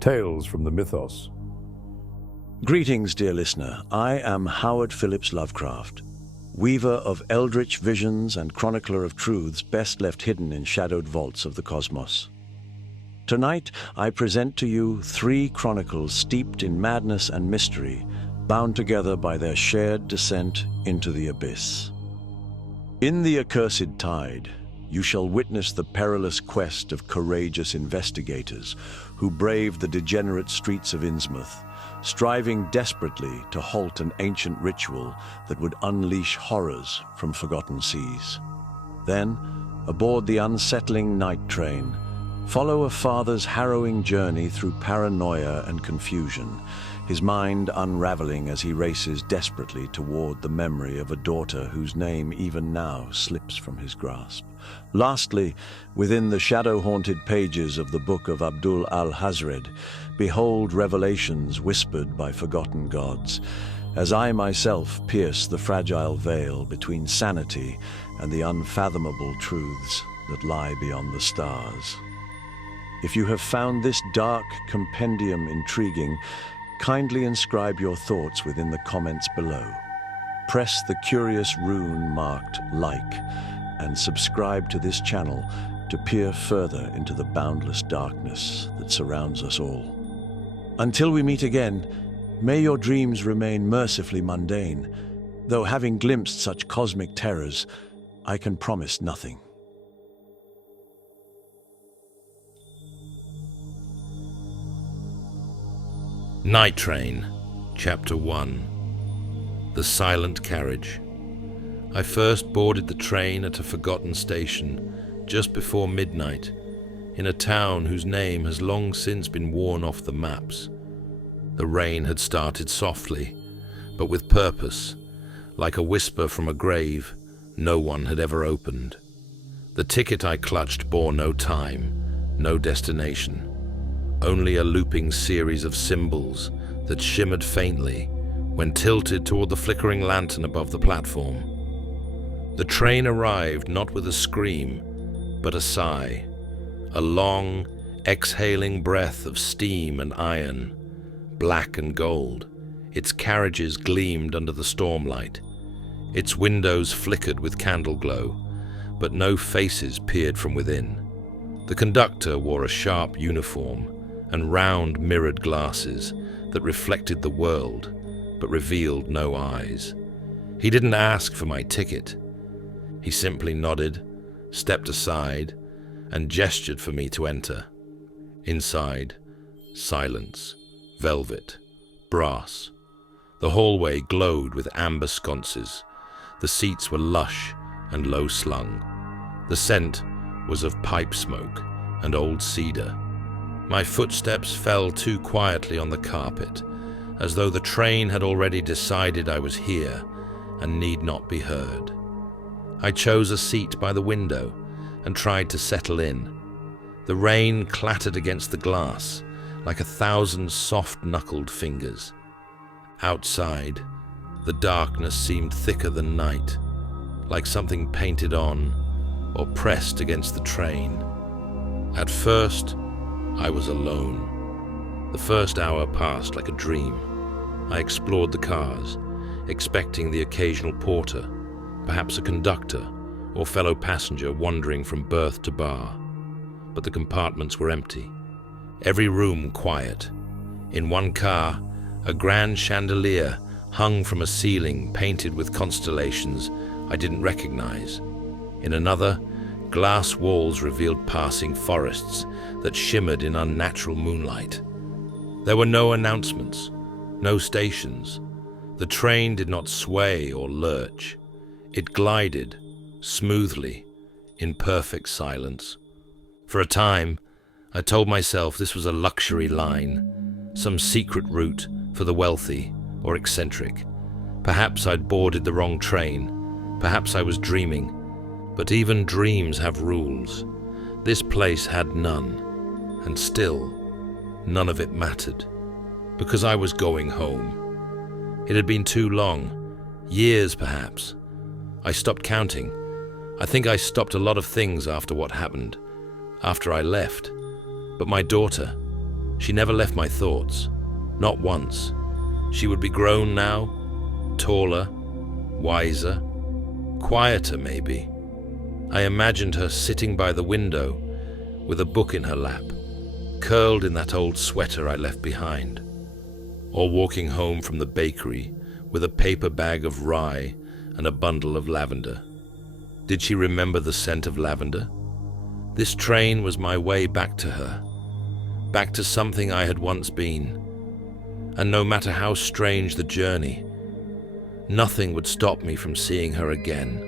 Tales from the Mythos. Greetings, dear listener. I am Howard Phillips Lovecraft, weaver of eldritch visions and chronicler of truths best left hidden in shadowed vaults of the cosmos. Tonight, I present to you 3 chronicles steeped in madness and mystery, bound together by their shared descent into the abyss. In the Accursed Tide, you shall witness the perilous quest of courageous investigators who brave the degenerate streets of Innsmouth, striving desperately to halt an ancient ritual that would unleash horrors from forgotten seas. Then, aboard the unsettling night train, follow a father's harrowing journey through paranoia and confusion, his mind unraveling as he races desperately toward the memory of a daughter whose name even now slips from his grasp. Lastly, within the shadow-haunted pages of the Book of Abdul Alhazred, behold revelations whispered by forgotten gods, as I myself pierce the fragile veil between sanity and the unfathomable truths that lie beyond the stars. If you have found this dark compendium intriguing, kindly inscribe your thoughts within the comments below. Press the curious rune marked like, and subscribe to this channel to peer further into the boundless darkness that surrounds us all. Until we meet again, may your dreams remain mercifully mundane, though having glimpsed such cosmic terrors, I can promise nothing. Night Train, Chapter 1. The Silent Carriage. I first boarded the train at a forgotten station just before midnight, in a town whose name has long since been worn off the maps. The rain had started softly, but with purpose, like a whisper from a grave no one had ever opened. The ticket I clutched bore no time, no destination, only a looping series of symbols that shimmered faintly when tilted toward the flickering lantern above the platform. The train arrived not with a scream, but a sigh, a long, exhaling breath of steam and iron, black and gold. Its carriages gleamed under the stormlight. Its windows flickered with candle glow, but no faces peered from within. The conductor wore a sharp uniform and round mirrored glasses that reflected the world, but revealed no eyes. He didn't ask for my ticket. He simply nodded, stepped aside, and gestured for me to enter. Inside, silence, velvet, brass. The hallway glowed with amber sconces. The seats were lush and low-slung. The scent was of pipe smoke and old cedar. My footsteps fell too quietly on the carpet, as though the train had already decided I was here and need not be heard. I chose a seat by the window and tried to settle in. The rain clattered against the glass like 1,000 soft-knuckled fingers. Outside, the darkness seemed thicker than night, like something painted on or pressed against the train. At first, I was alone. The first hour passed like a dream. I explored the cars, expecting the occasional porter, perhaps a conductor or fellow passenger wandering from berth to bar. But the compartments were empty, every room quiet. In one car, a grand chandelier hung from a ceiling painted with constellations I didn't recognize. In another, glass walls revealed passing forests that shimmered in unnatural moonlight. There were no announcements, no stations. The train did not sway or lurch. It glided, smoothly, in perfect silence. For a time, I told myself this was a luxury line, some secret route for the wealthy or eccentric. Perhaps I'd boarded the wrong train. Perhaps I was dreaming. But even dreams have rules. This place had none. And still, none of it mattered, because I was going home. It had been too long, years perhaps. I stopped counting. I think I stopped a lot of things after what happened, after I left. But my daughter, She never left my thoughts, not once. She would be grown now, taller, wiser, quieter maybe. I imagined her sitting by the window with a book in her lap, curled in that old sweater I left behind, or walking home from the bakery with a paper bag of rye and a bundle of lavender. Did she remember the scent of lavender? This train was my way back to her, back to something I had once been. And no matter how strange the journey, nothing would stop me from seeing her again.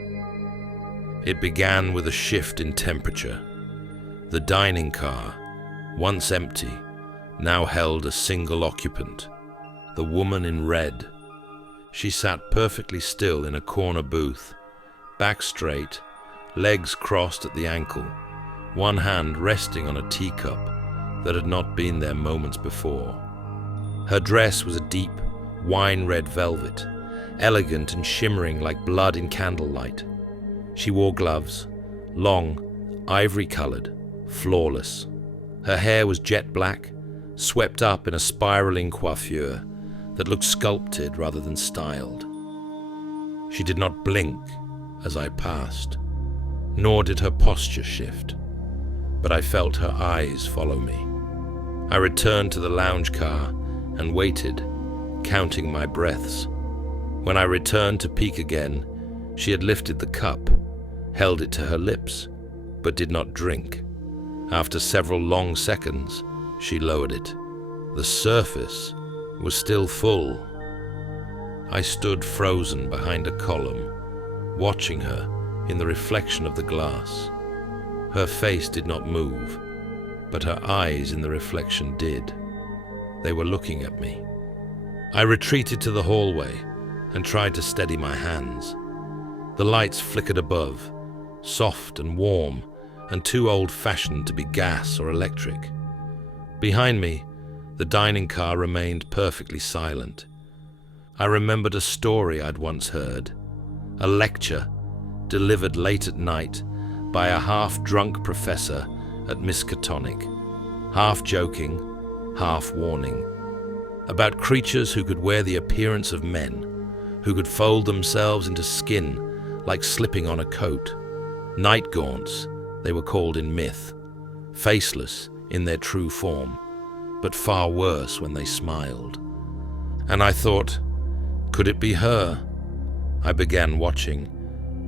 It began with a shift in temperature. The dining car, once empty, now held a single occupant, the woman in red. She sat perfectly still in a corner booth, back straight, legs crossed at the ankle, one hand resting on a teacup that had not been there moments before. Her dress was a deep, wine-red velvet, elegant and shimmering like blood in candlelight. She wore gloves, long, ivory-colored, flawless. Her hair was jet black, swept up in a spiraling coiffure that looked sculpted rather than styled. She did not blink as I passed, nor did her posture shift, but I felt her eyes follow me. I returned to the lounge car and waited, counting my breaths. When I returned to peek again, she had lifted the cup, held it to her lips, but did not drink. After several long seconds, she lowered it. The surface was still full. I stood frozen behind a column, watching her in the reflection of the glass. Her face did not move, but her eyes in the reflection did. They were looking at me. I retreated to the hallway and tried to steady my hands. The lights flickered above, soft and warm, and too old-fashioned to be gas or electric. Behind me, the dining car remained perfectly silent. I remembered a story I'd once heard, a lecture delivered late at night by a half-drunk professor at Miskatonic, half joking, half warning, about creatures who could wear the appearance of men, who could fold themselves into skin like slipping on a coat. Night gaunts, they were called in myth, faceless in their true form, but far worse when they smiled. And I thought, could it be her? I began watching,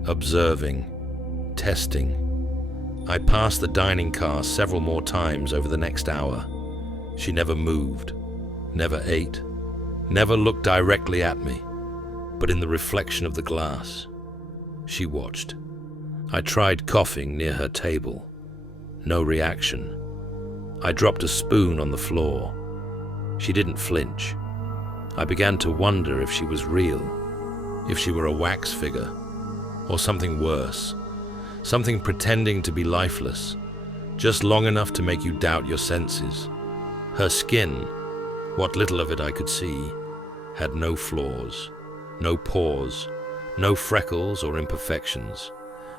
observing, testing. I passed the dining car several more times over the next hour. She never moved, never ate, never looked directly at me, but in the reflection of the glass. She watched. I tried coughing near her table. No reaction. I dropped a spoon on the floor. She didn't flinch. I began to wonder if she was real, if she were a wax figure, or something worse, something pretending to be lifeless, just long enough to make you doubt your senses. Her skin, what little of it I could see, had no flaws, no pores, no freckles or imperfections,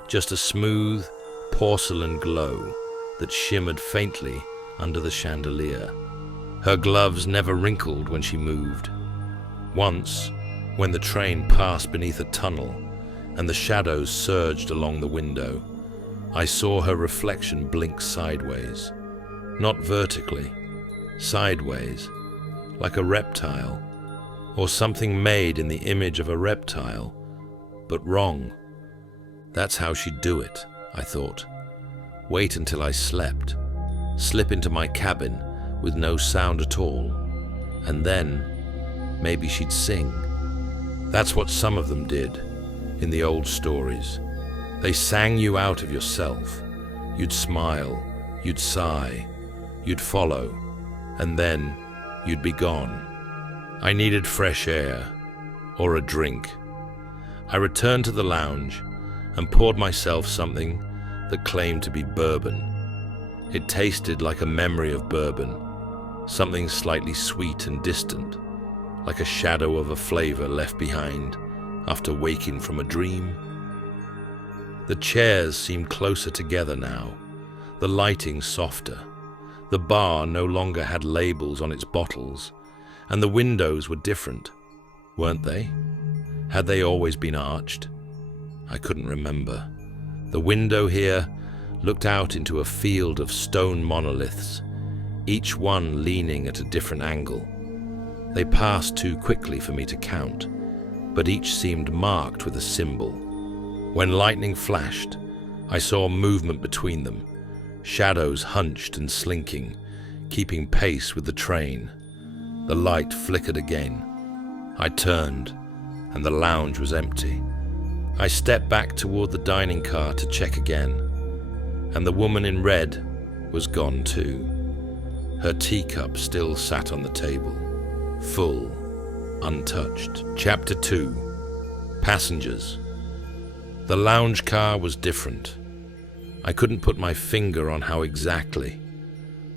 just a smooth, porcelain glow that shimmered faintly under the chandelier. Her gloves never wrinkled when she moved. Once, when the train passed beneath a tunnel and the shadows surged along the window, I saw her reflection blink sideways, not vertically, sideways, like a reptile, or something made in the image of a reptile, but wrong. That's how she'd do it, I thought. Wait until I slept, slip into my cabin with no sound at all, and then maybe she'd sing. That's what some of them did in the old stories. They sang you out of yourself. You'd smile, you'd sigh, you'd follow, and then you'd be gone. I needed fresh air, or a drink. I returned to the lounge and poured myself something that claimed to be bourbon. It tasted like a memory of bourbon, something slightly sweet and distant, like a shadow of a flavor left behind after waking from a dream. The chairs seemed closer together now, the lighting softer, The bar no longer had labels on its bottles, and the windows were different, weren't they? Had they always been arched? I couldn't remember. The window here looked out into a field of stone monoliths, each one leaning at a different angle. They passed too quickly for me to count, but each seemed marked with a symbol. When lightning flashed, I saw movement between them, shadows hunched and slinking, keeping pace with the train. The light flickered again. I turned, and the lounge was empty. I stepped back toward the dining car to check again, and the woman in red was gone too. Her teacup still sat on the table, full, untouched. Chapter 2. Passengers. The lounge car was different. I couldn't put my finger on how exactly.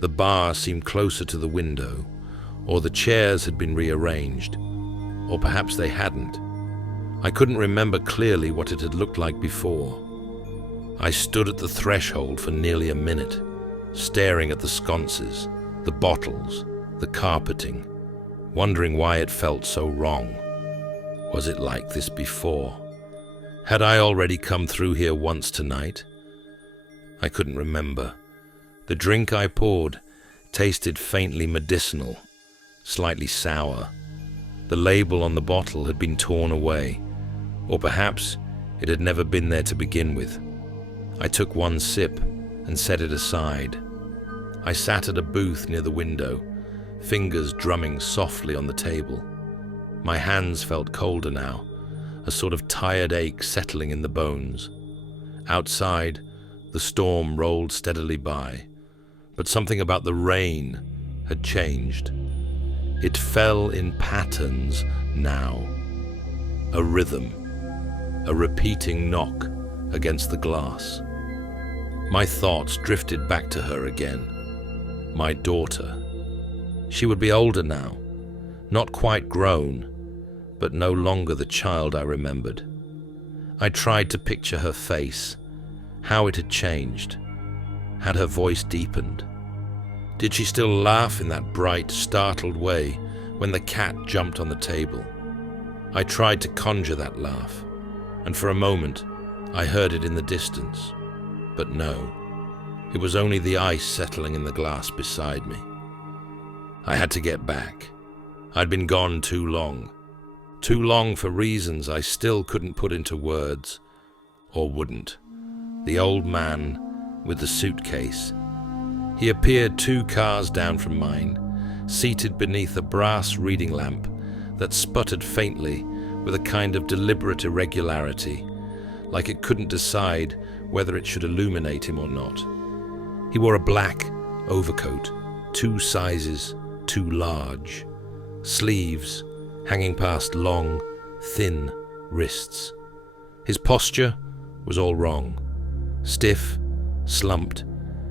The bar seemed closer to the window, or the chairs had been rearranged, or perhaps they hadn't. I couldn't remember clearly what it had looked like before. I stood at the threshold for nearly a minute, staring at the sconces, the bottles, the carpeting, wondering why it felt so wrong. Was it like this before? Had I already come through here once tonight? I couldn't remember. The drink I poured tasted faintly medicinal, slightly sour. The label on the bottle had been torn away, or perhaps it had never been there to begin with. I took one sip and set it aside. I sat at a booth near the window, fingers drumming softly on the table. My hands felt colder now, a sort of tired ache settling in the bones. Outside, the storm rolled steadily by, but something about the rain had changed. It fell in patterns now, a rhythm, a repeating knock against the glass. My thoughts drifted back to her again, my daughter. She would be older now, not quite grown, but no longer the child I remembered. I tried to picture her face, how it had changed. Had her voice deepened? Did she still laugh in that bright, startled way when the cat jumped on the table? I tried to conjure that laugh, and for a moment I heard it in the distance. But no, it was only the ice settling in the glass beside me. I had to get back. I'd been gone too long for reasons I still couldn't put into words, or wouldn't. The old man with the suitcase. He appeared 2 cars down from mine, seated beneath a brass reading lamp that sputtered faintly with a kind of deliberate irregularity, like it couldn't decide whether it should illuminate him or not. He wore a black overcoat, 2 sizes too large, sleeves hanging past long, thin wrists. His posture was all wrong. Stiff, slumped,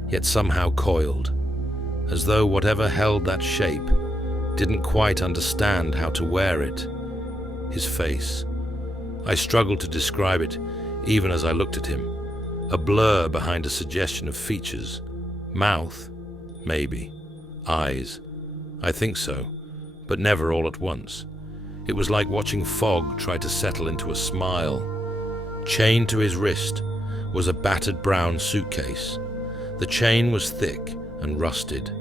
yet somehow coiled, as though whatever held that shape didn't quite understand how to wear it. His face. I struggled to describe it even as I looked at him. A blur behind a suggestion of features. Mouth? Maybe. Eyes? I think so, but never all at once. It was like watching fog try to settle into a smile. Chained to his wrist was a battered brown suitcase. The chain was thick and rusted,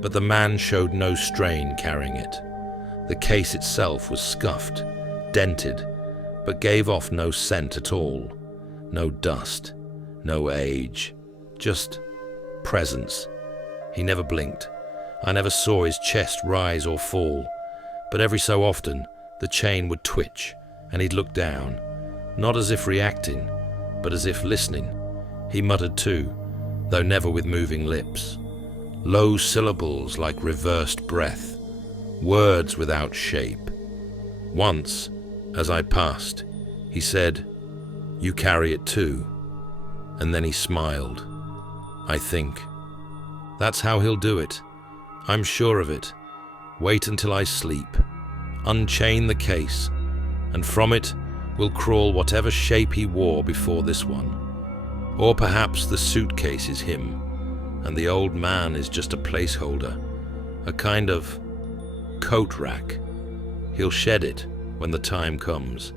but the man showed no strain carrying it. The case itself was scuffed, dented, but gave off no scent at all. No dust, no age, just presence. He never blinked. I never saw his chest rise or fall, but every so often the chain would twitch and he'd look down, not as if reacting, but as if listening. He muttered too, though never with moving lips. Low syllables like reversed breath, words without shape. Once, as I passed, he said, "You carry it too." And then he smiled. I think. That's how he'll do it. I'm sure of it. Wait until I sleep. Unchain the case, and from it will crawl whatever shape he wore before this one. Or perhaps the suitcase is him, and the old man is just a placeholder, a kind of coat rack. He'll shed it when the time comes,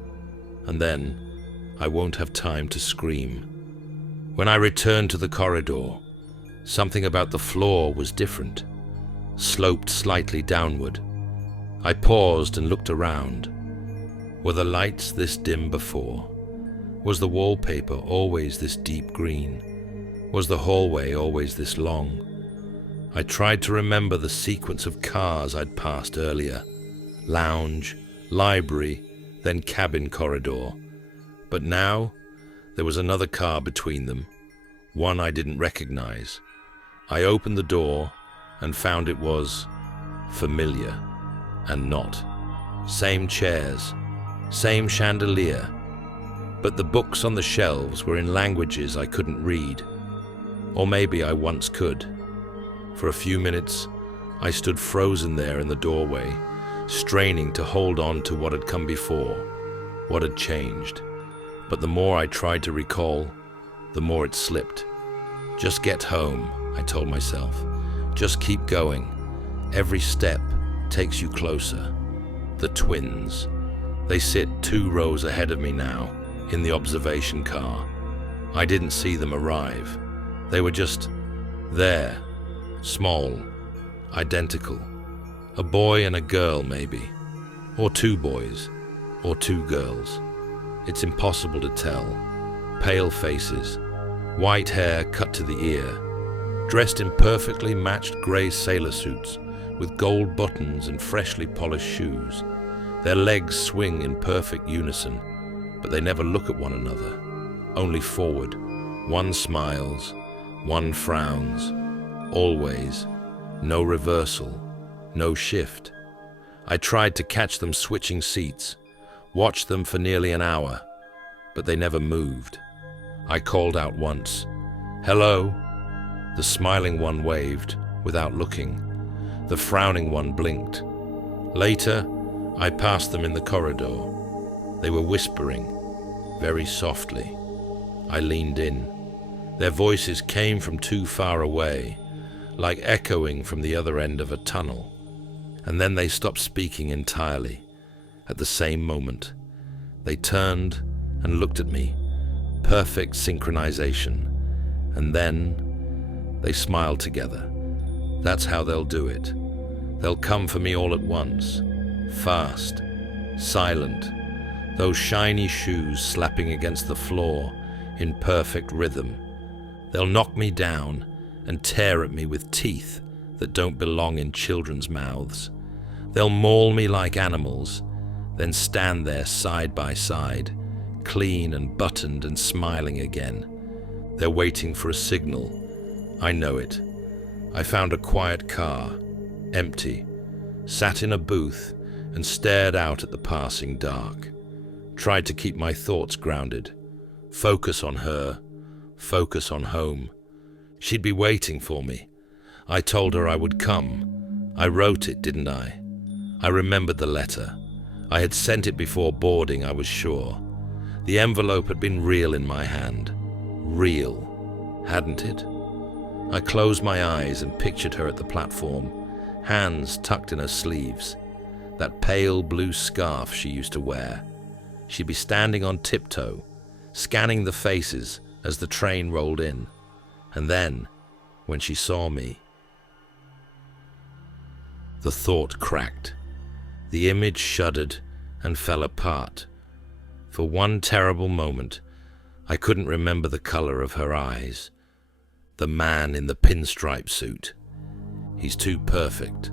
and then I won't have time to scream. When I returned to the corridor, something about the floor was different, sloped slightly downward. I paused and looked around. Were the lights this dim before? Was the wallpaper always this deep green? Was the hallway always this long? I tried to remember the sequence of cars I'd passed earlier. Lounge, library, then cabin corridor. But now, there was another car between them, one I didn't recognize. I opened the door and found it was familiar and not. Same chairs, same chandelier, but the books on the shelves were in languages I couldn't read. Or maybe I once could. For a few minutes, I stood frozen there in the doorway, straining to hold on to what had come before, what had changed. But the more I tried to recall, the more it slipped. Just get home, I told myself. Just keep going. Every step takes you closer. The twins. They sit 2 rows ahead of me now, in the observation car. I didn't see them arrive. They were just there, small, identical. A boy and a girl, maybe. Or 2 boys, or 2 girls. It's impossible to tell. Pale faces, white hair cut to the ear, dressed in perfectly matched grey sailor suits with gold buttons and freshly polished shoes. Their legs swing in perfect unison, but they never look at one another, only forward. One smiles, one frowns, always. No reversal, no shift. I tried to catch them switching seats, watched them for nearly an hour, but they never moved. I called out once, "Hello?" The smiling one waved, without looking. The frowning one blinked. Later, I passed them in the corridor. They were whispering, very softly. I leaned in. Their voices came from too far away, like echoing from the other end of a tunnel. And then they stopped speaking entirely. At the same moment, they turned and looked at me. Perfect synchronization. And then they smiled together. That's how they'll do it. They'll come for me all at once. Fast. Silent. Those shiny shoes slapping against the floor in perfect rhythm. They'll knock me down and tear at me with teeth that don't belong in children's mouths. They'll maul me like animals, then stand there side by side, clean and buttoned and smiling again. They're waiting for a signal. I know it. I found a quiet car, empty, sat in a booth and stared out at the passing dark. Tried to keep my thoughts grounded. Focus on her, focus on home. She'd be waiting for me. I told her I would come. I wrote it, didn't I? I remembered the letter. I had sent it before boarding, I was sure. The envelope had been real in my hand. Real, hadn't it? I closed my eyes and pictured her at the platform, hands tucked in her sleeves. That pale blue scarf she used to wear. She'd be standing on tiptoe, scanning the faces as the train rolled in. And then, when she saw me, the thought cracked. The image shuddered and fell apart. For one terrible moment, I couldn't remember the color of her eyes. The man in the pinstripe suit. He's too perfect.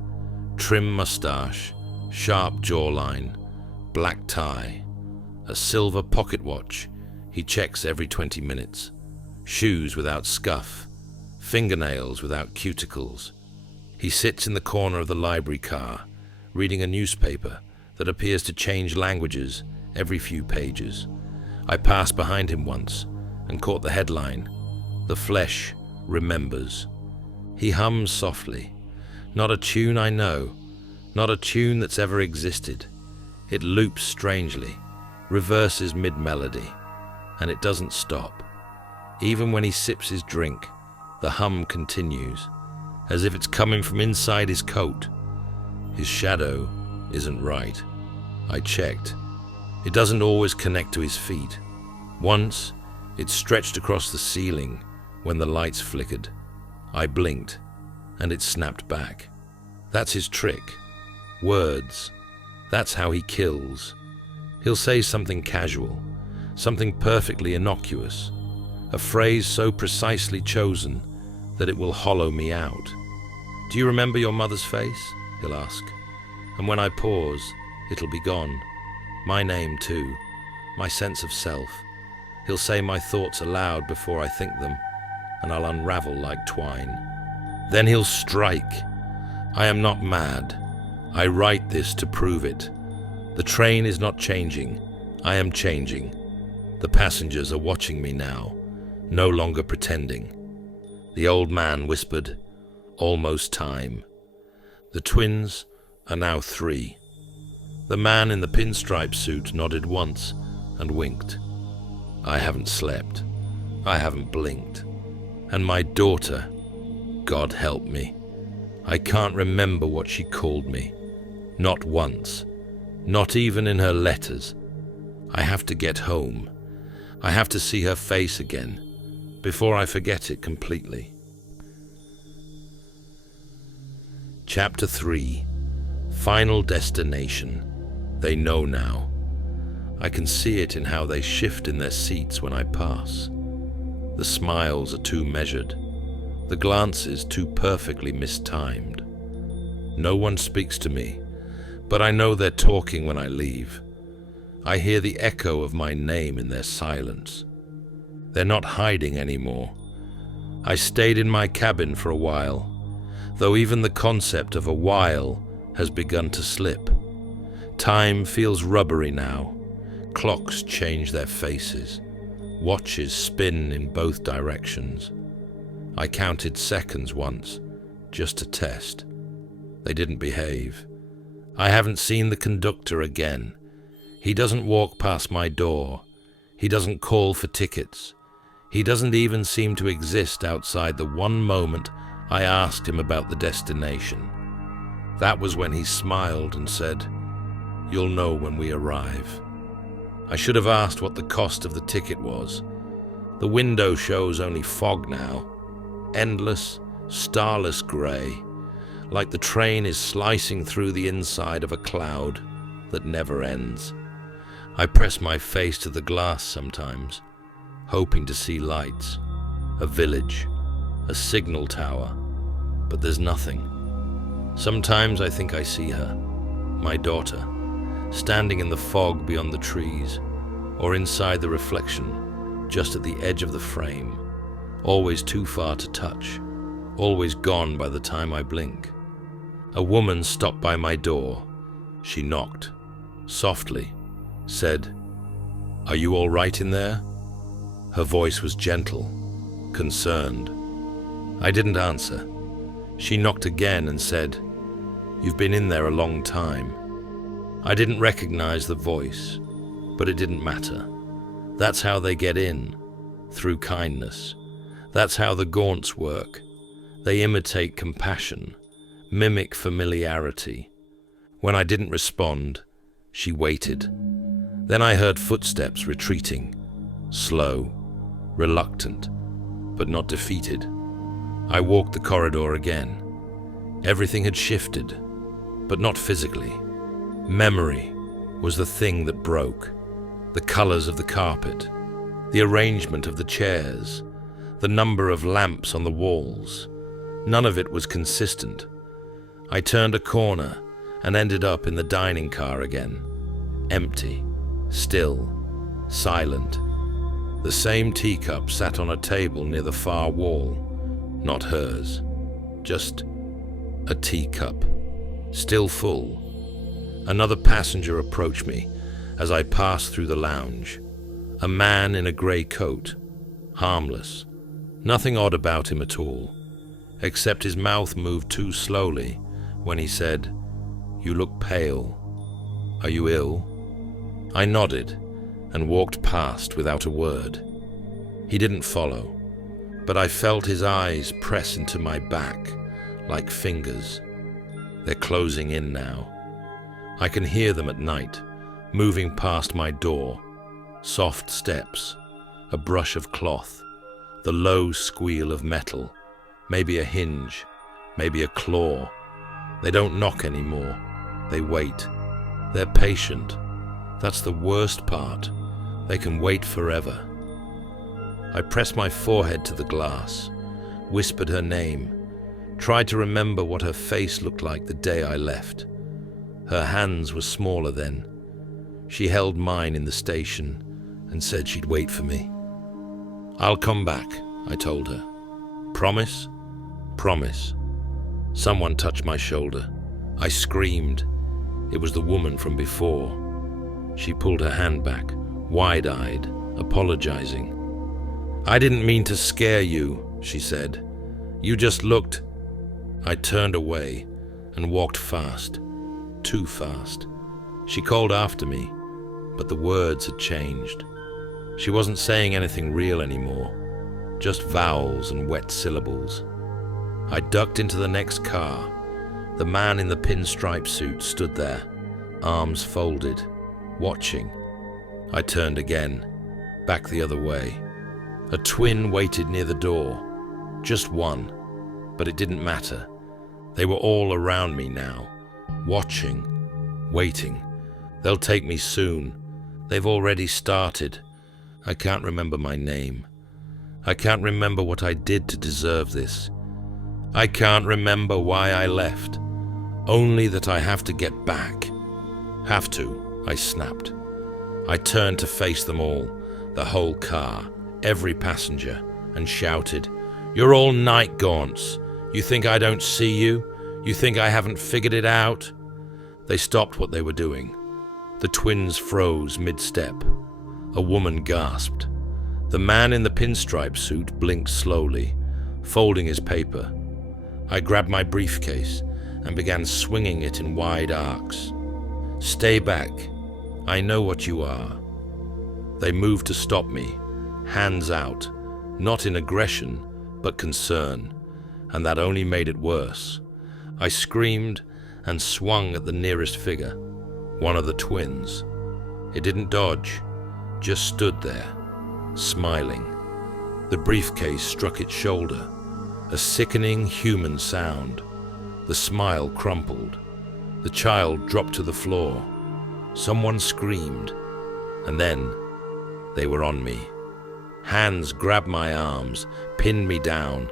Trim mustache, sharp jawline, black tie, a silver pocket watch he checks every 20 minutes, shoes without scuff, fingernails without cuticles. He sits in the corner of the library car, reading a newspaper that appears to change languages every few pages. I passed behind him once and caught the headline, "The Flesh Remembers." He hums softly. Not a tune I know, not a tune that's ever existed. It loops strangely, reverses mid-melody, and it doesn't stop. Even when he sips his drink, The hum continues, as if it's coming from inside his coat. His shadow isn't right. I checked. It doesn't always connect to his feet. Once, it stretched across the ceiling when the lights flickered. I blinked, and it snapped back. That's his trick. Words. That's how he kills. He'll say something casual, something perfectly innocuous, a phrase so precisely chosen that it will hollow me out. "Do you remember your mother's face?" he'll ask. And when I pause, it'll be gone. My name too, my sense of self. He'll say my thoughts aloud before I think them, and I'll unravel like twine. Then he'll strike. I am not mad. I write this to prove it. The train is not changing. I am changing. The passengers are watching me now, no longer pretending. The old man whispered, "Almost time." The twins are now 3. The man in the pinstripe suit nodded once and winked. I haven't slept. I haven't blinked. And my daughter, God help me, I can't remember what she called me. Not once. Not even in her letters. I have to get home. I have to see her face again before I forget it completely. Chapter 3. Final destination. They know now. I can see it in how they shift in their seats when I pass. The smiles are too measured. The glances too perfectly mistimed. No one speaks to me, but I know they're talking when I leave. I hear the echo of my name in their silence. They're not hiding anymore. I stayed in my cabin for a while, though even the concept of a while has begun to slip. Time feels rubbery now. Clocks change their faces. Watches spin in both directions. I counted seconds once, just to test. They didn't behave. I haven't seen the conductor again. He doesn't walk past my door. He doesn't call for tickets. He doesn't even seem to exist outside the one moment I asked him about the destination. That was when he smiled and said, "You'll know when we arrive." I should have asked what the cost of the ticket was. The window shows only fog now. Endless, starless grey, like the train is slicing through the inside of a cloud that never ends. I press my face to the glass sometimes, hoping to see lights, a village, a signal tower, but there's nothing. Sometimes I think I see her, my daughter, standing in the fog beyond the trees, or inside the reflection, just at the edge of the frame, always too far to touch, always gone by the time I blink. A woman stopped by my door. She knocked, softly, said, "Are you all right in there?" Her voice was gentle, concerned. I didn't answer. She knocked again and said, "You've been in there a long time." I didn't recognize the voice, but it didn't matter. That's how they get in, through kindness. That's how the gaunts work. They imitate compassion, mimic familiarity. When I didn't respond, she waited. Then I heard footsteps retreating, slow, reluctant, but not defeated. I walked the corridor again. Everything had shifted, but not physically. Memory was the thing that broke. The colors of the carpet, the arrangement of the chairs, the number of lamps on the walls. None of it was consistent. I turned a corner and ended up in the dining car again. Empty, still, silent. The same teacup sat on a table near the far wall. Not hers. Just a teacup. Still full. Another passenger approached me as I passed through the lounge. A man in a grey coat. Harmless. Nothing odd about him at all, except his mouth moved too slowly when he said, "You look pale. Are you ill?" I nodded and walked past without a word. He didn't follow. but I felt his eyes press into my back like fingers. They're closing in now. I can hear them at night, moving past my door. Soft steps, a brush of cloth, the low squeal of metal, maybe a hinge, maybe a claw. They don't knock anymore. They wait. They're patient. That's the worst part. They can wait forever. I pressed my forehead to the glass, whispered her name, tried to remember what her face looked like the day I left. Her hands were smaller then. She held mine in the station and said she'd wait for me. "I'll come back," I told her. "Promise?" "Promise." Someone touched my shoulder. I screamed. It was the woman from before. She pulled her hand back, wide-eyed, apologizing. "I didn't mean to scare you," she said. "You just looked..." I turned away and walked fast, too fast. She called after me, but the words had changed. She wasn't saying anything real anymore, just vowels and wet syllables. I ducked into the next car. The man in the pinstripe suit stood there, arms folded, watching. I turned again, back the other way. A twin waited near the door. Just one, but it didn't matter. They were all around me now, watching, waiting. They'll take me soon. They've already started. I can't remember my name. I can't remember what I did to deserve this. I can't remember why I left. Only that I have to get back. Have to, I snapped. I turned to face them all, the whole car, every passenger, and shouted, "You're all night gaunts. You think I don't see you? You think I haven't figured it out?" They stopped what they were doing. The twins froze mid-step. A woman gasped. The man in the pinstripe suit blinked slowly, folding his paper. I grabbed my briefcase and began swinging it in wide arcs. "Stay back. I know what you are." They moved to stop me, hands out, not in aggression, but concern, and that only made it worse. I screamed and swung at the nearest figure, one of the twins. It didn't dodge, just stood there, smiling. The briefcase struck its shoulder, a sickening human sound. The smile crumpled. The child dropped to the floor. Someone screamed, and then they were on me. Hands grabbed my arms, pinned me down.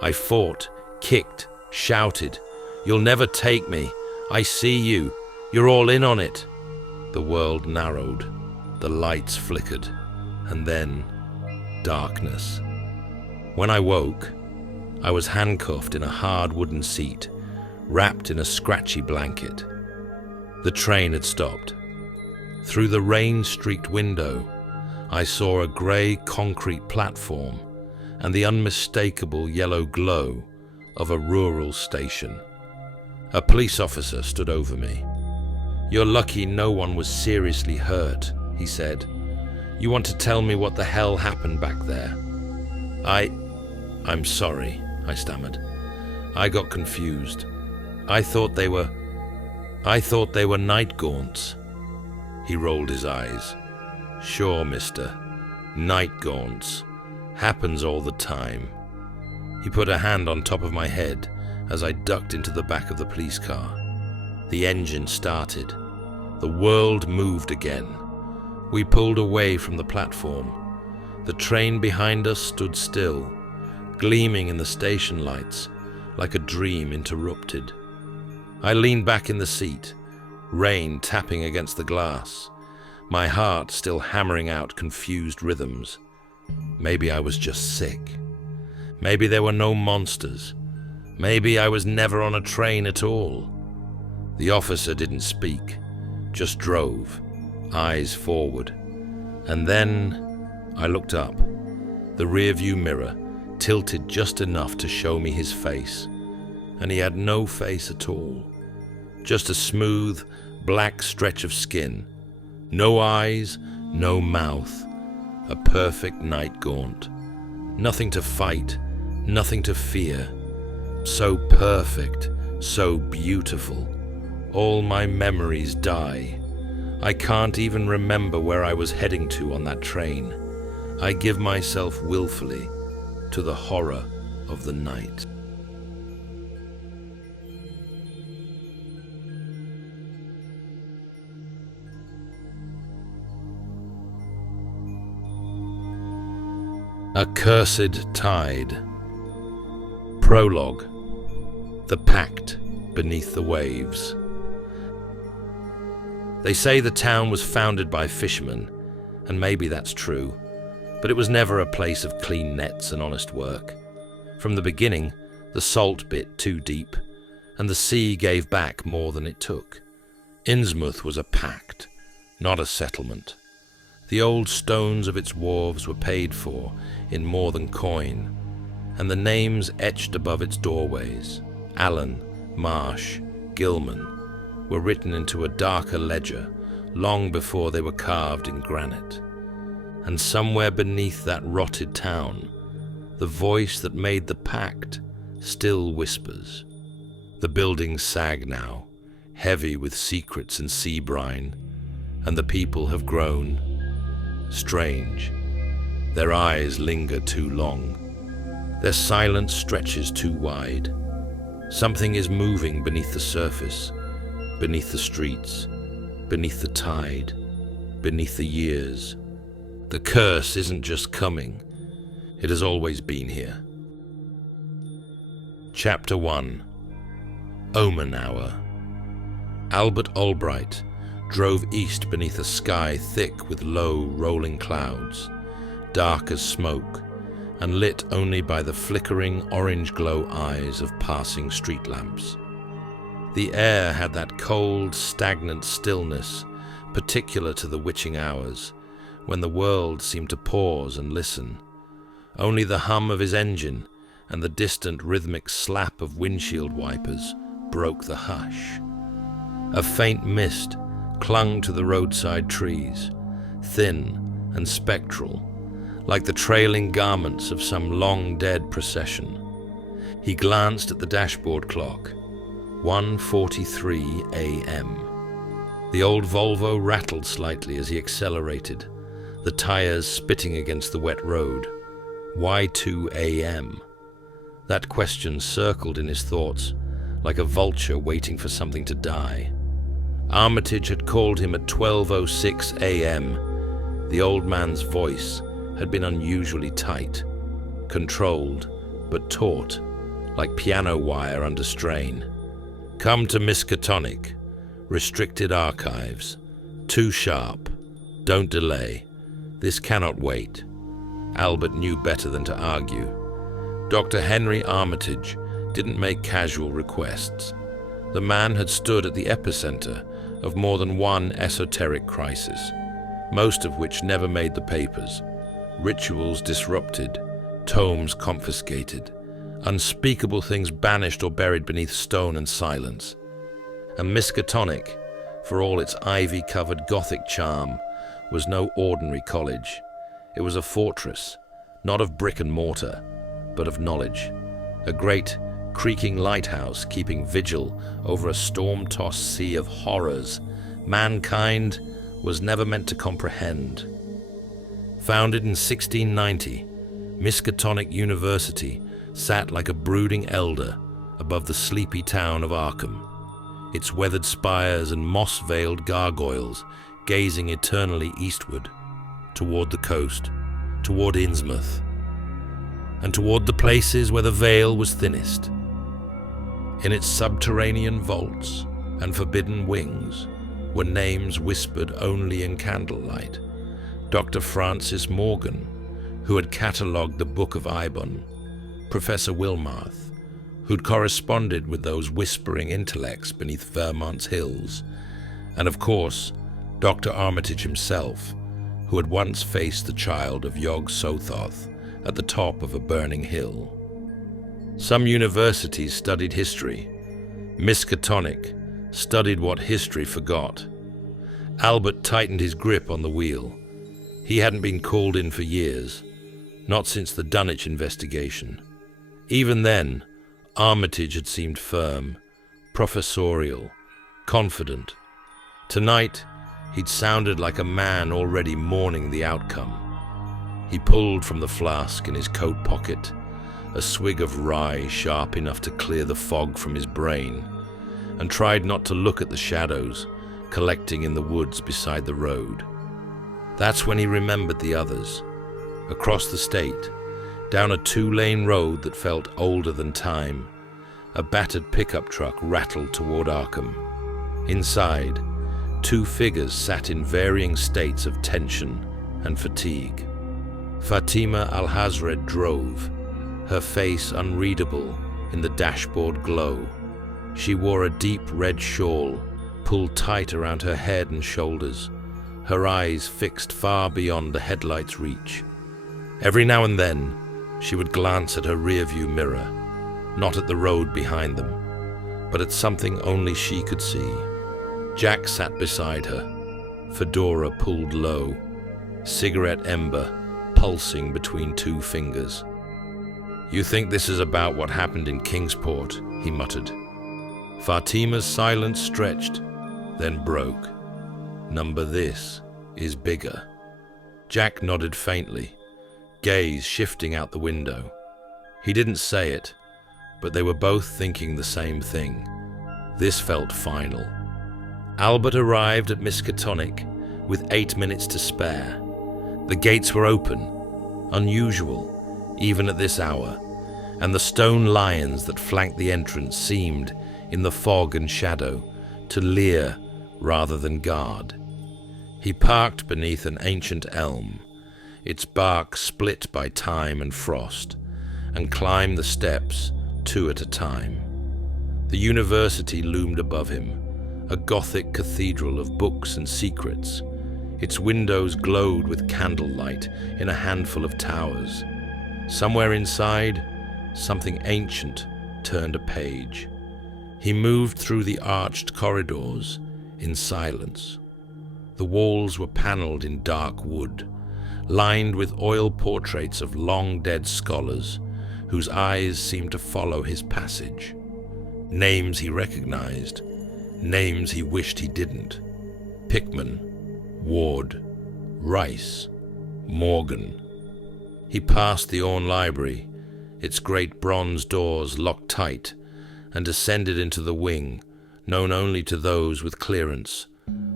I fought, kicked, shouted, "You'll never take me. I see you. You're all in on it." The world narrowed. The lights flickered. And then, darkness. When I woke, I was handcuffed in a hard wooden seat, wrapped in a scratchy blanket. The train had stopped. Through the rain-streaked window, I saw a grey concrete platform and the unmistakable yellow glow of a rural station. A police officer stood over me. "You're lucky no one was seriously hurt," he said. "You want to tell me what the hell happened back there?" I'm sorry," I stammered. "I got confused. I thought they were night gaunts." He rolled his eyes. "Sure, mister. Night gaunts. Happens all the time." He put a hand on top of my head as I ducked into the back of the police car. The engine started. The world moved again. We pulled away from the platform. The train behind us stood still, gleaming in the station lights like a dream interrupted. I leaned back in the seat, rain tapping against the glass, my heart still hammering out confused rhythms. Maybe I was just sick. Maybe there were no monsters. Maybe I was never on a train at all. The officer didn't speak, just drove, eyes forward. And then I looked up. The rearview mirror tilted just enough to show me his face, and he had no face at all. Just a smooth, black stretch of skin. No eyes, no mouth. A perfect night gaunt. Nothing to fight, nothing to fear. So perfect, so beautiful. All my memories die. I can't even remember where I was heading to on that train. I give myself willfully to the horror of the night. Accursed Tide. Prologue. The Pact Beneath the Waves. They say the town was founded by fishermen, and maybe that's true, but it was never a place of clean nets and honest work. From the beginning, the salt bit too deep, and the sea gave back more than it took. Innsmouth was a pact, not a settlement. The old stones of its wharves were paid for in more than coin, and the names etched above its doorways, Allen, Marsh, Gilman, were written into a darker ledger long before they were carved in granite. And somewhere beneath that rotted town, the voice that made the pact still whispers. The buildings sag now, heavy with secrets and sea brine, and the people have grown strange. Their eyes linger too long. Their silence stretches too wide. Something is moving beneath the surface, beneath the streets, beneath the tide, beneath the years. The curse isn't just coming, it has always been here. Chapter 1. Omen Hour. Albert Albright drove east beneath a sky thick with low, rolling clouds, dark as smoke, and lit only by the flickering orange glow eyes of passing street lamps. The air had that cold, stagnant stillness particular to the witching hours, when the world seemed to pause and listen. Only the hum of his engine and the distant rhythmic slap of windshield wipers broke the hush. A faint mist clung to the roadside trees, thin and spectral, like the trailing garments of some long-dead procession. He glanced at the dashboard clock. 1:43 a.m. The old Volvo rattled slightly as he accelerated, the tires spitting against the wet road. Why 2 a.m.? That question circled in his thoughts, like a vulture waiting for something to die. Armitage had called him at 12:06 a.m. The old man's voice had been unusually tight, controlled, but taut, like piano wire under strain. Come to Miskatonic. Restricted archives. Too sharp. Don't delay. This cannot wait. Albert knew better than to argue. Dr. Henry Armitage didn't make casual requests. The man had stood at the epicenter of more than one esoteric crisis, most of which never made the papers. Rituals disrupted, tomes confiscated, unspeakable things banished or buried beneath stone and silence. And Miskatonic, for all its ivy-covered Gothic charm, was no ordinary college. It was a fortress, not of brick and mortar, but of knowledge. A great, creaking lighthouse keeping vigil over a storm-tossed sea of horrors mankind was never meant to comprehend. Founded in 1690, Miskatonic University sat like a brooding elder above the sleepy town of Arkham, its weathered spires and moss-veiled gargoyles gazing eternally eastward, toward the coast, toward Innsmouth, and toward the places where the veil was thinnest. In its subterranean vaults and forbidden wings were names whispered only in candlelight. Dr. Francis Morgan, who had catalogued the Book of Abdul, Professor Wilmarth, who'd corresponded with those whispering intellects beneath Vermont's hills, and of course, Dr. Armitage himself, who had once faced the child of Yog Sothoth at the top of a burning hill. Some universities studied history. Miskatonic studied what history forgot. Albert tightened his grip on the wheel. He hadn't been called in for years. Not since the Dunwich investigation. Even then, Armitage had seemed firm, professorial, confident. Tonight, he'd sounded like a man already mourning the outcome. He pulled from the flask in his coat pocket a swig of rye sharp enough to clear the fog from his brain, and tried not to look at the shadows collecting in the woods beside the road. That's when he remembered the others. Across the state, down a 2-lane road that felt older than time, a battered pickup truck rattled toward Arkham. Inside, 2 figures sat in varying states of tension and fatigue. Fatima Alhazred drove, her face unreadable in the dashboard glow. She wore a deep red shawl pulled tight around her head and shoulders, her eyes fixed far beyond the headlight's reach. Every now and then, she would glance at her rearview mirror, not at the road behind them, but at something only she could see. Jack sat beside her, fedora pulled low, cigarette ember pulsing between 2 fingers. "You think this is about what happened in Kingsport," he muttered. Fatima's silence stretched, then broke. "Number this is bigger." Jack nodded faintly, gaze shifting out the window. He didn't say it, but they were both thinking the same thing. This felt final. Albert arrived at Miskatonic with 8 minutes to spare. The gates were open, unusual, even at this hour, and the stone lions that flanked the entrance seemed, in the fog and shadow, to leer rather than guard. He parked beneath an ancient elm, its bark split by time and frost, and climbed the steps 2 at a time. The university loomed above him, a Gothic cathedral of books and secrets. Its windows glowed with candlelight in a handful of towers. Somewhere inside, something ancient turned a page. He moved through the arched corridors in silence. The walls were paneled in dark wood, lined with oil portraits of long-dead scholars whose eyes seemed to follow his passage. Names he recognized, names he wished he didn't. Pickman, Ward, Rice, Morgan. He passed the Orne Library, its great bronze doors locked tight, and descended into the wing, known only to those with clearance,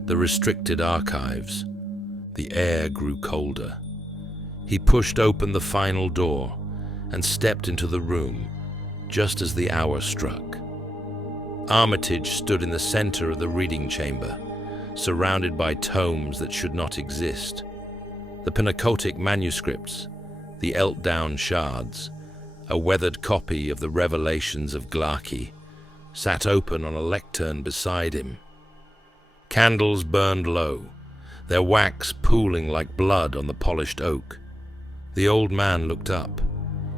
the restricted archives. The air grew colder. He pushed open the final door and stepped into the room, just as the hour struck. Armitage stood in the center of the reading chamber, surrounded by tomes that should not exist. The Pinacotic manuscripts, the Eltdown shards, a weathered copy of the Revelations of Glarkey, sat open on a lectern beside him. Candles burned low, their wax pooling like blood on the polished oak. The old man looked up.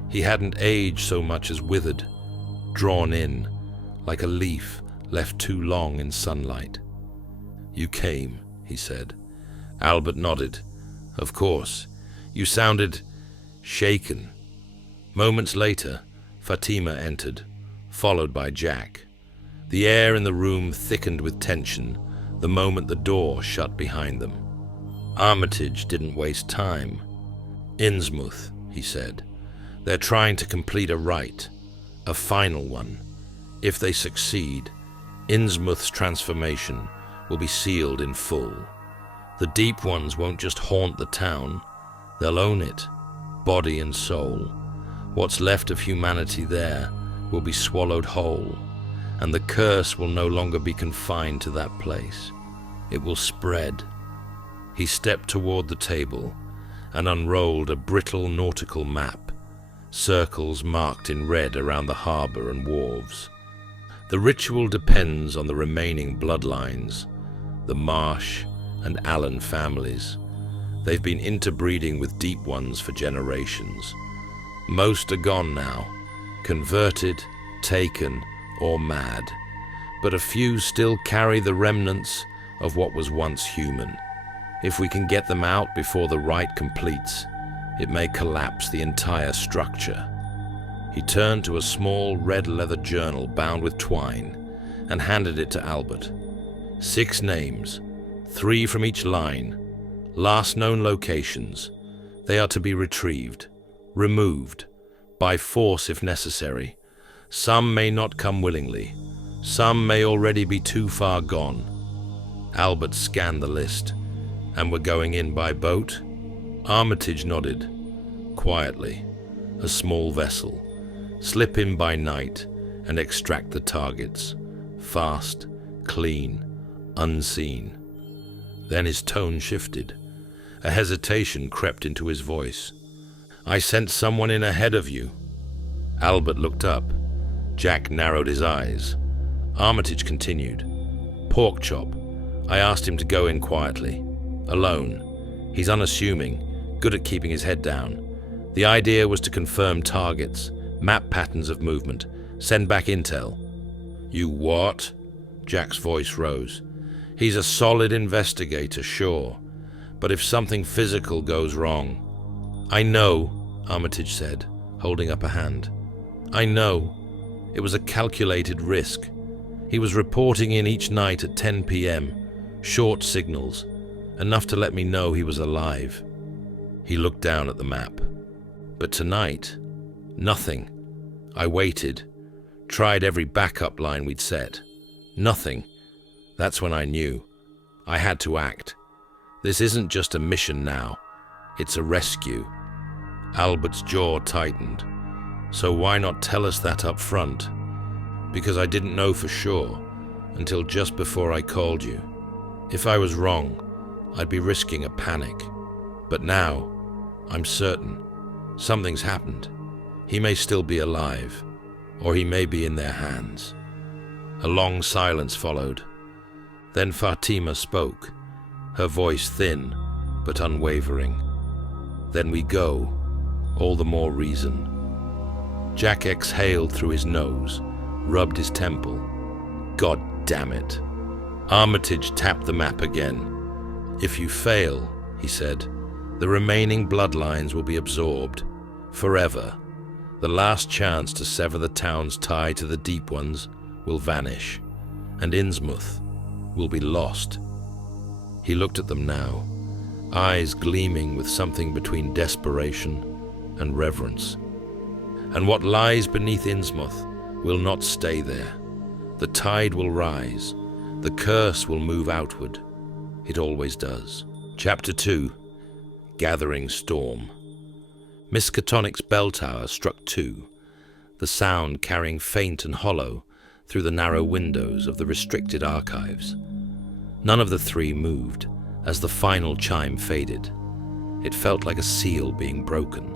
He hadn't aged so much as withered, drawn in, like a leaf left too long in sunlight. "You came," he said. Albert nodded. "Of course. You sounded shaken." Moments later, Fatima entered, followed by Jack. The air in the room thickened with tension the moment the door shut behind them. Armitage didn't waste time. "Innsmouth," he said. "They're trying to complete a rite, a final one. If they succeed, Innsmouth's transformation will be sealed in full. The Deep Ones won't just haunt the town, they'll own it, body and soul. What's left of humanity there will be swallowed whole, and the curse will no longer be confined to that place. It will spread." He stepped toward the table and unrolled a brittle nautical map, circles marked in red around the harbor and wharves. The ritual depends on the remaining bloodlines, the Marsh and Allen families. They've been interbreeding with Deep Ones for generations. Most are gone now, converted, taken, or mad, but a few still carry the remnants of what was once human. If we can get them out before the rite completes, It may collapse the entire structure. He turned to a small red leather journal bound with twine and handed it to Albert. 6 names, 3 from each line, last known locations. They are to be retrieved, removed, by force if necessary. Some may not come willingly. Some may already be too far gone. Albert scanned the list. And we're going in by boat? Armitage nodded. Quietly. A small vessel. Slip in by night and extract the targets. Fast, clean, unseen. Then his tone shifted. A hesitation crept into his voice. I sent someone in ahead of you. Albert looked up. Jack narrowed his eyes. Armitage continued. Porkchop. I asked him to go in quietly. Alone. He's unassuming, good at keeping his head down. The idea was to confirm targets, map patterns of movement, send back intel. You what? Jack's voice rose. He's a solid investigator, sure. But if something physical goes wrong... I know, Armitage said, holding up a hand. I know. It was a calculated risk. He was reporting in each night at 10 p.m. Short signals. Enough to let me know he was alive. He looked down at the map. But tonight, nothing. I waited. Tried every backup line we'd set. Nothing. That's when I knew. I had to act. This isn't just a mission now. It's a rescue. Albert's jaw tightened. So why not tell us that up front? Because I didn't know for sure until just before I called you. If I was wrong, I'd be risking a panic. But now, I'm certain. Something's happened. He may still be alive, or he may be in their hands. A long silence followed. Then Fatima spoke, her voice thin but unwavering. Then we go, all the more reason. Jack exhaled through his nose, rubbed his temple. God damn it. Armitage tapped the map again. If you fail, he said, the remaining bloodlines will be absorbed. Forever. The last chance to sever the town's tie to the deep ones will vanish, and Innsmouth will be lost. He looked at them now, eyes gleaming with something between desperation and reverence. And what lies beneath Innsmouth will not stay there. The tide will rise. The curse will move outward. It always does. Chapter 2. Gathering Storm. Miskatonic's bell tower struck 2, the sound carrying faint and hollow through the narrow windows of the restricted archives. None of the 3 moved as the final chime faded. It felt like a seal being broken.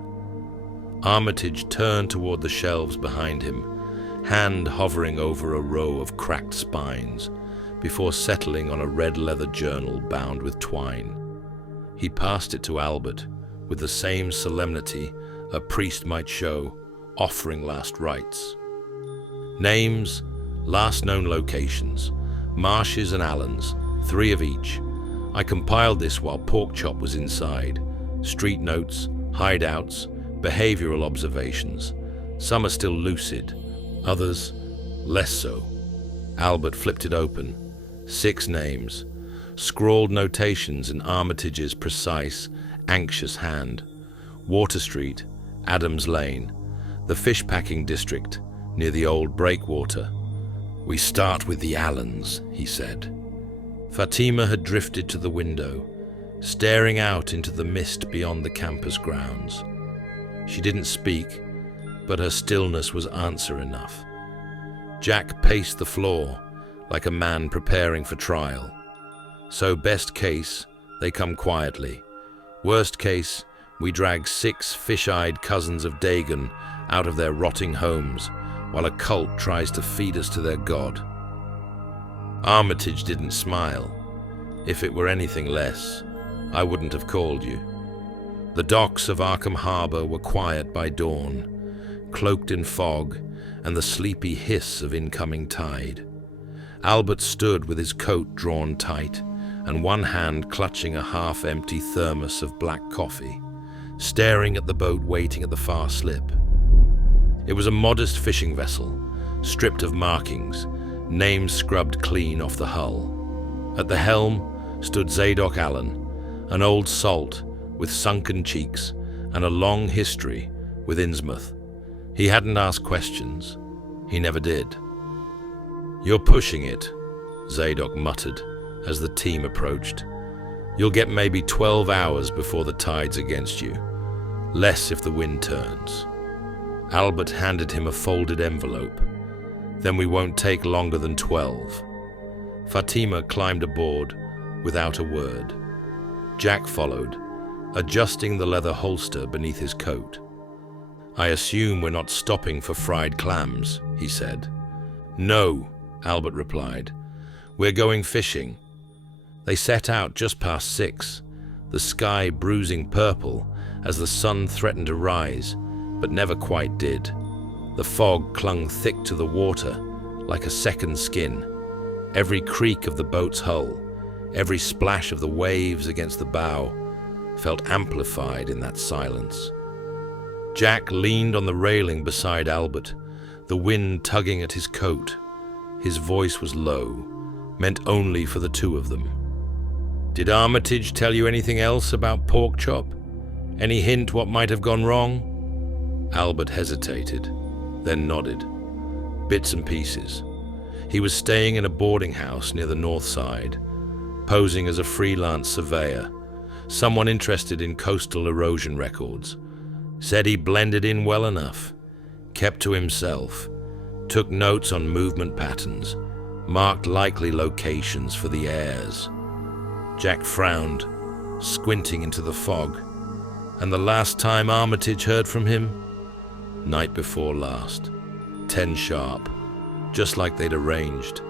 Armitage turned toward the shelves behind him, hand hovering over a row of cracked spines, before settling on a red leather journal bound with twine. He passed it to Albert with the same solemnity a priest might show, offering last rites. Names, last known locations, Marshes and Allens, 3 of each. I compiled this while Porkchop was inside. Street notes, hideouts, behavioral observations. Some are still lucid, others less so. Albert flipped it open. 6 names, scrawled notations in Armitage's precise, anxious hand. Water Street, Adams Lane, the fish-packing district near the old breakwater. We start with the Allens, he said. Fatima had drifted to the window, staring out into the mist beyond the campus grounds. She didn't speak, but her stillness was answer enough. Jack paced the floor like a man preparing for trial. So best case, they come quietly. Worst case, we drag 6 fish-eyed cousins of Dagon out of their rotting homes while a cult tries to feed us to their god. Armitage didn't smile. If it were anything less, I wouldn't have called you. The docks of Arkham Harbor were quiet by dawn, cloaked in fog and the sleepy hiss of incoming tide. Albert stood with his coat drawn tight and one hand clutching a half-empty thermos of black coffee, staring at the boat waiting at the far slip. It was a modest fishing vessel, stripped of markings, names scrubbed clean off the hull. At the helm stood Zadok Allen, an old salt with sunken cheeks and a long history with Innsmouth. He hadn't asked questions. He never did. "You're pushing it," Zadok muttered as the team approached. "You'll get maybe 12 hours before the tide's against you. Less if the wind turns." Albert handed him a folded envelope. "Then we won't take longer than 12. Fatima climbed aboard without a word. Jack followed, adjusting the leather holster beneath his coat. "I assume we're not stopping for fried clams," he said. "No," Albert replied. "We're going fishing." They set out just past 6, the sky bruising purple as the sun threatened to rise, but never quite did. The fog clung thick to the water like a second skin. Every creak of the boat's hull, every splash of the waves against the bow, felt amplified in that silence. Jack leaned on the railing beside Albert, the wind tugging at his coat. His voice was low, meant only for the two of them. "Did Armitage tell you anything else about Porkchop? Any hint what might have gone wrong?" Albert hesitated, then nodded. "Bits and pieces. He was staying in a boarding house near the north side, posing as a freelance surveyor, someone interested in coastal erosion records. Said he blended in well enough, kept to himself, took notes on movement patterns, marked likely locations for the heirs." Jack frowned, squinting into the fog. "And the last time Armitage heard from him?" "Night before last. 10 sharp. Just like they'd arranged.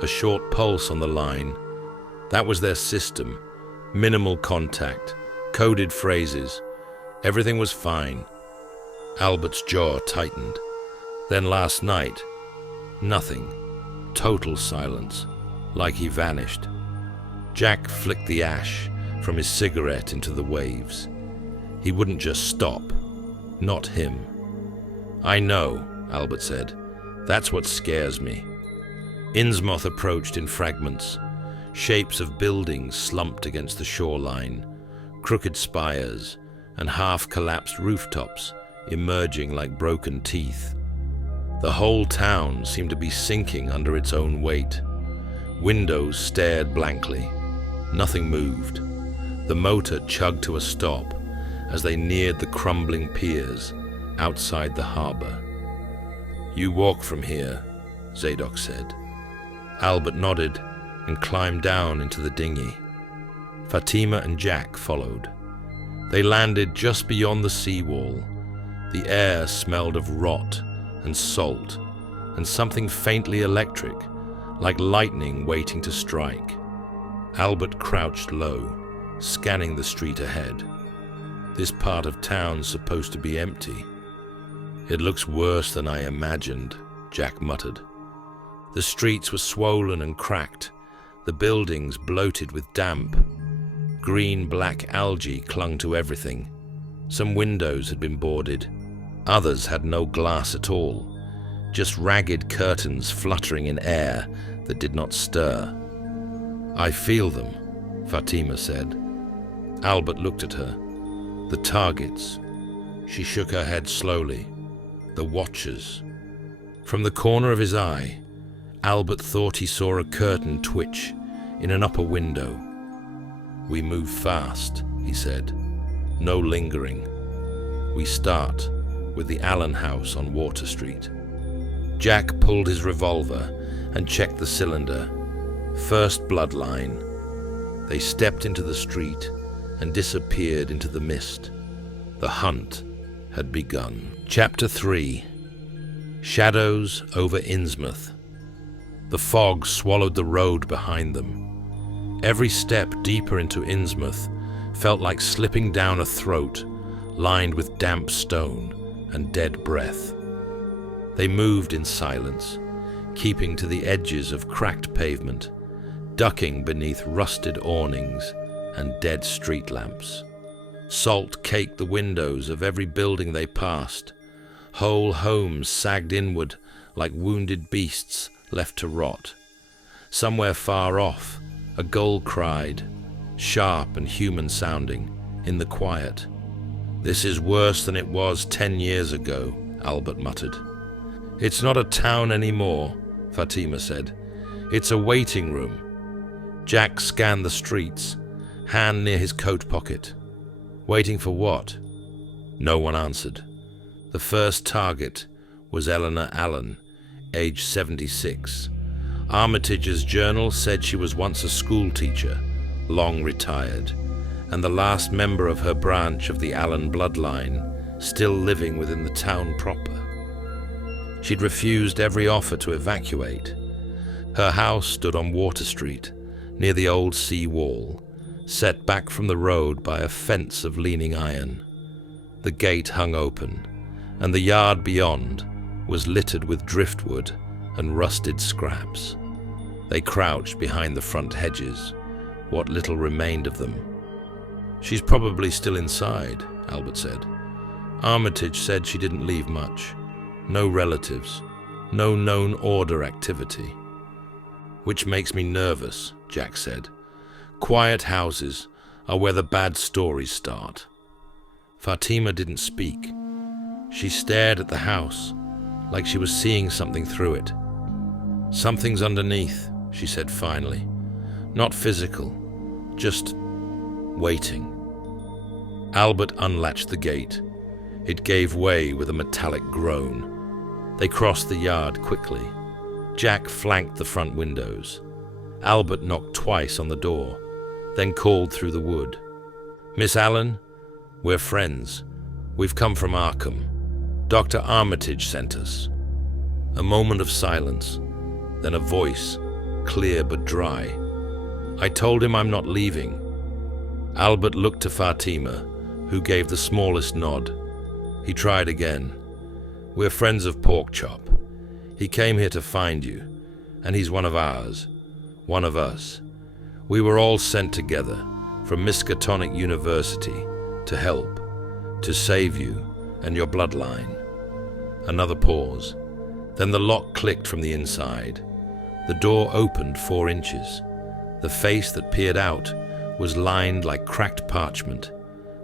A short pulse on the line. That was their system. Minimal contact. Coded phrases. Everything was fine." Albert's jaw tightened. "Then last night, nothing. Total silence. Like he vanished." Jack flicked the ash from his cigarette into the waves. He wouldn't just stop. Not him. "I know," Albert said. "That's what scares me." Innsmouth approached in fragments. Shapes of buildings slumped against the shoreline, crooked spires and half-collapsed rooftops emerging like broken teeth. The whole town seemed to be sinking under its own weight. Windows stared blankly. Nothing moved. The motor chugged to a stop as they neared the crumbling piers outside the harbor. "You walk from here," Zadok said. Albert nodded and climbed down into the dinghy. Fatima and Jack followed. They landed just beyond the seawall. The air smelled of rot and salt and something faintly electric, like lightning waiting to strike. Albert crouched low, scanning the street ahead. "This part of town's supposed to be empty." "It looks worse than I imagined," Jack muttered. The streets were swollen and cracked, the buildings bloated with damp. Green-black algae clung to everything. Some windows had been boarded. Others had no glass at all, just ragged curtains fluttering in air that did not stir. "I feel them," Fatima said. Albert looked at her. "The targets." She shook her head slowly. "The watchers." From the corner of his eye, Albert thought he saw a curtain twitch in an upper window. "We move fast," he said. "No lingering. We start with the Allen house on Water Street." Jack pulled his revolver and checked the cylinder. First bloodline. They stepped into the street and disappeared into the mist. The hunt had begun. Chapter 3. Shadows over Innsmouth. The fog swallowed the road behind them. Every step deeper into Innsmouth felt like slipping down a throat lined with damp stone and dead breath. They moved in silence, keeping to the edges of cracked pavement, ducking beneath rusted awnings and dead street lamps. Salt caked the windows of every building they passed. Whole homes sagged inward like wounded beasts left to rot. Somewhere far off, a gull cried, sharp and human-sounding, in the quiet. "This is worse than it was 10 years ago," Albert muttered. "It's not a town anymore," Fatima said. "It's a waiting room." Jack scanned the streets, hand near his coat pocket. Waiting for what? No one answered. The first target was Eleanor Allen, age 76. Armitage's journal said she was once a school teacher, long retired, and the last member of her branch of the Allen bloodline, still living within the town proper. She'd refused every offer to evacuate. Her house stood on Water Street, near the old sea wall, set back from the road by a fence of leaning iron. The gate hung open, and the yard beyond was littered with driftwood and rusted scraps. They crouched behind the front hedges, what little remained of them. "She's probably still inside," Albert said. "Armitage said she didn't leave much. No relatives, no known order activity." "Which makes me nervous," Jack said. "Quiet houses are where the bad stories start." Fatima didn't speak. She stared at the house, like she was seeing something through it. "Something's underneath," she said finally. "Not physical, just waiting." Albert unlatched the gate. It gave way with a metallic groan. They crossed the yard quickly. Jack flanked the front windows. Albert knocked twice on the door, then called through the wood. "Miss Allen, we're friends. We've come from Arkham. Dr. Armitage sent us." A moment of silence, then a voice, clear but dry. "I told him I'm not leaving." Albert looked to Fatima, who gave the smallest nod. He tried again. "We're friends of Porkchop. He came here to find you, and he's one of ours, one of us. We were all sent together from Miskatonic University to help, to save you and your bloodline." Another pause. Then the lock clicked from the inside. The door opened 4 inches. The face that peered out was lined like cracked parchment,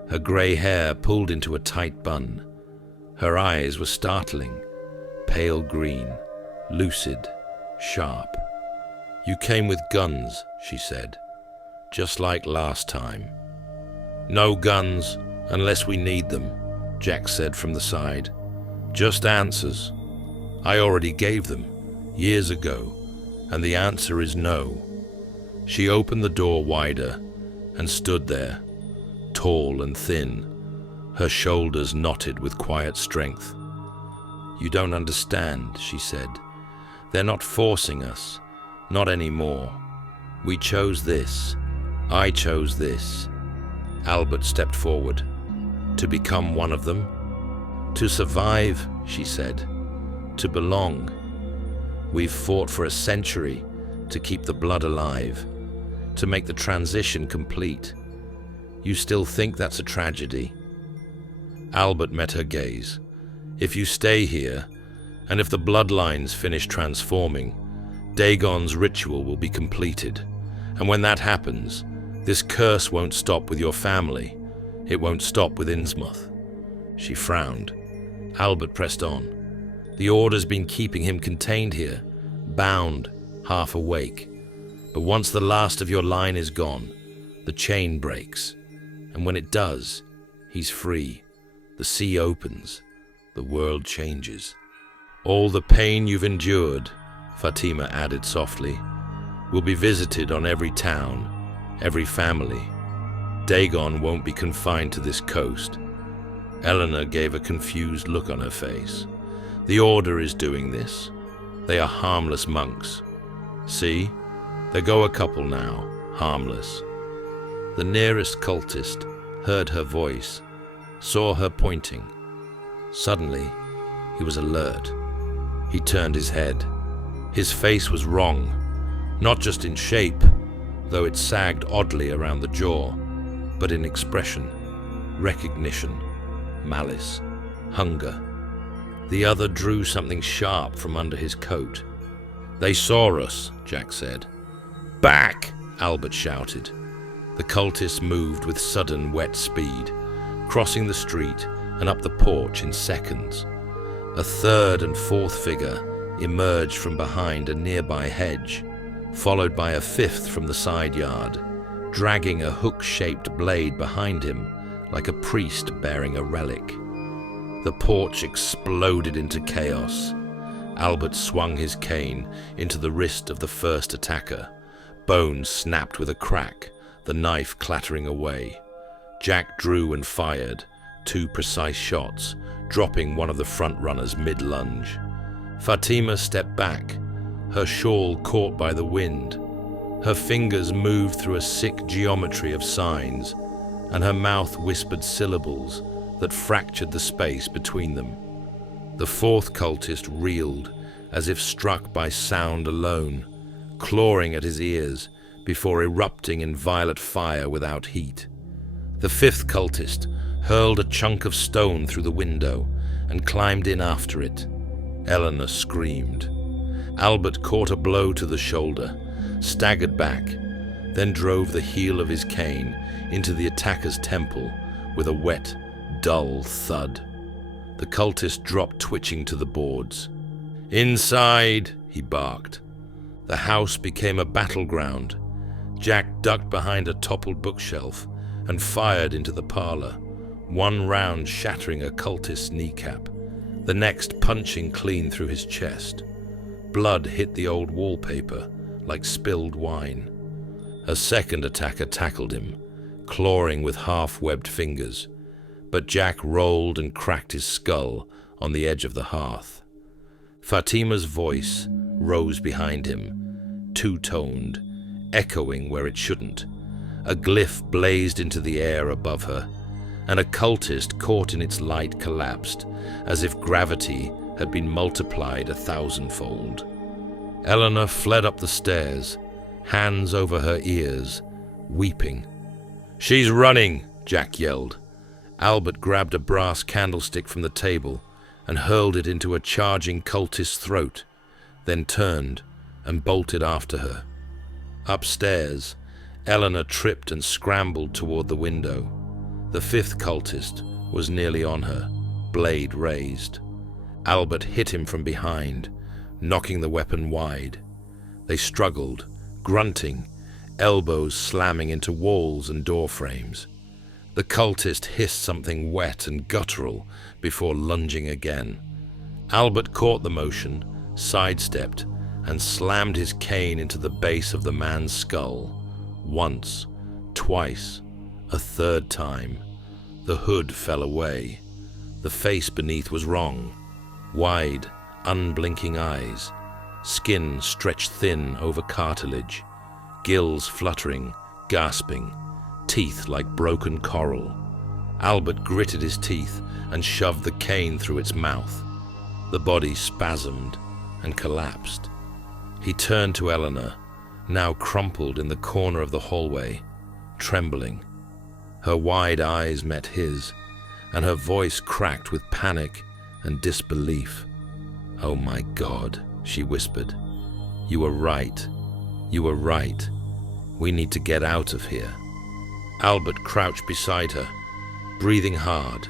her grey hair pulled into a tight bun. Her eyes were startling, pale green, lucid, sharp. "You came with guns," she said, "just like last time." "No guns, unless we need them," Jack said from the side. "Just answers. I already gave them, years ago, and the answer is no." She opened the door wider and stood there, tall and thin, her shoulders knotted with quiet strength. "You don't understand," she said. "They're not forcing us, not anymore. We chose this. I chose this." Albert stepped forward. "To become one of them? To survive," she said. "To belong. We've fought for a century to keep the blood alive, to make the transition complete. You still think that's a tragedy?" Albert met her gaze. "If you stay here, and if the bloodlines finish transforming, Dagon's ritual will be completed. And when that happens, this curse won't stop with your family. It won't stop with Innsmouth." She frowned. Albert pressed on. "The Order's been keeping him contained here, bound, half awake. But once the last of your line is gone, the chain breaks. And when it does, he's free. The sea opens. The world changes. All the pain you've endured," Fatima added softly, "will be visited on every town, every family. Dagon won't be confined to this coast." Eleanor gave a confused look on her face. "The Order is doing this. They are harmless monks. See? There go a couple now, harmless." The nearest cultist heard her voice, saw her pointing. Suddenly, he was alert. He turned his head. His face was wrong, not just in shape, though it sagged oddly around the jaw, but in expression. recognition, malice, hunger. The other drew something sharp from under his coat. "They saw us," Jack said. "Back!" Albert shouted. The cultists moved with sudden, wet speed, crossing the street and up the porch in seconds. A third and fourth figure emerged from behind a nearby hedge, followed by a fifth from the side yard, dragging a hook-shaped blade behind him like a priest bearing a relic. The porch exploded into chaos. Albert swung his cane into the wrist of the first attacker. Bones snapped with a crack, the knife clattering away. Jack drew and fired, 2 precise shots, dropping one of the front runners mid-lunge. Fatima stepped back, her shawl caught by the wind. Her fingers moved through a sick geometry of signs, and her mouth whispered syllables that fractured the space between them. The fourth cultist reeled, as if struck by sound alone, clawing at his ears before erupting in violet fire without heat. The fifth cultist hurled a chunk of stone through the window and climbed in after it. Eleanor screamed. Albert caught a blow to the shoulder, staggered back, then drove the heel of his cane into the attacker's temple with a wet, dull thud. The cultist dropped twitching to the boards. "Inside!" he barked. The house became a battleground. Jack ducked behind a toppled bookshelf and fired into the parlor, one round shattering a cultist's kneecap, the next punching clean through his chest. Blood hit the old wallpaper like spilled wine. A second attacker tackled him, clawing with half-webbed fingers, but Jack rolled and cracked his skull on the edge of the hearth. Fatima's voice rose behind him, two-toned, echoing where it shouldn't. A glyph blazed into the air above her, and a cultist caught in its light collapsed, as if gravity had been multiplied 1,000-fold. Eleanor fled up the stairs, hands over her ears, weeping. "She's running!" Jack yelled. Albert grabbed a brass candlestick from the table and hurled it into a charging cultist's throat, then turned and bolted after her. Upstairs, Eleanor tripped and scrambled toward the window. The fifth cultist was nearly on her, blade raised. Albert hit him from behind, knocking the weapon wide. They struggled, grunting, elbows slamming into walls and door frames. The cultist hissed something wet and guttural before lunging again. Albert caught the motion, sidestepped, and slammed his cane into the base of the man's skull. Once, twice, a third time. The hood fell away. The face beneath was wrong. Wide, unblinking eyes, skin stretched thin over cartilage, gills fluttering, gasping, teeth like broken coral. Albert gritted his teeth and shoved the cane through its mouth. The body spasmed and collapsed. He turned to Eleanor, now crumpled in the corner of the hallway, trembling. Her wide eyes met his, and her voice cracked with panic and disbelief. "Oh my God," she whispered. "You were right. You were right. We need to get out of here." Albert crouched beside her, breathing hard,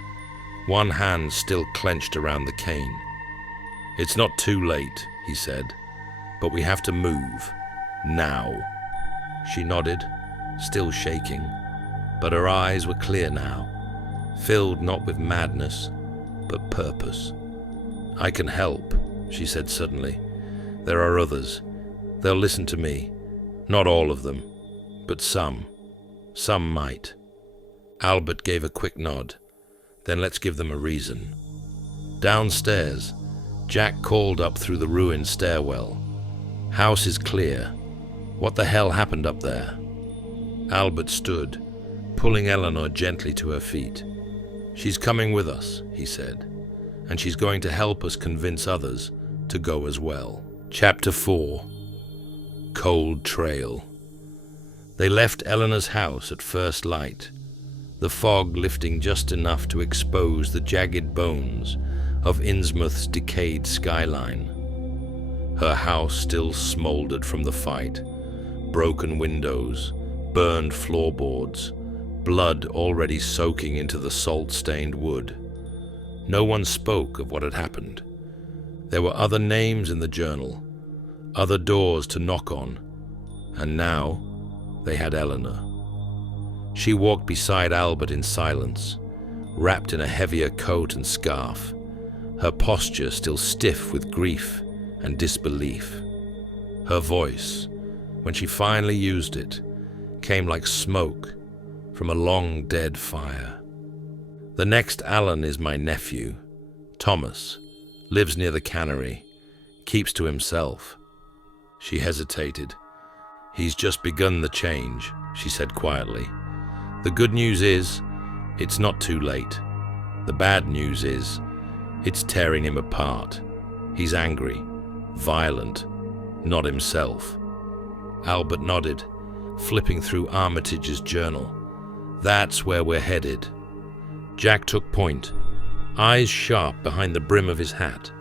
one hand still clenched around the cane. "It's not too late," he said, "but we have to move. Now." She nodded, still shaking, but her eyes were clear now, filled not with madness, but purpose. "I can help," she said suddenly. "There are others. They'll listen to me. Not all of them, but some. Some might." Albert gave a quick nod. "Then let's give them a reason." Downstairs, Jack called up through the ruined stairwell. "House is clear. What the hell happened up there?" Albert stood, pulling Eleanor gently to her feet. "She's coming with us," he said, "and she's going to help us convince others to go as well." Chapter 4. Cold Trail. They left Eleanor's house at first light. the fog lifting just enough to expose the jagged bones of Innsmouth's decayed skyline. Her house still smoldered from the fight, broken windows, burned floorboards, blood already soaking into the salt-stained wood. No one spoke of what had happened. There were other names in the journal, other doors to knock on, and now they had Eleanor. She walked beside Albert in silence, wrapped in a heavier coat and scarf, her posture still stiff with grief and disbelief. Her voice, when she finally used it, came like smoke from a long dead fire. The next Alan is my nephew, Thomas, lives near the cannery, keeps to himself. She hesitated. He's just begun the change, she said quietly. The good news is, it's not too late. The bad news is, it's tearing him apart. He's angry, violent, not himself. Albert nodded, flipping through Armitage's journal. That's where we're headed. Jack took point, eyes sharp behind the brim of his hat.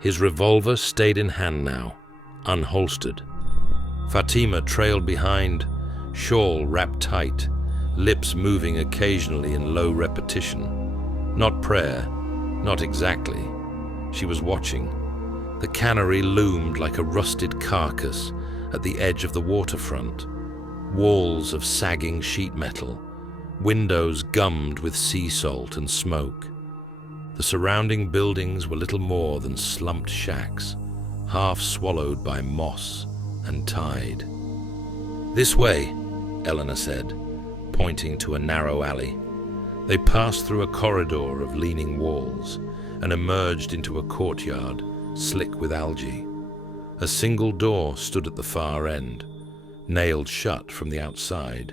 His revolver stayed in hand now, unholstered. Fatima trailed behind, shawl wrapped tight, lips moving occasionally in low repetition. Not prayer, not exactly. She was watching. The cannery loomed like a rusted carcass at the edge of the waterfront. Walls of sagging sheet metal, windows gummed with sea salt and smoke. The surrounding buildings were little more than slumped shacks, half swallowed by moss and tide. This way, Eleanor said, pointing to a narrow alley. They passed through a corridor of leaning walls and emerged into a courtyard slick with algae. A single door stood at the far end, nailed shut from the outside.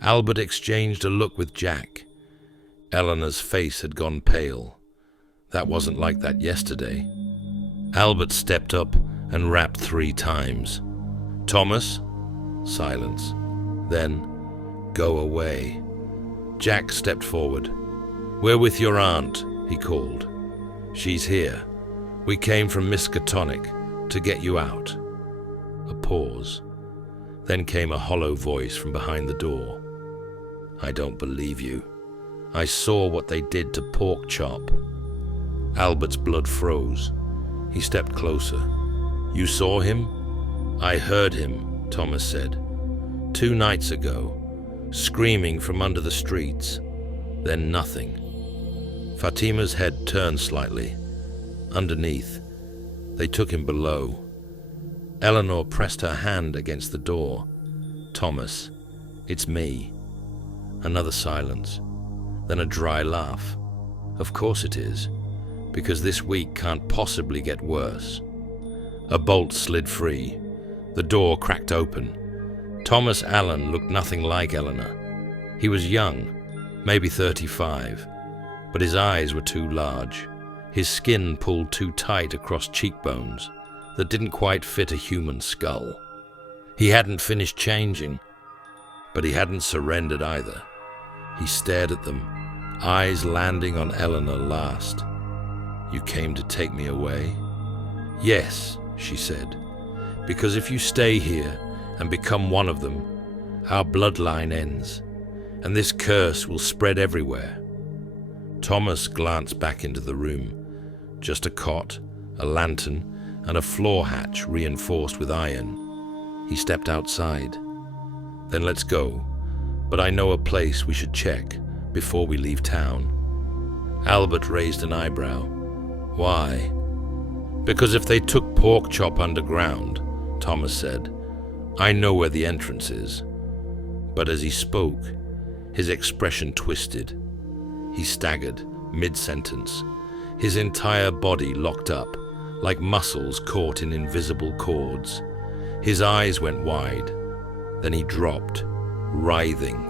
Albert exchanged a look with Jack. Eleanor's face had gone pale. That wasn't like that yesterday. Albert stepped up and rapped 3 times. Thomas? Silence. Then, go away. Jack stepped forward. We're with your aunt, he called. She's here. We came from Miskatonic to get you out. A pause. Then came a hollow voice from behind the door. I don't believe you. I saw what they did to Porkchop. Albert's blood froze. He stepped closer. You saw him? I heard him, Thomas said. 2 nights ago, screaming from under the streets. Then nothing. Fatima's head turned slightly. Underneath, they took him below. Eleanor pressed her hand against the door. Thomas, it's me. Another silence. Then a dry laugh. Of course it is, because this week can't possibly get worse. A bolt slid free. The door cracked open. Thomas Allen looked nothing like Eleanor. He was young, maybe 35, but his eyes were too large. His skin pulled too tight across cheekbones that didn't quite fit a human skull. He hadn't finished changing, but he hadn't surrendered either. He stared at them, eyes landing on Eleanor last. You came to take me away? Yes, she said, because if you stay here and become one of them, our bloodline ends, and this curse will spread everywhere. Thomas glanced back into the room. Just a cot, a lantern, and a floor hatch reinforced with iron. He stepped outside. Then let's go, but I know a place we should check before we leave town. Albert raised an eyebrow. Why? Because if they took Porkchop underground, Thomas said, I know where the entrance is. But as he spoke, his expression twisted. He staggered, mid-sentence, his entire body locked up, like muscles caught in invisible cords. His eyes went wide. Then he dropped, writhing.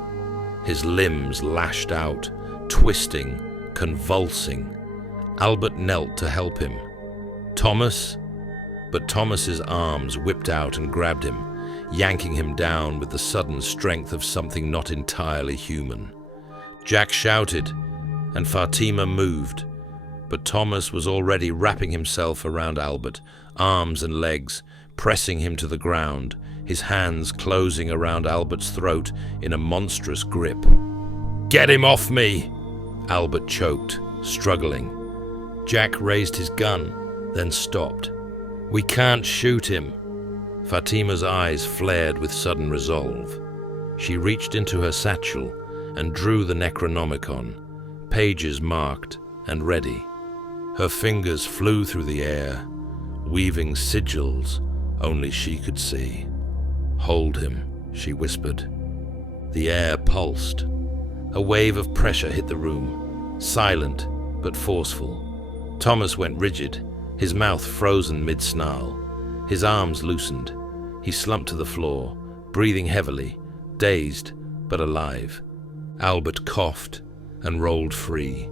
His limbs lashed out, twisting, convulsing. Albert knelt to help him. Thomas? But Thomas's arms whipped out and grabbed him, yanking him down with the sudden strength of something not entirely human. Jack shouted, and Fatima moved, but Thomas was already wrapping himself around Albert, arms and legs, pressing him to the ground, his hands closing around Albert's throat in a monstrous grip. "Get him off me!" Albert choked, struggling. Jack raised his gun, then stopped. "We can't shoot him." Fatima's eyes flared with sudden resolve. She reached into her satchel and drew the Necronomicon, pages marked and ready. Her fingers flew through the air, weaving sigils only she could see. "Hold him," she whispered. The air pulsed. A wave of pressure hit the room, silent but forceful. Thomas went rigid, his mouth frozen mid-snarl. His arms loosened. He slumped to the floor, breathing heavily, dazed but alive. Albert coughed and rolled free.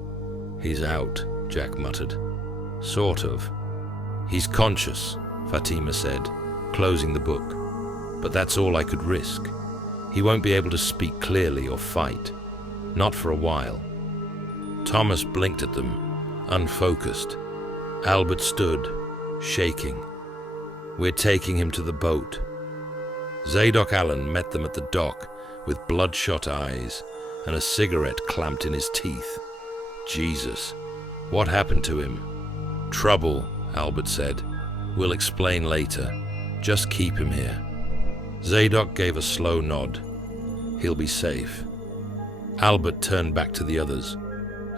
"He's out," Jack muttered. "Sort of." "He's conscious," Fatima said, closing the book. "But that's all I could risk. He won't be able to speak clearly or fight. Not for a while." Thomas blinked at them, unfocused. Albert stood, shaking. "We're taking him to the boat." Zadok Allen met them at the dock with bloodshot eyes and a cigarette clamped in his teeth. "Jesus, what happened to him?" "Trouble," Albert said. "We'll explain later. Just keep him here." Zadok gave a slow nod. "He'll be safe." Albert turned back to the others.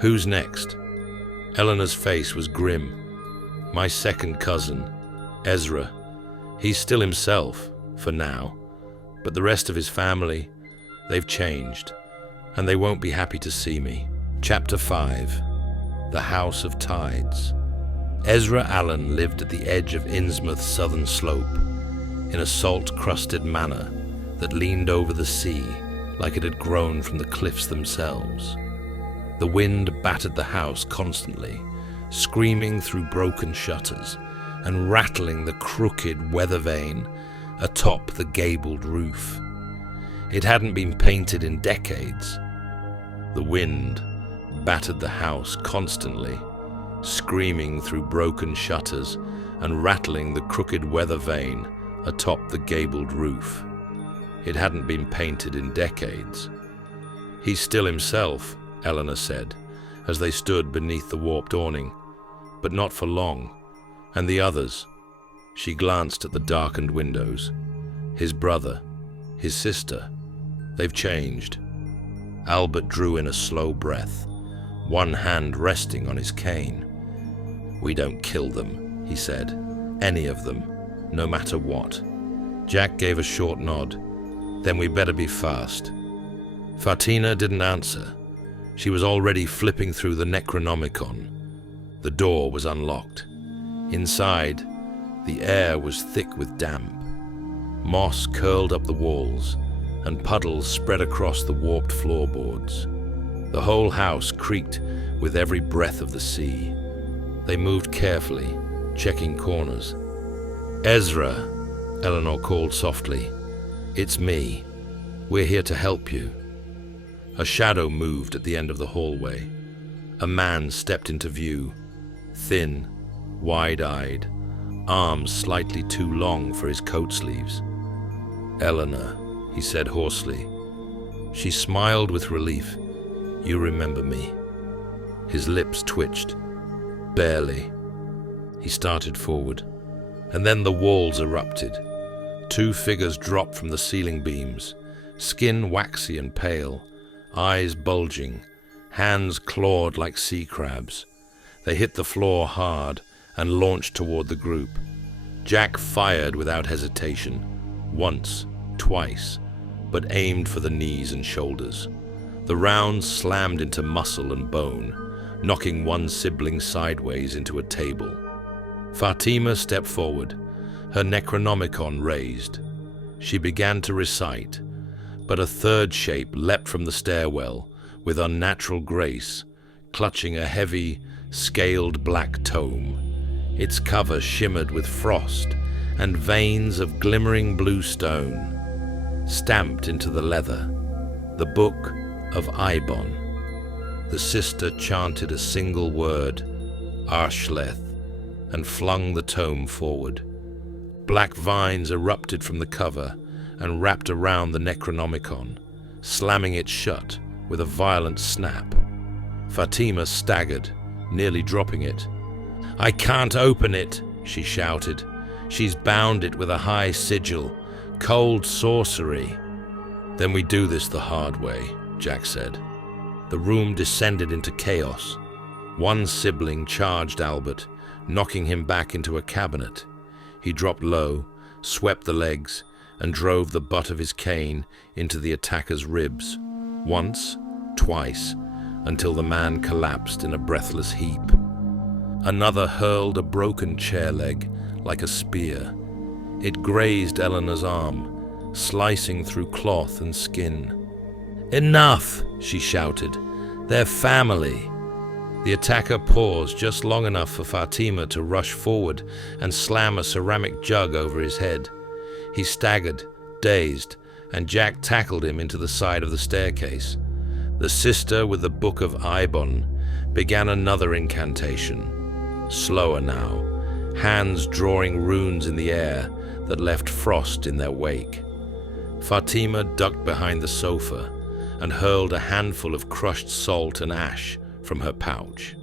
"Who's next?" Eleanor's face was grim. "My second cousin, Ezra. He's still himself, for now. But the rest of his family, they've changed, and they won't be happy to see me." Chapter 5. The House of Tides. Ezra Allen lived at the edge of Innsmouth's southern slope, in a salt-crusted manor that leaned over the sea like it had grown from the cliffs themselves. The wind battered the house constantly, screaming through broken shutters and rattling the crooked weather vane atop the gabled roof. It hadn't been painted in decades. The wind battered the house constantly, screaming through broken shutters and rattling the crooked weather vane atop the gabled roof. It hadn't been painted in decades. "He's still himself," Eleanor said, as they stood beneath the warped awning. "But not for long. And the others?" She glanced at the darkened windows. "His brother, his sister, they've changed." Albert drew in a slow breath, one hand resting on his cane. "We don't kill them," he said. "Any of them, no matter what." Jack gave a short nod. "Then we better be fast." Fatina didn't answer. She was already flipping through the Necronomicon. The door was unlocked. Inside, the air was thick with damp. Moss curled up the walls, and puddles spread across the warped floorboards. The whole house creaked with every breath of the sea. They moved carefully, checking corners. "Ezra," Eleanor called softly. "It's me. We're here to help you." A shadow moved at the end of the hallway. A man stepped into view, thin, wide-eyed, arms slightly too long for his coat sleeves. "Eleanor," he said hoarsely. She smiled with relief. "You remember me." His lips twitched. "Barely." He started forward, and then the walls erupted. Two figures dropped from the ceiling beams, skin waxy and pale, eyes bulging, hands clawed like sea crabs. They hit the floor hard and launched toward the group. Jack fired without hesitation, once, twice, but aimed for the knees and shoulders. The rounds slammed into muscle and bone, knocking one sibling sideways into a table. Fatima stepped forward, her Necronomicon raised. She began to recite, but a third shape leapt from the stairwell with unnatural grace, clutching a heavy, scaled black tome. Its cover shimmered with frost and veins of glimmering blue stone. Stamped into the leather, the Book of Abdul The sister chanted a single word, Arshleth, and flung the tome forward. Black vines erupted from the cover and wrapped around the Necronomicon, slamming it shut with a violent snap. Fatima staggered, nearly dropping it. "I can't open it," she shouted. "She's bound it with a high sigil. Cold sorcery." "Then we do this the hard way," Jack said. The room descended into chaos. One sibling charged Albert, knocking him back into a cabinet. He dropped low, swept the legs, and drove the butt of his cane into the attacker's ribs. Once, twice, until the man collapsed in a breathless heap. Another hurled a broken chair leg like a spear. It grazed Eleanor's arm, slicing through cloth and skin. "Enough!" she shouted. "They're family!" The attacker paused just long enough for Fatima to rush forward and slam a ceramic jug over his head. He staggered, dazed, and Jack tackled him into the side of the staircase. The sister with the Book of Abdul began another incantation. Slower now, hands drawing runes in the air that left frost in their wake. Fatima ducked behind the sofa and hurled a handful of crushed salt and ash from her pouch.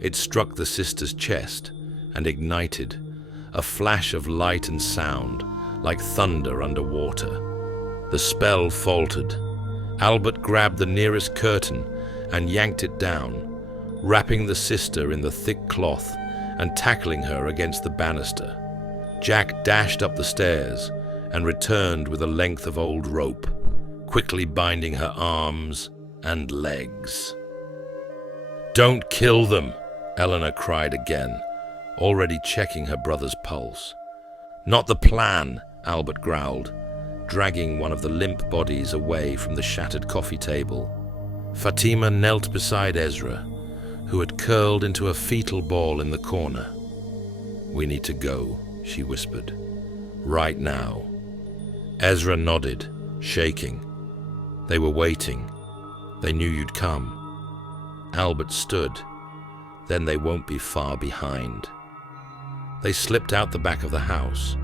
It struck the sister's chest and ignited, a flash of light and sound like thunder underwater. The spell faltered. Albert grabbed the nearest curtain and yanked it down, wrapping the sister in the thick cloth and tackling her against the banister. Jack dashed up the stairs and returned with a length of old rope, quickly binding her arms and legs. "Don't kill them," Eleanor cried again, already checking her brother's pulse. "Not the plan," Albert growled, dragging one of the limp bodies away from the shattered coffee table. Fatima knelt beside Ezra, who had curled into a fetal ball in the corner. "We need to go," she whispered. "Right now." Ezra nodded, shaking. They were waiting. They knew you'd come. Albert stood. Then they won't be far behind. They slipped out the back of the house,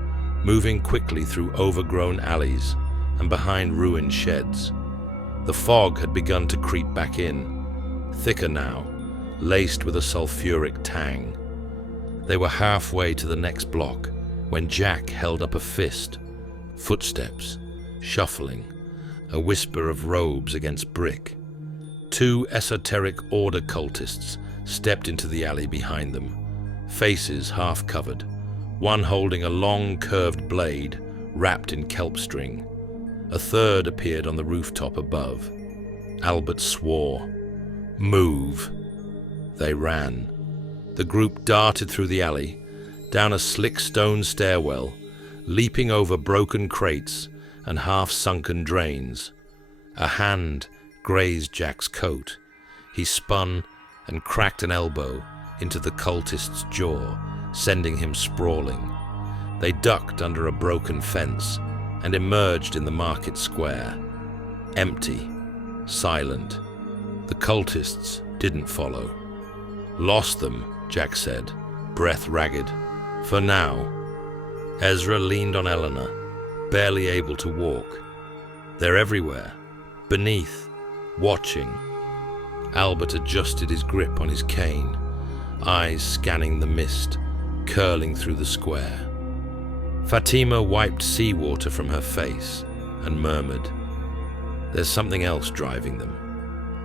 moving quickly through overgrown alleys and behind ruined sheds. The fog had begun to creep back in, thicker now, laced with a sulfuric tang. They were halfway to the next block when Jack held up a fist. Footsteps, shuffling, a whisper of robes against brick. 2 esoteric order cultists stepped into the alley behind them, faces half covered, one holding a long curved blade wrapped in kelp string. A third appeared on the rooftop above. Albert swore. "Move!" They ran. The group darted through the alley, down a slick stone stairwell, leaping over broken crates and half-sunken drains. A hand grazed Jack's coat. He spun and cracked an elbow into the cultist's jaw, sending him sprawling. They ducked under a broken fence and emerged in the market square. Empty, silent. The cultists didn't follow. "Lost them," Jack said, breath ragged. "For now." Ezra leaned on Eleanor, barely able to walk. "They're everywhere, beneath, watching." Albert adjusted his grip on his cane, eyes scanning the mist, curling through the square. Fatima wiped seawater from her face and murmured, "There's something else driving them.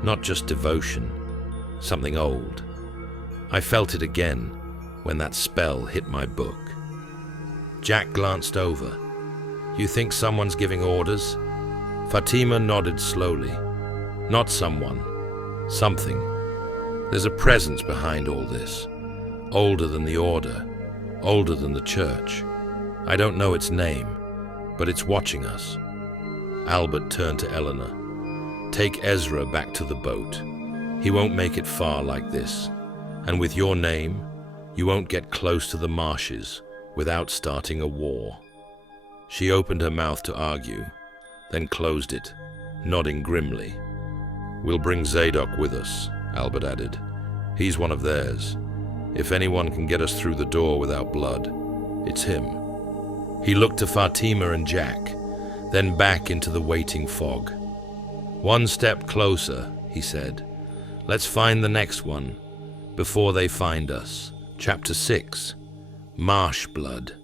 Not just devotion, something old. I felt it again when that spell hit my book." Jack glanced over. "You think someone's giving orders?" Fatima nodded slowly. "Not someone. Something. There's a presence behind all this. Older than the Order. Older than the Church. I don't know its name, but it's watching us." Albert turned to Eleanor. "Take Ezra back to the boat. He won't make it far like this. And with your name, you won't get close to the marshes without starting a war." She opened her mouth to argue, then closed it, nodding grimly. "We'll bring Zadok with us," Albert added. He's one of theirs. If anyone can get us through the door without blood, it's him. He looked to Fatima and Jack, then back into the waiting fog. One step closer, he said. Let's find the next one, before they find us. Chapter 6. Marsh Blood.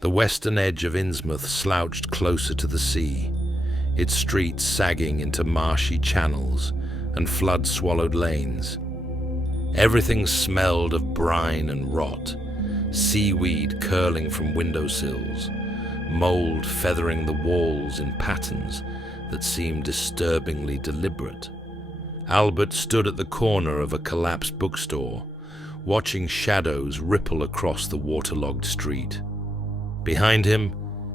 The western edge of Innsmouth slouched closer to the sea, its streets sagging into marshy channels and flood-swallowed lanes. Everything smelled of brine and rot, seaweed curling from windowsills, mold feathering the walls in patterns that seemed disturbingly deliberate. Albert stood at the corner of a collapsed bookstore, watching shadows ripple across the waterlogged street. Behind him,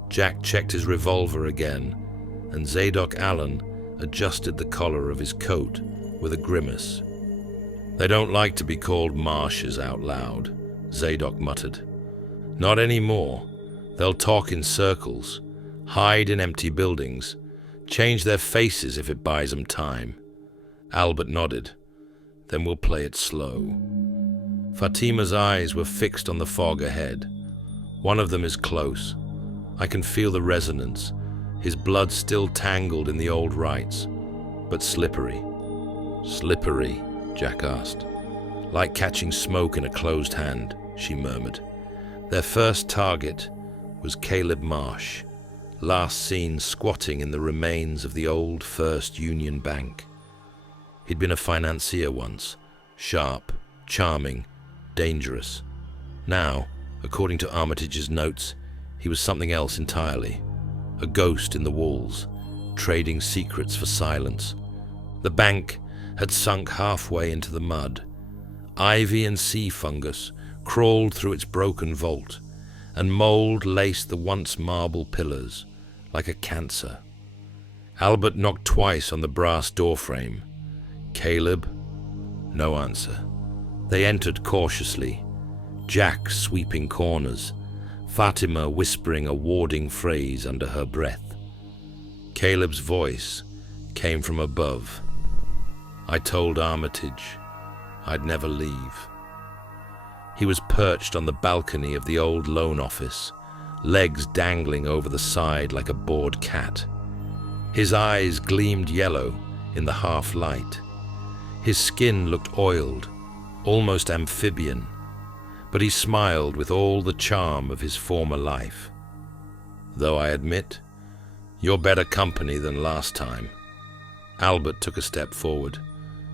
Jack checked his revolver again, and Zadok Allen adjusted the collar of his coat with a grimace. They don't like to be called marshes out loud, Zadok muttered. Not anymore. They'll talk in circles, hide in empty buildings, change their faces if it buys them time. Albert nodded. Then we'll play it slow. Fatima's eyes were fixed on the fog ahead. One of them is close. I can feel the resonance, his blood still tangled in the old rites, but slippery. Slippery, Jack asked. Like catching smoke in a closed hand, she murmured. Their first target was Caleb Marsh, last seen squatting in the remains of the old First Union Bank. He'd been a financier once, sharp, charming, dangerous. Now, according to Armitage's notes, he was something else entirely. A ghost in the walls, trading secrets for silence. The bank had sunk halfway into the mud. Ivy and sea fungus crawled through its broken vault, and mold laced the once marble pillars like a cancer. Albert knocked twice on the brass doorframe. Caleb? No answer. They entered cautiously, Jack sweeping corners, Fatima whispering a warding phrase under her breath. Caleb's voice came from above. I told Armitage I'd never leave. He was perched on the balcony of the old loan office, legs dangling over the side like a bored cat. His eyes gleamed yellow in the half-light. His skin looked oiled, almost amphibian, but he smiled with all the charm of his former life. Though I admit, you're better company than last time. Albert took a step forward.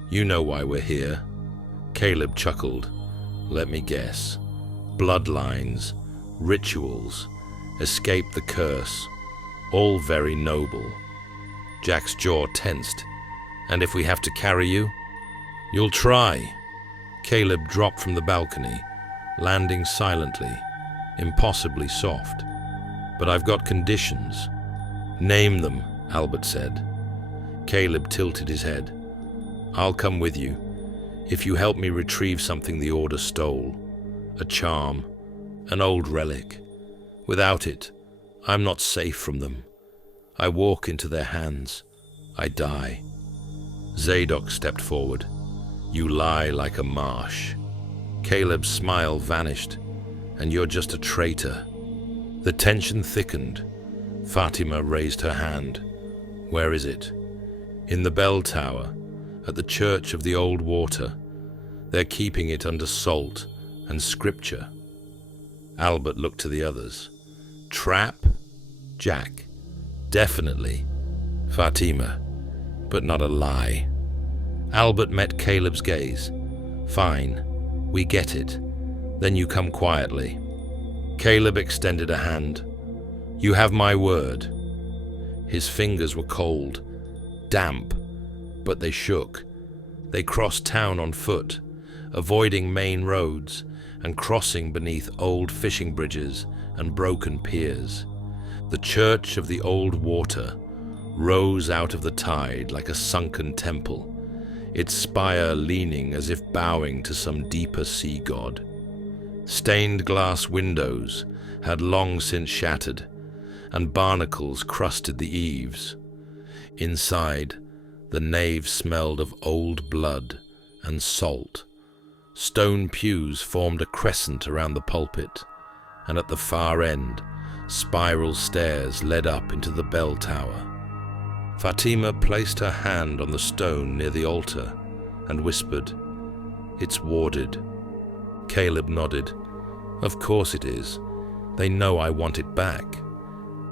You know why we're here. Caleb chuckled. Let me guess. Bloodlines, rituals, escape the curse, all very noble. Jack's jaw tensed. And if we have to carry you? You'll try. Caleb dropped from the balcony, landing silently, impossibly soft. But I've got conditions. Name them, Albert said. Caleb tilted his head. I'll come with you, if you help me retrieve something the Order stole. A charm, an old relic. Without it, I'm not safe from them. I walk into their hands. I die. Zadok stepped forward. You lie like a marsh. Caleb's smile vanished, and you're just a traitor. The tension thickened. Fatima raised her hand. Where is it? In the bell tower, at the Church of the Old Water. They're keeping it under salt and scripture. Albert looked to the others. Trap? Jack. Definitely. Fatima. But not a lie. Albert met Caleb's gaze. Fine. We get it. Then you come quietly. Caleb extended a hand. You have my word. His fingers were cold, damp, but they shook. They crossed town on foot, avoiding main roads and crossing beneath old fishing bridges and broken piers. The Church of the Old Water rose out of the tide like a sunken temple, its spire leaning as if bowing to some deeper sea god. Stained glass windows had long since shattered, and barnacles crusted the eaves. Inside, the nave smelled of old blood and salt. Stone pews formed a crescent around the pulpit, and at the far end, spiral stairs led up into the bell tower. Fatima placed her hand on the stone near the altar and whispered, "It's warded." Caleb nodded. "Of course it is. They know I want it back."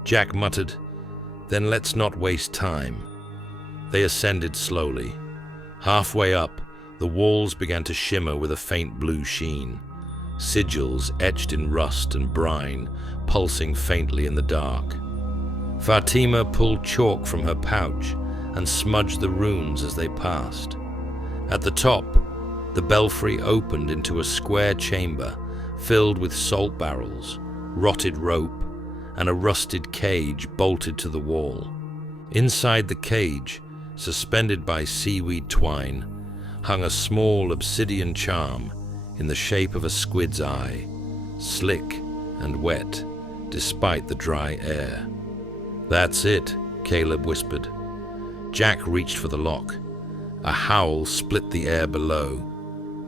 Jack muttered, "Then let's not waste time." They ascended slowly. Halfway up, the walls began to shimmer with a faint blue sheen. Sigils etched in rust and brine, pulsing faintly in the dark. Fatima pulled chalk from her pouch and smudged the runes as they passed. At the top, the belfry opened into a square chamber filled with salt barrels, rotted rope, and a rusted cage bolted to the wall. Inside the cage, suspended by seaweed twine, hung a small obsidian charm in the shape of a squid's eye, slick and wet despite the dry air. "That's it," Caleb whispered. Jack reached for the lock. A howl split the air below,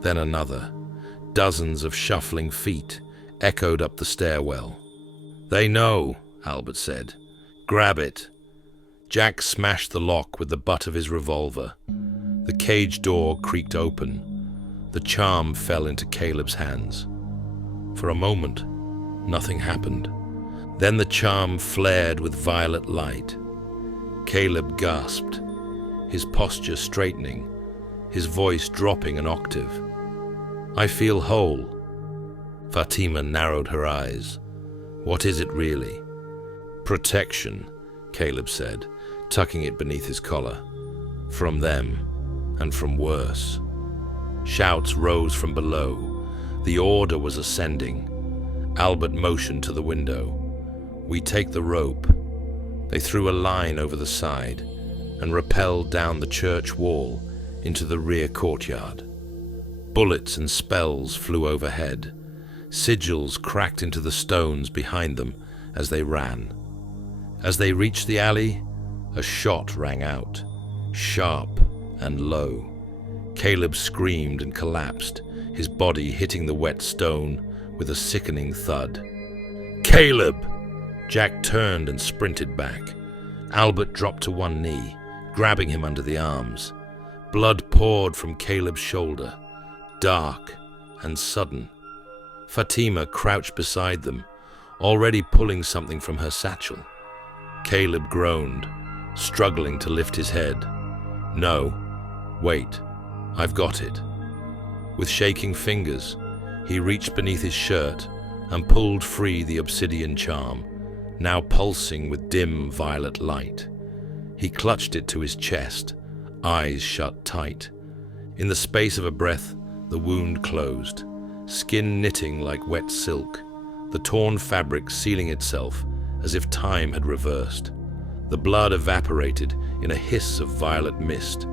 then another. Dozens of shuffling feet echoed up the stairwell. "They know," Albert said. "Grab it." Jack smashed the lock with the butt of his revolver. The cage door creaked open. The charm fell into Caleb's hands. For a moment, nothing happened. Then the charm flared with violet light. Caleb gasped, his posture straightening, his voice dropping an octave. "I feel whole." Fatima narrowed her eyes. "What is it really?" "Protection," Caleb said, tucking it beneath his collar. "From them, and from worse." Shouts rose from below. The order was ascending. Albert motioned to the window. "We take the rope." They threw a line over the side and rappelled down the church wall into the rear courtyard. Bullets and spells flew overhead. Sigils cracked into the stones behind them as they ran. As they reached the alley, a shot rang out, sharp and low. Caleb screamed and collapsed, his body hitting the wet stone with a sickening thud. "Caleb!" Jack turned and sprinted back. Albert dropped to one knee, grabbing him under the arms. Blood poured from Caleb's shoulder, dark and sudden. Fatima crouched beside them, already pulling something from her satchel. Caleb groaned, struggling to lift his head. "No, wait, I've got it." With shaking fingers, he reached beneath his shirt and pulled free the obsidian charm, now pulsing with dim violet light. He clutched it to his chest, eyes shut tight. In the space of a breath, the wound closed, skin knitting like wet silk, the torn fabric sealing itself as if time had reversed. The blood evaporated in a hiss of violet mist.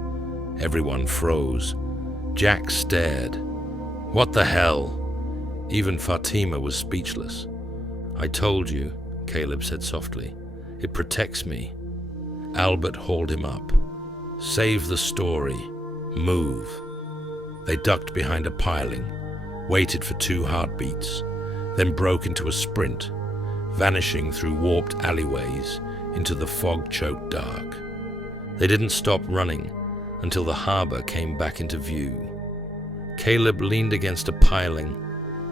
Everyone froze. Jack stared. "What the hell?" Even Fatima was speechless. "I told you," Caleb said softly. "It protects me." Albert hauled him up. "Save the story. Move." They ducked behind a piling, waited for 2 heartbeats, then broke into a sprint, vanishing through warped alleyways into the fog-choked dark. They didn't stop running until the harbor came back into view. Caleb leaned against a piling,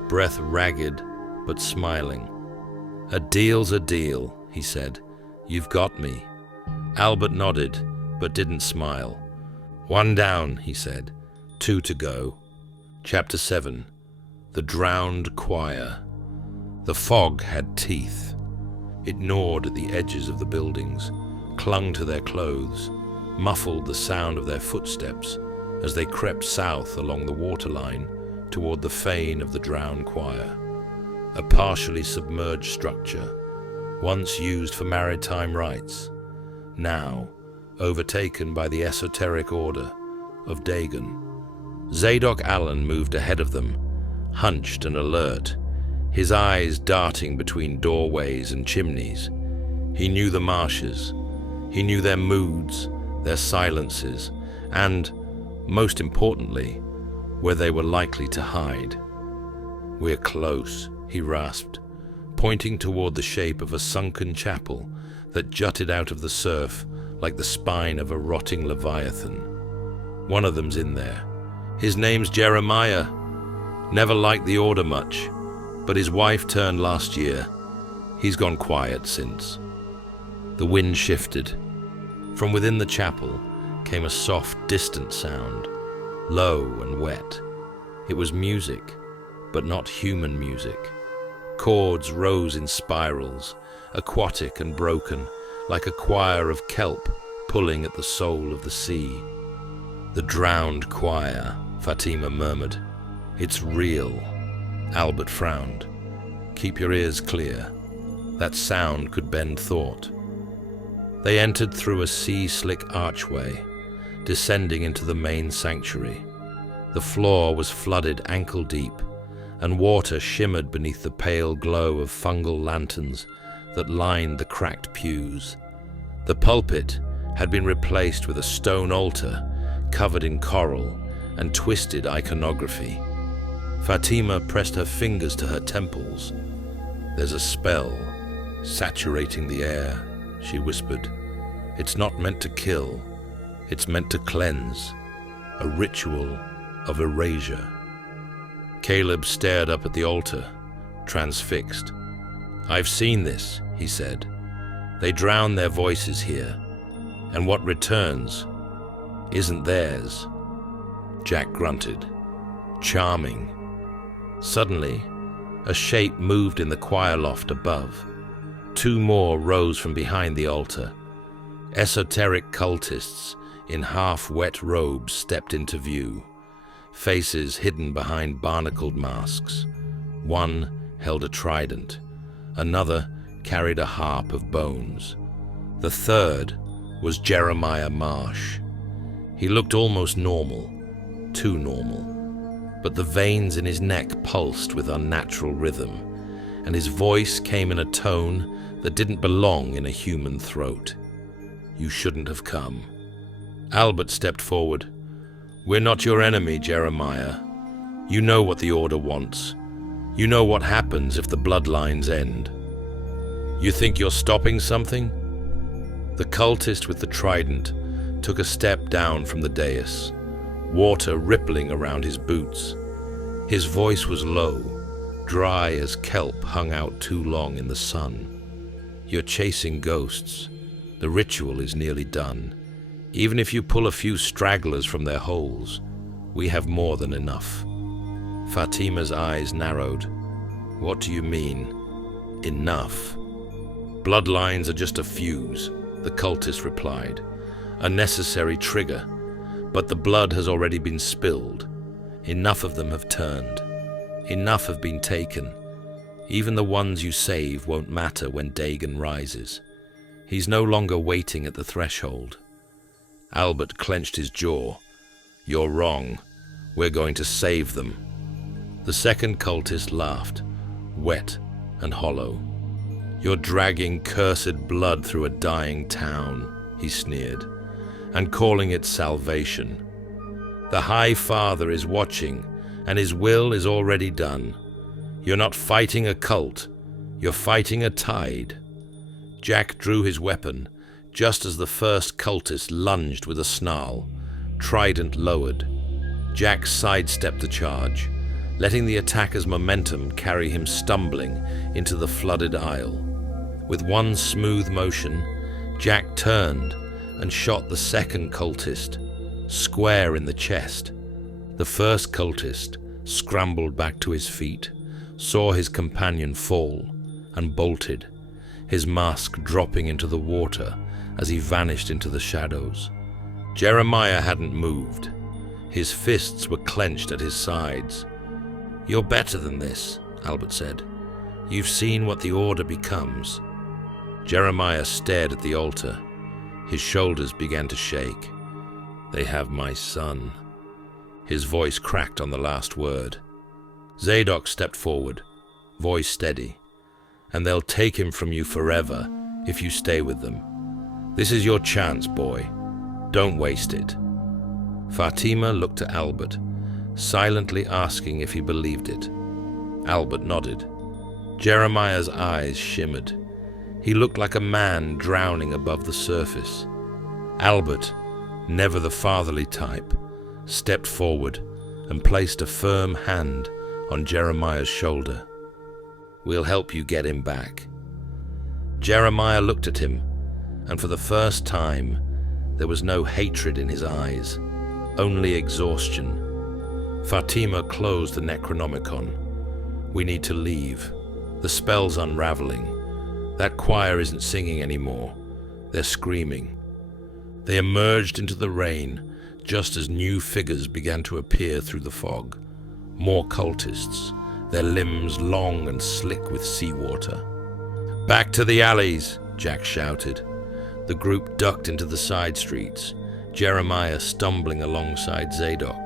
breath ragged but smiling. "A deal's a deal," he said. "You've got me." Albert nodded, but didn't smile. "One down," he said. 2 to go. Chapter 7. The Drowned Choir. The fog had teeth. It gnawed at the edges of the buildings, clung to their clothes, muffled the sound of their footsteps as they crept south along the waterline toward the fane of the drowned choir, a partially submerged structure, once used for maritime rites, now overtaken by the esoteric order of Dagon. Zadok Allen moved ahead of them, hunched and alert, his eyes darting between doorways and chimneys. He knew the marshes. He knew their moods, their silences, and, most importantly, where they were likely to hide. "We're close," he rasped, pointing toward the shape of a sunken chapel that jutted out of the surf like the spine of a rotting leviathan. "One of them's in there. His name's Jeremiah. Never liked the order much, but his wife turned last year. He's gone quiet since." The wind shifted. From within the chapel came a soft, distant sound, low and wet. It was music, but not human music. Chords rose in spirals, aquatic and broken, like a choir of kelp pulling at the soul of the sea. "The drowned choir," Fatima murmured. "It's real." Albert frowned. "Keep your ears clear. That sound could bend thought." They entered through a sea-slick archway, descending into the main sanctuary. The floor was flooded ankle-deep, and water shimmered beneath the pale glow of fungal lanterns that lined the cracked pews. The pulpit had been replaced with a stone altar covered in coral and twisted iconography. Fatima pressed her fingers to her temples. "There's a spell saturating the air," she whispered. "It's not meant to kill, it's meant to cleanse. A ritual of erasure." Caleb stared up at the altar, transfixed. "I've seen this," he said. "They drown their voices here, and what returns isn't theirs." Jack grunted. "Charming." Suddenly, a shape moved in the choir loft above. Two more rose from behind the altar. Esoteric cultists in half-wet robes stepped into view, faces hidden behind barnacled masks. One held a trident, another carried a harp of bones. The third was Jeremiah Marsh. He looked almost normal, too normal, but the veins in his neck pulsed with unnatural rhythm, and his voice came in a tone that didn't belong in a human throat. "You shouldn't have come." Albert stepped forward. "We're not your enemy, Jeremiah. You know what the Order wants. You know what happens if the bloodlines end. You think you're stopping something?" The cultist with the trident took a step down from the dais, water rippling around his boots. His voice was low, dry as kelp hung out too long in the sun. "You're chasing ghosts. The ritual is nearly done. Even if you pull a few stragglers from their holes, we have more than enough." Fatima's eyes narrowed. "What do you mean, enough?" "Bloodlines are just a fuse," the cultist replied. "A necessary trigger, but the blood has already been spilled. Enough of them have turned. Enough have been taken. Even the ones you save won't matter when Dagon rises. He's no longer waiting at the threshold." Albert clenched his jaw. "You're wrong. We're going to save them." The second cultist laughed, wet and hollow. "You're dragging cursed blood through a dying town," he sneered, "and calling it salvation. The High Father is watching, and his will is already done. You're not fighting a cult, you're fighting a tide." Jack drew his weapon, just as the first cultist lunged with a snarl, trident lowered. Jack sidestepped the charge, letting the attacker's momentum carry him stumbling into the flooded aisle. With one smooth motion, Jack turned and shot the second cultist, square in the chest. The first cultist scrambled back to his feet, saw his companion fall, and bolted, his mask dropping into the water as he vanished into the shadows. Jeremiah hadn't moved. His fists were clenched at his sides. "You're better than this," Albert said. "You've seen what the Order becomes." Jeremiah stared at the altar. His shoulders began to shake. "They have my son." His voice cracked on the last word. Zadok stepped forward, voice steady. "And they'll take him from you forever if you stay with them. This is your chance, boy. Don't waste it." Fatima looked at Albert, silently asking if he believed it. Albert nodded. Jeremiah's eyes shimmered. He looked like a man drowning above the surface. Albert, never the fatherly type, stepped forward and placed a firm hand on Jeremiah's shoulder. "We'll help you get him back." Jeremiah looked at him, and for the first time, there was no hatred in his eyes, only exhaustion. Fatima closed the Necronomicon. "We need to leave. The spell's unraveling. That choir isn't singing anymore. They're screaming." They emerged into the rain just as new figures began to appear through the fog. More cultists, their limbs long and slick with seawater. "Back to the alleys," Jack shouted. The group ducked into the side streets, Jeremiah stumbling alongside Zadok,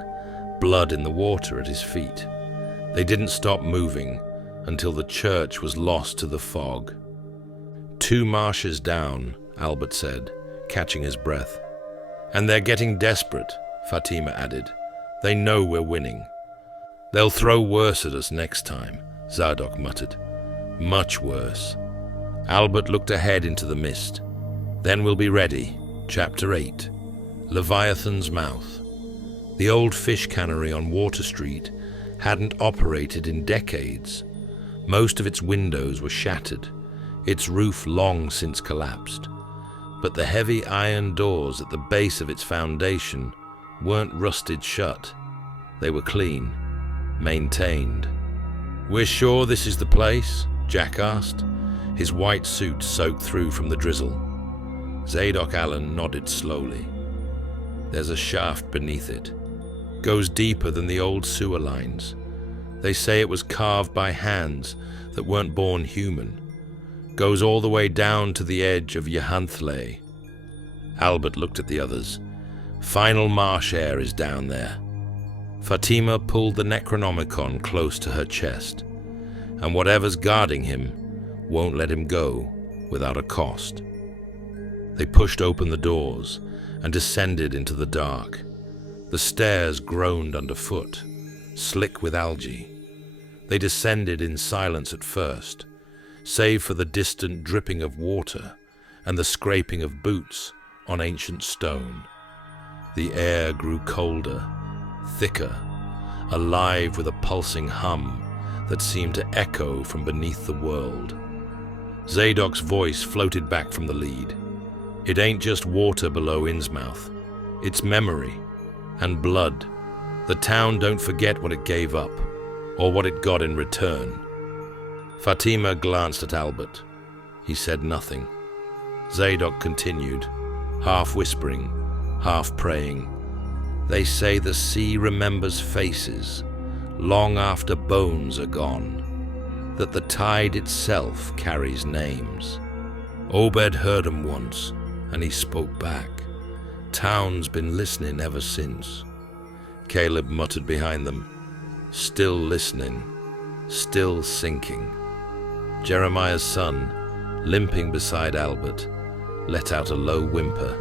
blood in the water at his feet. They didn't stop moving until the church was lost to the fog. "2 marshes down," Albert said, catching his breath. "And they're getting desperate," Fatima added. "They know we're winning." "They'll throw worse at us next time," Zadok muttered. "Much worse." Albert looked ahead into the mist. "Then we'll be ready." Chapter 8. Leviathan's Mouth. The old fish cannery on Water Street hadn't operated in decades. Most of its windows were shattered, its roof long since collapsed. But the heavy iron doors at the base of its foundation weren't rusted shut. They were clean, maintained. "We're sure this is the place?" Jack asked, his white suit soaked through from the drizzle. Zadok Allen nodded slowly. "There's a shaft beneath it. Goes deeper than the old sewer lines. They say it was carved by hands that weren't born human. Goes all the way down to the edge of Yahanthle." Albert looked at the others. "Final marsh air is down there." Fatima pulled the Necronomicon close to her chest, and whatever's guarding him won't let him go without a cost. They pushed open the doors and descended into the dark. The stairs groaned underfoot, slick with algae. They descended in silence at first, save for the distant dripping of water and the scraping of boots on ancient stone. The air grew colder, thicker, alive with a pulsing hum that seemed to echo from beneath the world. Zadok's voice floated back from the lead. "It ain't just water below Innsmouth. It's memory and blood. The town don't forget what it gave up, or what it got in return." Fatima glanced at Albert. He said nothing. Zadok continued, half whispering, half praying. "They say the sea remembers faces, long after bones are gone, that the tide itself carries names. Obed heard 'em once, and he spoke back. Town's been listening ever since." Caleb muttered behind them, "Still listening, still sinking." Jeremiah's son, limping beside Albert, let out a low whimper.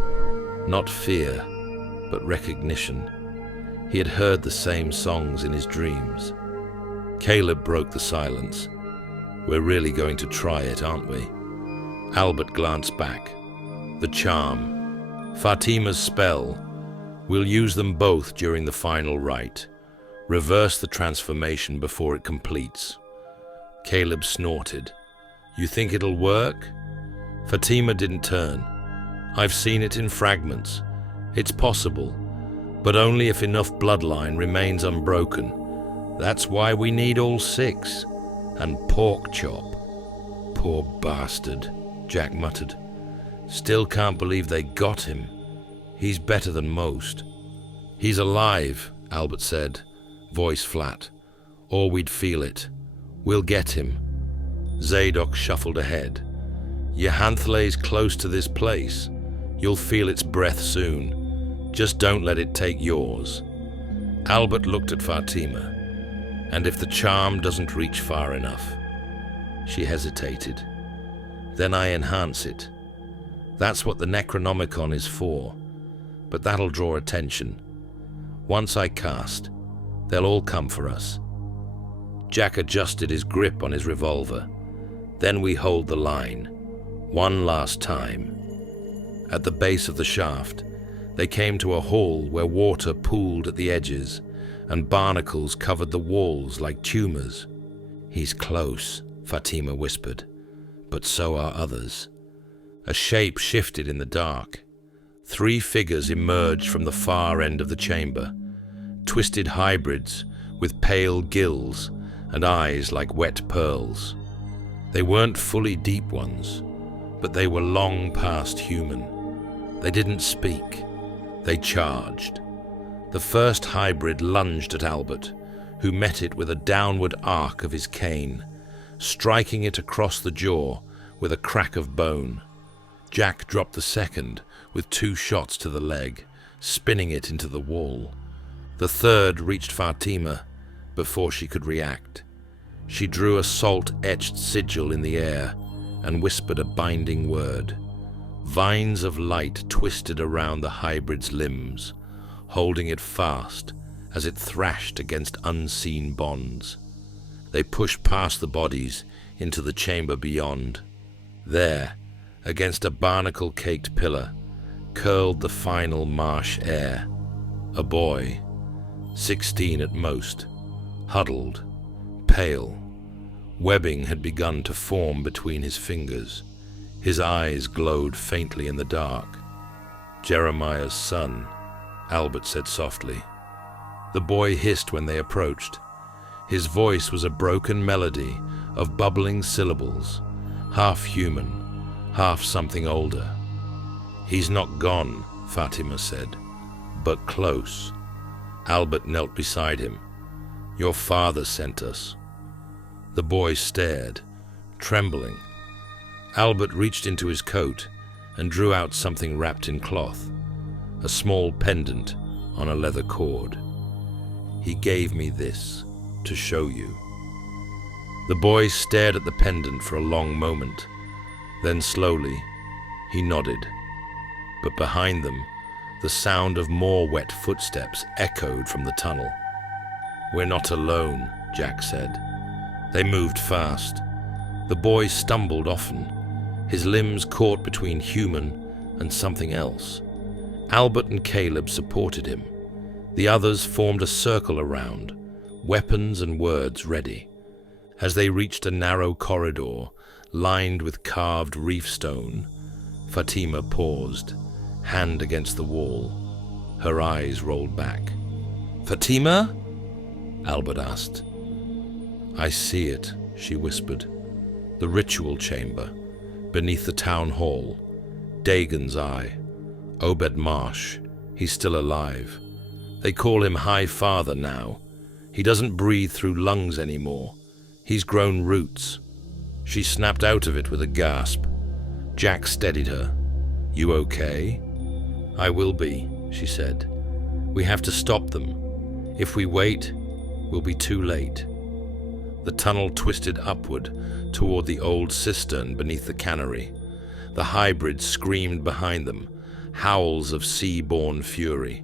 Not fear, but recognition. He had heard the same songs in his dreams. Caleb broke the silence. "We're really going to try it, aren't we?" Albert glanced back. "The charm. Fatima's spell. We'll use them both during the final rite. Reverse the transformation before it completes." Caleb snorted. "You think it'll work?" Fatima didn't turn. "I've seen it in fragments. It's possible, but only if enough bloodline remains unbroken. That's why we need all 6. And pork chop." "Poor bastard," Jack muttered. "Still can't believe they got him. He's better than most." "He's alive," Albert said, voice flat. "Or we'd feel it. We'll get him." Zadok shuffled ahead. "Yahanthle's close to this place. You'll feel its breath soon. Just don't let it take yours." Albert looked at Fatima. "And if the charm doesn't reach far enough?" She hesitated. "Then I enhance it. That's what the Necronomicon is for. But that'll draw attention. Once I cast, They'll all come for us. Jack adjusted his grip on his revolver. Then we hold the line. One last time. At the base of the shaft, they came to a hall where water pooled at the edges, and barnacles covered the walls like tumors. "He's close," Fatima whispered, "but so are others." A shape shifted in the dark. 3 figures emerged from the far end of the chamber, twisted hybrids with pale gills and eyes like wet pearls. They weren't fully deep ones, but they were long past human. They didn't speak. They charged. The first hybrid lunged at Albert, who met it with a downward arc of his cane, striking it across the jaw with a crack of bone. Jack dropped the second with 2 shots to the leg, spinning it into the wall. The third reached Fatima before she could react. She drew a salt-etched sigil in the air and whispered a binding word. Vines of light twisted around the hybrid's limbs, holding it fast as it thrashed against unseen bonds. They pushed past the bodies into the chamber beyond. There, against a barnacle-caked pillar, curled the final marsh air. A boy, 16 at most, huddled, pale. Webbing had begun to form between his fingers. His eyes glowed faintly in the dark. "Jeremiah's son," Albert said softly. The boy hissed when they approached. His voice was a broken melody of bubbling syllables, half human, half something older. "He's not gone," Fatima said, "but close." Albert knelt beside him. "Your father sent us." The boy stared, trembling. Albert reached into his coat and drew out something wrapped in cloth, a small pendant on a leather cord. "He gave me this to show you." The boy stared at the pendant for a long moment. Then slowly, he nodded. But behind them, the sound of more wet footsteps echoed from the tunnel. "We're not alone," Jack said. They moved fast. The boy stumbled often, his limbs caught between human and something else. Albert and Caleb supported him. The others formed a circle around, weapons and words ready. As they reached a narrow corridor lined with carved reef stone, Fatima paused, hand against the wall. Her eyes rolled back. "Fatima?" Albert asked. "I see it," she whispered. "The ritual chamber, beneath the town hall. Dagon's Eye. Obed Marsh. He's still alive. They call him High Father now. He doesn't breathe through lungs anymore. He's grown roots." She snapped out of it with a gasp. Jack steadied her. "You okay?" "I will be," she said. "We have to stop them. If we wait, we'll be too late." The tunnel twisted upward toward the old cistern beneath the cannery. The hybrids screamed behind them, howls of sea-born fury.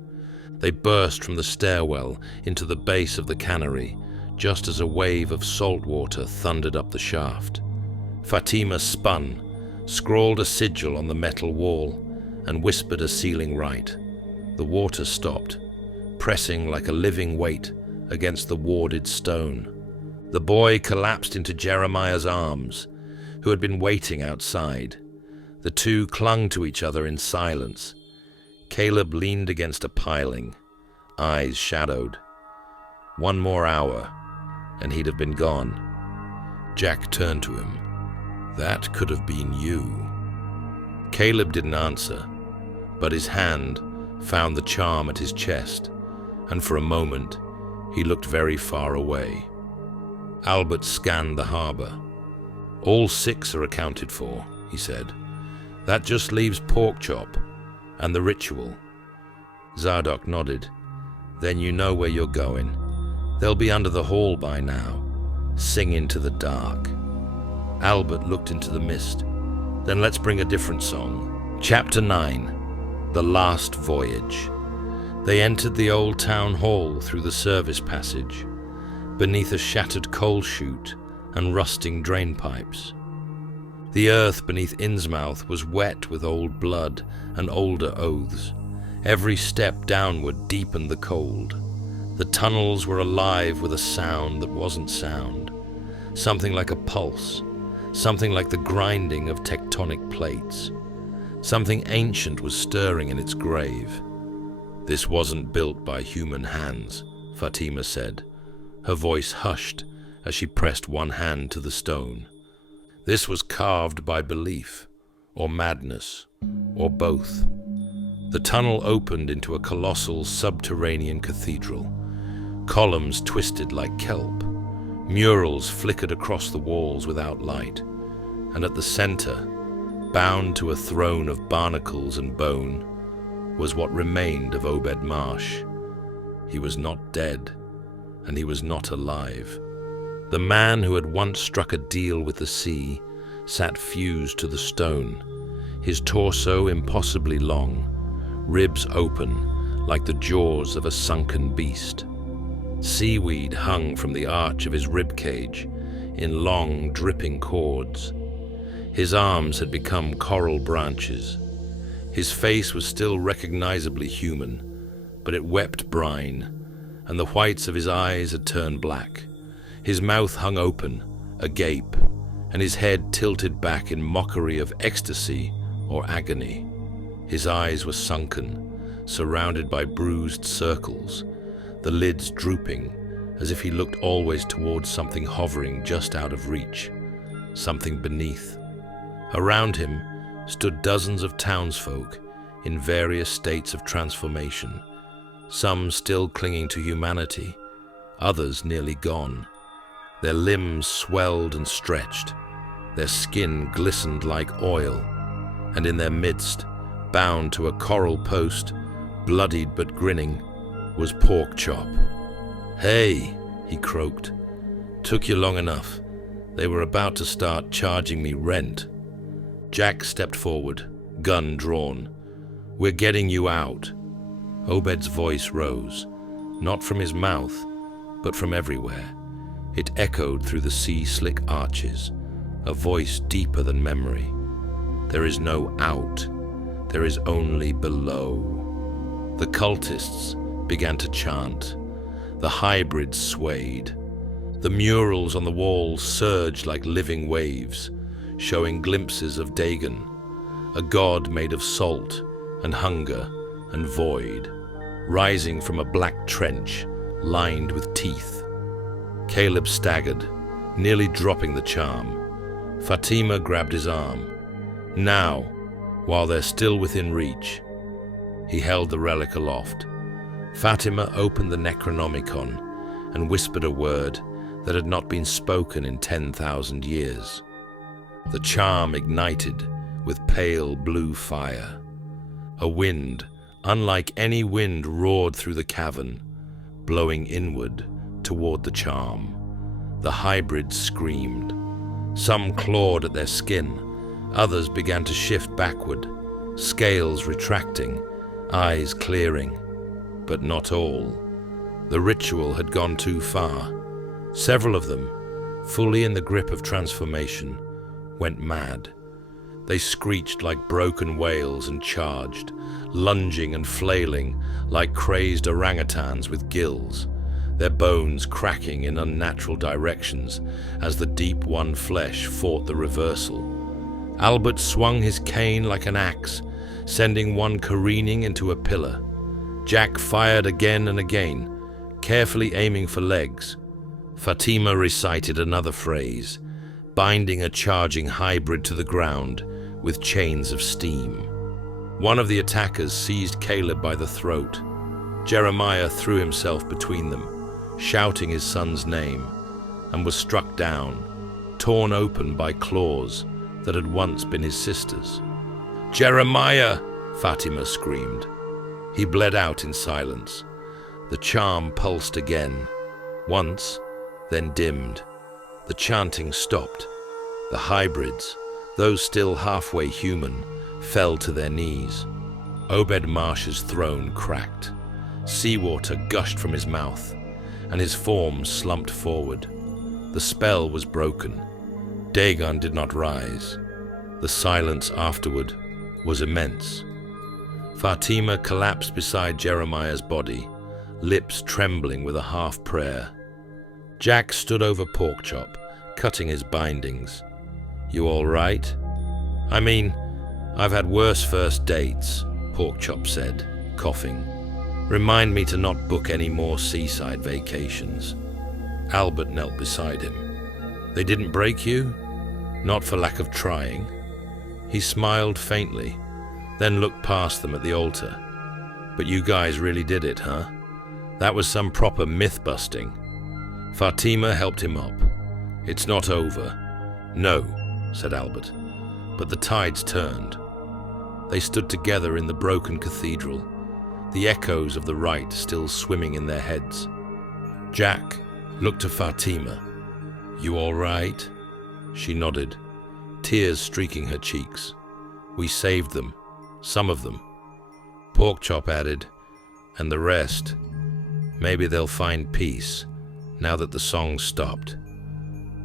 They burst from the stairwell into the base of the cannery, just as a wave of salt water thundered up the shaft. Fatima spun, scrawled a sigil on the metal wall, and whispered a sealing rite. The water stopped, pressing like a living weight against the warded stone. The boy collapsed into Jeremiah's arms, who had been waiting outside. The two clung to each other in silence. Caleb leaned against a piling, eyes shadowed. 1 more hour, and he'd have been gone. Jack turned to him. "That could have been you." Caleb didn't answer, but his hand found the charm at his chest, and for a moment he looked very far away. Albert scanned the harbor. "All 6 are accounted for," he said. "That just leaves Porkchop and the ritual." Zadok nodded. "Then you know where you're going. They'll be under the hall by now. Sing into the dark." Albert looked into the mist. "Then let's bring a different song." Chapter 9. The Last Voyage. They entered the old town hall through the service passage, beneath a shattered coal chute and rusting drain pipes. The earth beneath Innsmouth was wet with old blood and older oaths. Every step downward deepened the cold. The tunnels were alive with a sound that wasn't sound, something like a pulse, something like the grinding of tectonic plates. Something ancient was stirring in its grave. "This wasn't built by human hands," Fatima said, her voice hushed as she pressed one hand to the stone. "This was carved by belief, or madness, or both." The tunnel opened into a colossal subterranean cathedral. Columns twisted like kelp. Murals flickered across the walls without light. And at the center, bound to a throne of barnacles and bone, was what remained of Obed Marsh. He was not dead, and he was not alive. The man who had once struck a deal with the sea sat fused to the stone, his torso impossibly long, ribs open like the jaws of a sunken beast. Seaweed hung from the arch of his ribcage in long, dripping cords. His arms had become coral branches. His face was still recognizably human, but it wept brine, and the whites of his eyes had turned black. His mouth hung open, agape, and his head tilted back in mockery of ecstasy or agony. His eyes were sunken, surrounded by bruised circles, the lids drooping, as if he looked always towards something hovering just out of reach, something beneath. Around him stood dozens of townsfolk in various states of transformation, some still clinging to humanity, others nearly gone. Their limbs swelled and stretched, their skin glistened like oil, and in their midst, bound to a coral post, bloodied but grinning, was Porkchop. "Hey," he croaked. "Took you long enough. They were about to start charging me rent." Jack stepped forward, gun drawn. "We're getting you out." Obed's voice rose, not from his mouth, but from everywhere. It echoed through the sea-slick arches, a voice deeper than memory. "There is no out. There is only below." The cultists began to chant. The hybrids swayed. The murals on the walls surged like living waves, showing glimpses of Dagon, a god made of salt and hunger and void, rising from a black trench lined with teeth. Caleb staggered, nearly dropping the charm. Fatima grabbed his arm. "Now, while they're still within reach." He held the relic aloft. Fatima opened the Necronomicon and whispered a word that had not been spoken in 10,000 years. The charm ignited with pale blue fire. A wind, unlike any wind, roared through the cavern, blowing inward toward the charm. The hybrids screamed. Some clawed at their skin. Others began to shift backward, scales retracting, eyes clearing. But not all. The ritual had gone too far. Several of them, fully in the grip of transformation, went mad. They screeched like broken whales and charged, lunging and flailing like crazed orangutans with gills, their bones cracking in unnatural directions as the deep-won flesh fought the reversal. Albert swung his cane like an axe, sending one careening into a pillar. Jack fired again and again, carefully aiming for legs. Fatima recited another phrase, binding a charging hybrid to the ground with chains of steam. One of the attackers seized Caleb by the throat. Jeremiah threw himself between them, shouting his son's name, and was struck down, torn open by claws that had once been his sister's. "Jeremiah!" Fatima screamed. He bled out in silence. The charm pulsed again, once, then dimmed. The chanting stopped. The hybrids, those still halfway human, fell to their knees. Obed Marsh's throne cracked. Seawater gushed from his mouth, and his form slumped forward. The spell was broken. Dagon did not rise. The silence afterward was immense. Fatima collapsed beside Jeremiah's body, lips trembling with a half-prayer. Jack stood over Porkchop, cutting his bindings. "You all right?" "I mean, I've had worse first dates," Porkchop said, coughing. "Remind me to not book any more seaside vacations." Albert knelt beside him. "They didn't break you?" "Not for lack of trying." He smiled faintly, then looked past them at the altar. "But you guys really did it, huh? That was some proper myth-busting." Fatima helped him up. "It's not over." "No," said Albert, but the tides turned. They stood together in the broken cathedral, the echoes of the rite still swimming in their heads. Jack looked to Fatima. "You all right?" She nodded, tears streaking her cheeks. "We saved them, some of them." Porkchop added, "And the rest, maybe they'll find peace now that the song stopped."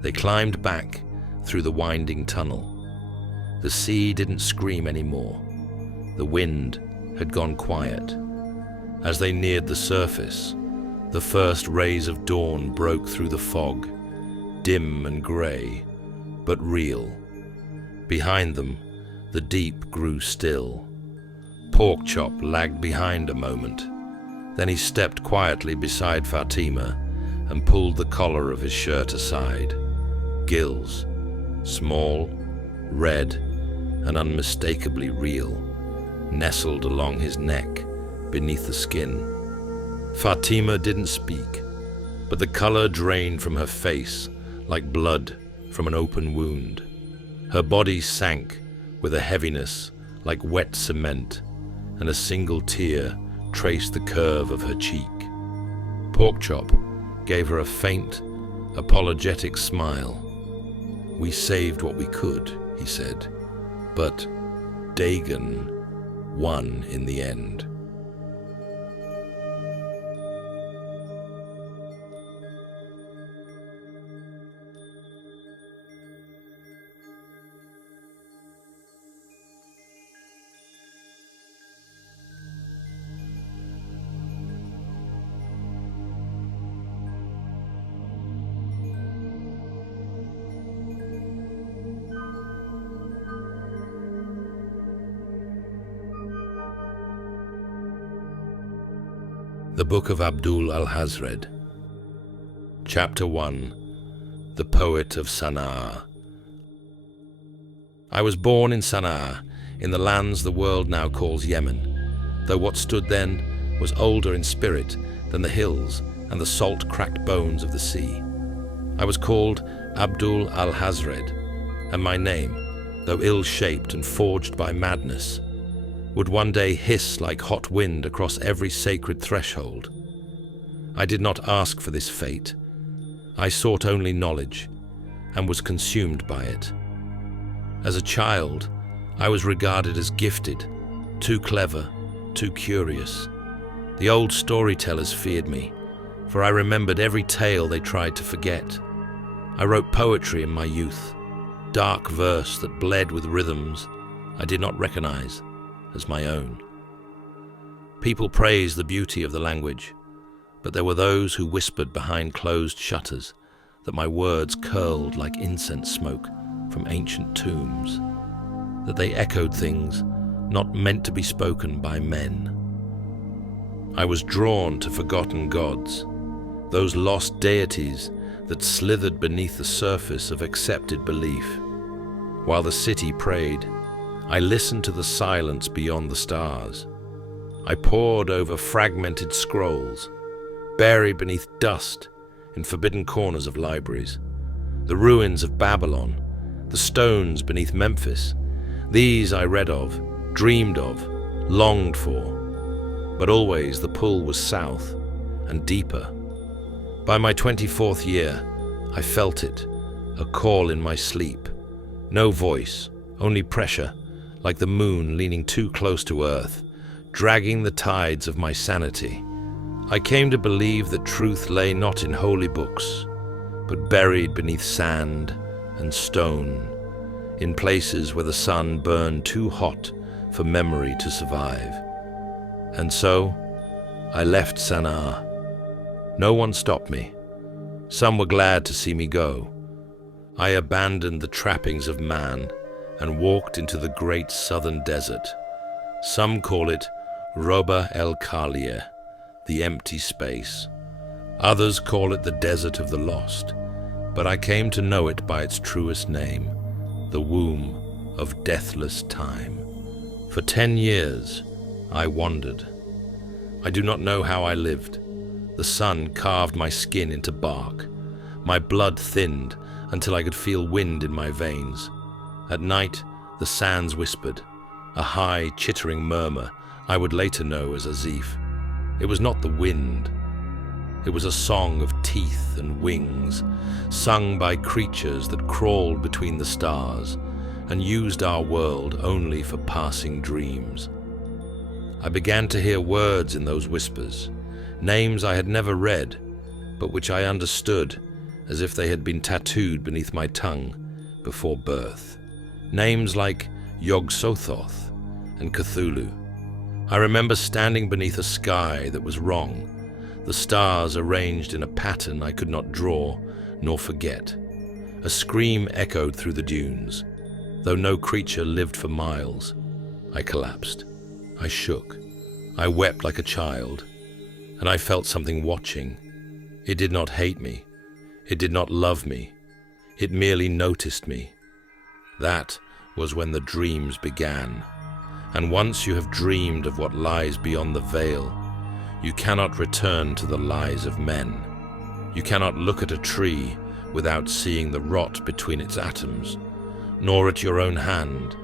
They climbed back through the winding tunnel. The sea didn't scream anymore. The wind had gone quiet. As they neared the surface, the first rays of dawn broke through the fog, dim and grey, but real. Behind them, the deep grew still. Porkchop lagged behind a moment. Then he stepped quietly beside Fatima and pulled the collar of his shirt aside. Gills, small, red, and unmistakably real, nestled along his neck beneath the skin. Fatima didn't speak, but the color drained from her face like blood from an open wound. Her body sank with a heaviness like wet cement, and a single tear traced the curve of her cheek. Porkchop gave her a faint, apologetic smile. "We saved what we could," he said, "but Dagon won in the end." The Book of Abdul Alhazred. Chapter 1. The Poet of Sana'a. I was born in Sana'a, in the lands the world now calls Yemen, though what stood then was older in spirit than the hills and the salt-cracked bones of the sea. I was called Abdul Alhazred, and my name, though ill-shaped and forged by madness, would one day hiss like hot wind across every sacred threshold. I did not ask for this fate. I sought only knowledge, and was consumed by it. As a child, I was regarded as gifted, too clever, too curious. The old storytellers feared me, for I remembered every tale they tried to forget. I wrote poetry in my youth, dark verse that bled with rhythms I did not recognize as my own. People praised the beauty of the language, but there were those who whispered behind closed shutters that my words curled like incense smoke from ancient tombs, that they echoed things not meant to be spoken by men. I was drawn to forgotten gods, those lost deities that slithered beneath the surface of accepted belief. While the city prayed, I listened to the silence beyond the stars. I pored over fragmented scrolls, buried beneath dust in forbidden corners of libraries. The ruins of Babylon, the stones beneath Memphis, these I read of, dreamed of, longed for. But always the pull was south and deeper. By my 24th year, I felt it, a call in my sleep. No voice, only pressure, like the moon leaning too close to earth, dragging the tides of my sanity, I came to believe that truth lay not in holy books, but buried beneath sand and stone, in places where the sun burned too hot for memory to survive. And so, I left Sana'a. No one stopped me. Some were glad to see me go. I abandoned the trappings of man and walked into the great southern desert. Some call it Roba el Khalia, the empty space. Others call it the desert of the lost, but I came to know it by its truest name, the womb of deathless time. For 10 years, I wandered. I do not know how I lived. The sun carved my skin into bark. My blood thinned until I could feel wind in my veins. At night, the sands whispered, a high, chittering murmur I would later know as Azif. It was not the wind. It was a song of teeth and wings, sung by creatures that crawled between the stars and used our world only for passing dreams. I began to hear words in those whispers, names I had never read, but which I understood as if they had been tattooed beneath my tongue before birth. Names like Yog-Sothoth and Cthulhu. I remember standing beneath a sky that was wrong, the stars arranged in a pattern I could not draw nor forget. A scream echoed through the dunes. Though no creature lived for miles, I collapsed. I shook. I wept like a child, and I felt something watching. It did not hate me. It did not love me. It merely noticed me. That was when the dreams began. And once you have dreamed of what lies beyond the veil, you cannot return to the lies of men. You cannot look at a tree without seeing the rot between its atoms, nor at your own hand,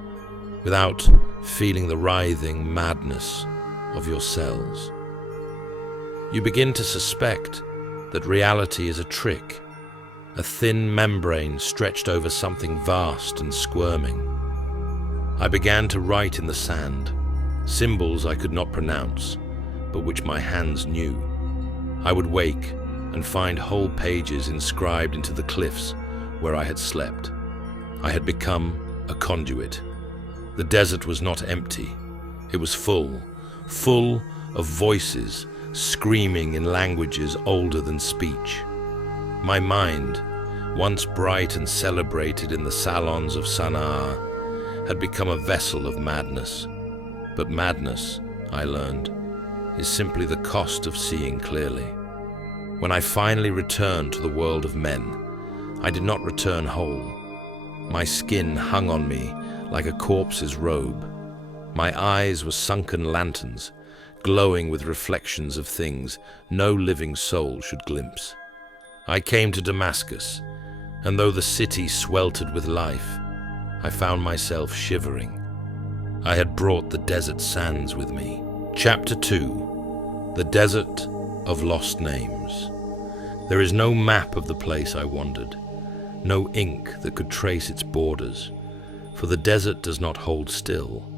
without feeling the writhing madness of your cells. You begin to suspect that reality is a trick, a thin membrane stretched over something vast and squirming. I began to write in the sand, symbols I could not pronounce, but which my hands knew. I would wake and find whole pages inscribed into the cliffs where I had slept. I had become a conduit. The desert was not empty. It was full of voices screaming in languages older than speech. My mind, once bright and celebrated in the salons of Sana'a, had become a vessel of madness. But madness, I learned, is simply the cost of seeing clearly. When I finally returned to the world of men, I did not return whole. My skin hung on me like a corpse's robe. My eyes were sunken lanterns, glowing with reflections of things no living soul should glimpse. I came to Damascus, and though the city sweltered with life, I found myself shivering. I had brought the desert sands with me. Chapter 2. The Desert of Lost Names. There is no map of the place I wandered, no ink that could trace its borders, for the desert does not hold still.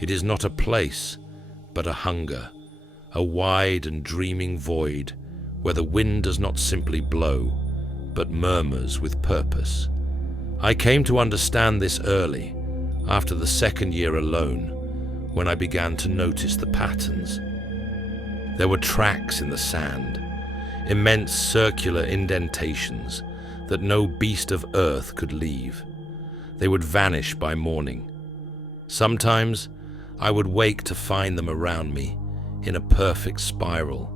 It is not a place, but a hunger, a wide and dreaming void where the wind does not simply blow, but murmurs with purpose. I came to understand this early, after the second year alone, when I began to notice the patterns. There were tracks in the sand, immense circular indentations that no beast of earth could leave. They would vanish by morning. Sometimes I would wake to find them around me in a perfect spiral,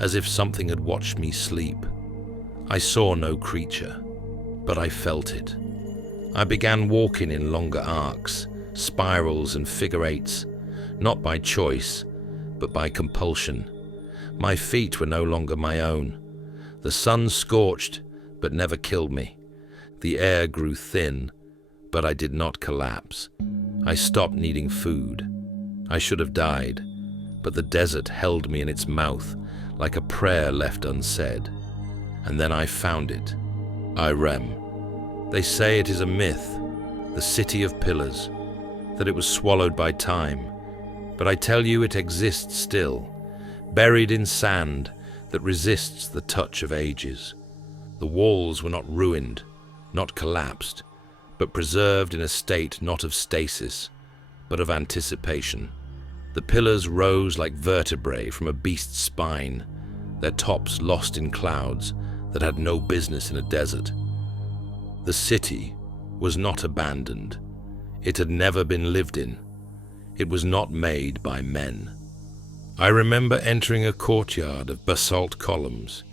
as if something had watched me sleep. I saw no creature, but I felt it. I began walking in longer arcs, spirals and figure eights, not by choice, but by compulsion. My feet were no longer my own. The sun scorched, but never killed me. The air grew thin, but I did not collapse. I stopped needing food. I should have died, but the desert held me in its mouth like a prayer left unsaid. And then I found it, Irem. They say it is a myth, the city of pillars, that it was swallowed by time. But I tell you it exists still, buried in sand that resists the touch of ages. The walls were not ruined, not collapsed, but preserved in a state not of stasis, but of anticipation. The pillars rose like vertebrae from a beast's spine, their tops lost in clouds that had no business in a desert. The city was not abandoned. It had never been lived in. It was not made by men. I remember entering a courtyard of basalt columns,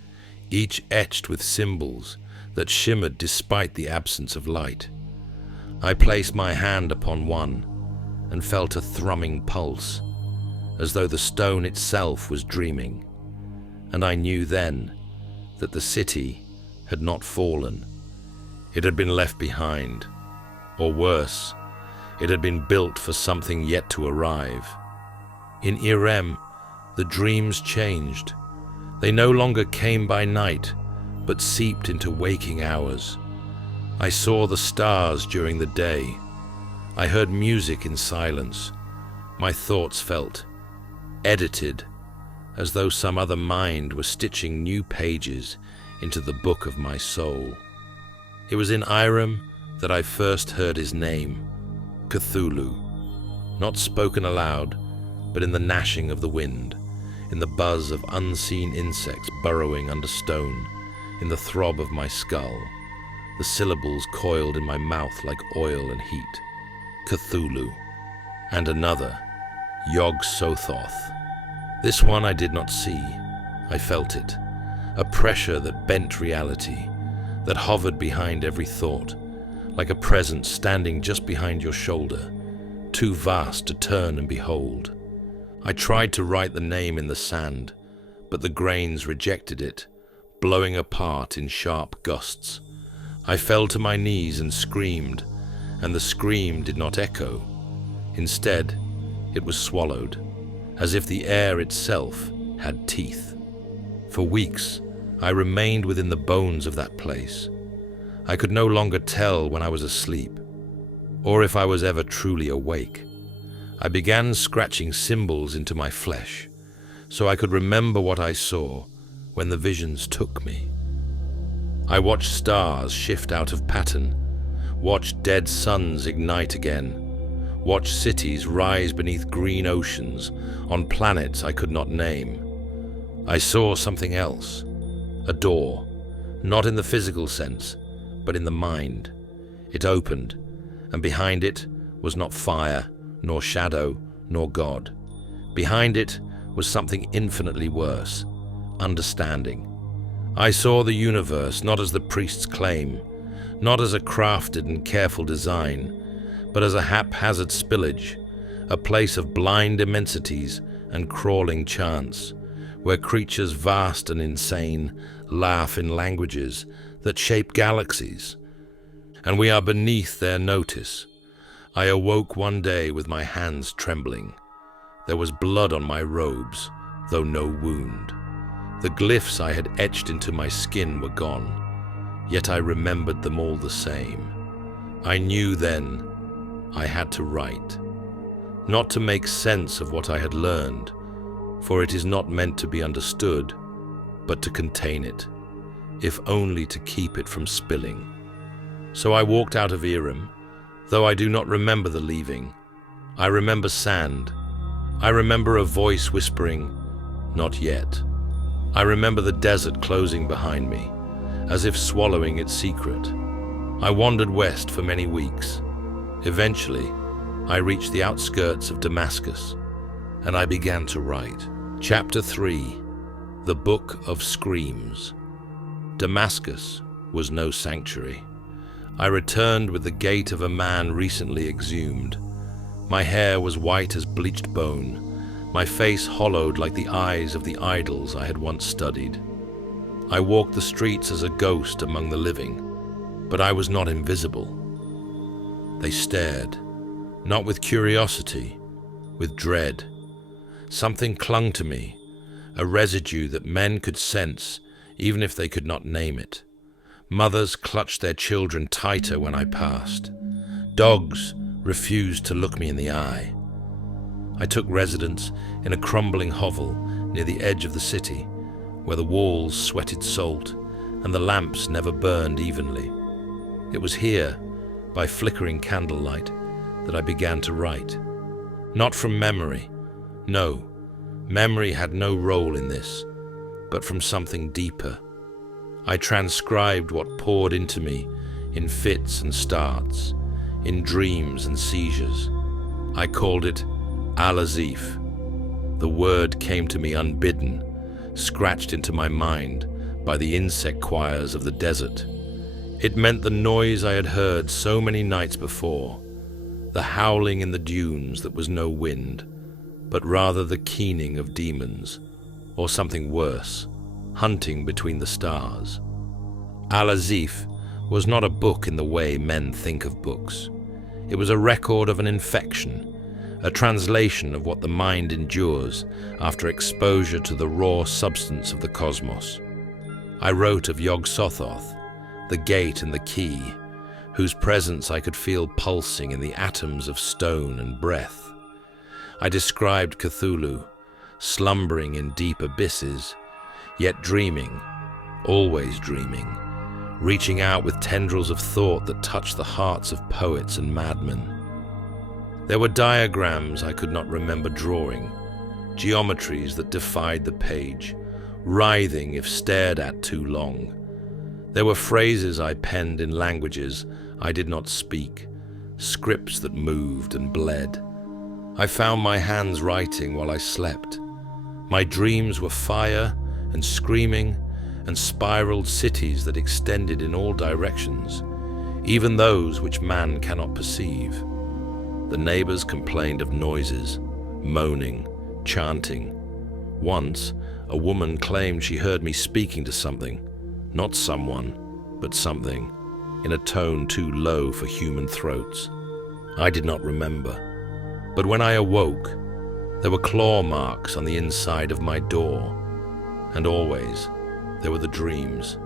each etched with symbols that shimmered despite the absence of light. I placed my hand upon one and felt a thrumming pulse, as though the stone itself was dreaming. And I knew then that the city had not fallen. It had been left behind, or worse, it had been built for something yet to arrive. In Irem, the dreams changed. They no longer came by night, but seeped into waking hours. I saw the stars during the day. I heard music in silence. My thoughts felt edited, as though some other mind were stitching new pages into the book of my soul. It was in Irem that I first heard his name, Cthulhu, not spoken aloud, but in the gnashing of the wind, in the buzz of unseen insects burrowing under stone, in the throb of my skull. The syllables coiled in my mouth like oil and heat. Cthulhu. And another, Yog-Sothoth. This one I did not see. I felt it. A pressure that bent reality, that hovered behind every thought, like a presence standing just behind your shoulder, too vast to turn and behold. I tried to write the name in the sand, but the grains rejected it, blowing apart in sharp gusts. I fell to my knees and screamed, and the scream did not echo. Instead, it was swallowed, as if the air itself had teeth. For weeks, I remained within the bones of that place. I could no longer tell when I was asleep, or if I was ever truly awake. I began scratching symbols into my flesh, so I could remember what I saw when the visions took me. I watched stars shift out of pattern, watched dead suns ignite again, watched cities rise beneath green oceans on planets I could not name. I saw something else, a door, not in the physical sense, but in the mind. It opened, and behind it was not fire, nor shadow, nor God. Behind it was something infinitely worse, understanding. I saw the universe not as the priests claim, not as a crafted and careful design, but as a haphazard spillage, a place of blind immensities and crawling chance, where creatures vast and insane laugh in languages that shape galaxies, and we are beneath their notice. I awoke one day with my hands trembling. There was blood on my robes, though no wound. The glyphs I had etched into my skin were gone, yet I remembered them all the same. I knew then I had to write, not to make sense of what I had learned, for it is not meant to be understood, but to contain it, if only to keep it from spilling. So I walked out of Irem, though I do not remember the leaving. I remember sand. I remember a voice whispering, "Not yet." I remember the desert closing behind me, as if swallowing its secret. I wandered west for many weeks. Eventually, I reached the outskirts of Damascus, and I began to write. Chapter 3, The Book of Screams. Damascus was no sanctuary. I returned with the gait of a man recently exhumed. My hair was white as bleached bone, my face hollowed like the eyes of the idols I had once studied. I walked the streets as a ghost among the living, but I was not invisible. They stared, not with curiosity, with dread. Something clung to me, a residue that men could sense, even if they could not name it. Mothers clutched their children tighter when I passed. Dogs refused to look me in the eye. I took residence in a crumbling hovel near the edge of the city, where the walls sweated salt and the lamps never burned evenly. It was here, by flickering candlelight, that I began to write. Not from memory. No, memory had no role in this, but from something deeper. I transcribed what poured into me in fits and starts, in dreams and seizures. I called it Al-Azif. The word came to me unbidden, scratched into my mind by the insect choirs of the desert. It meant the noise I had heard so many nights before, the howling in the dunes that was no wind, but rather the keening of demons, or something worse, hunting between the stars. Al-Azif was not a book in the way men think of books. It was a record of an infection, a translation of what the mind endures after exposure to the raw substance of the cosmos. I wrote of Yog-Sothoth, the gate and the key, whose presence I could feel pulsing in the atoms of stone and breath. I described Cthulhu, slumbering in deep abysses, yet dreaming, always dreaming, reaching out with tendrils of thought that touched the hearts of poets and madmen. There were diagrams I could not remember drawing, geometries that defied the page, writhing if stared at too long. There were phrases I penned in languages I did not speak, scripts that moved and bled. I found my hands writing while I slept. My dreams were fire and screaming and spiraled cities that extended in all directions, even those which man cannot perceive. The neighbors complained of noises, moaning, chanting. Once, a woman claimed she heard me speaking to something, not someone, but something, in a tone too low for human throats. I did not remember. But when I awoke, there were claw marks on the inside of my door. And always, there were the dreams,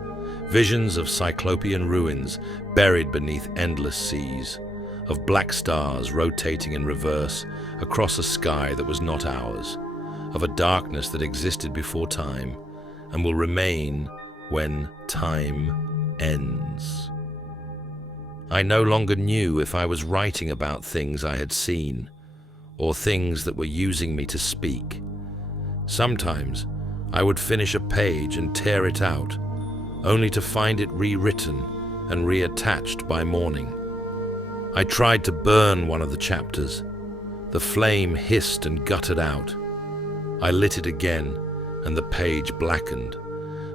visions of cyclopean ruins buried beneath endless seas, of black stars rotating in reverse across a sky that was not ours, of a darkness that existed before time and will remain when time ends. I no longer knew if I was writing about things I had seen or things that were using me to speak. Sometimes I would finish a page and tear it out, only to find it rewritten and reattached by morning. I tried to burn one of the chapters. The flame hissed and guttered out. I lit it again, and the page blackened.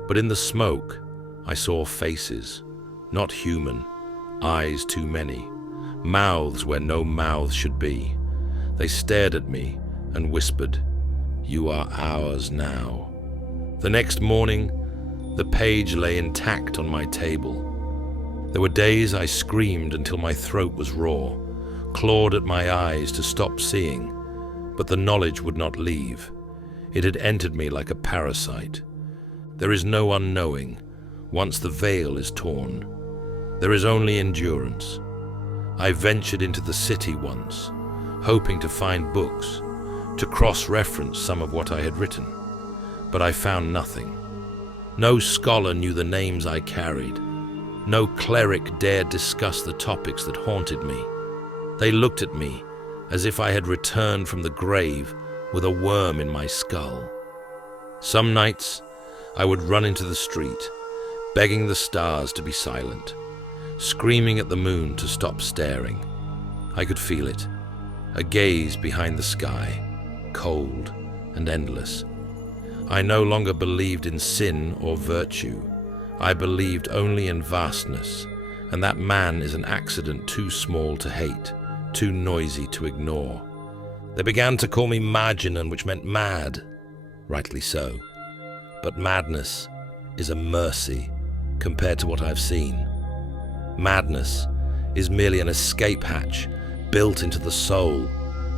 But in the smoke, I saw faces, not human, eyes too many, mouths where no mouths should be. They stared at me and whispered, "You are ours now." The next morning, the page lay intact on my table. There were days I screamed until my throat was raw, clawed at my eyes to stop seeing, but the knowledge would not leave. It had entered me like a parasite. There is no unknowing once the veil is torn. There is only endurance. I ventured into the city once, hoping to find books, to cross-reference some of what I had written, but I found nothing. No scholar knew the names I carried. No cleric dared discuss the topics that haunted me. They looked at me as if I had returned from the grave with a worm in my skull. Some nights, I would run into the street, begging the stars to be silent, screaming at the moon to stop staring. I could feel it, a gaze behind the sky, cold and endless. I no longer believed in sin or virtue. I believed only in vastness, and that man is an accident too small to hate, too noisy to ignore. They began to call me Marginan, which meant mad, rightly so. But madness is a mercy compared to what I've seen. Madness is merely an escape hatch built into the soul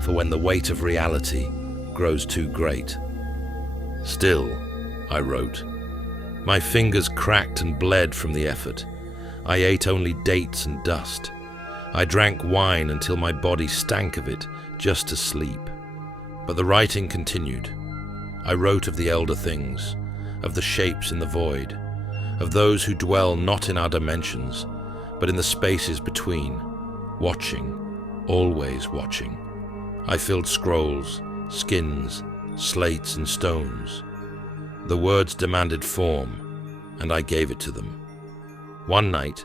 for when the weight of reality grows too great. Still, I wrote. My fingers cracked and bled from the effort. I ate only dates and dust. I drank wine until my body stank of it just to sleep. But the writing continued. I wrote of the elder things, of the shapes in the void, of those who dwell not in our dimensions, but in the spaces between, watching, always watching. I filled scrolls, skins, slates and stones. The words demanded form, and I gave it to them. One night,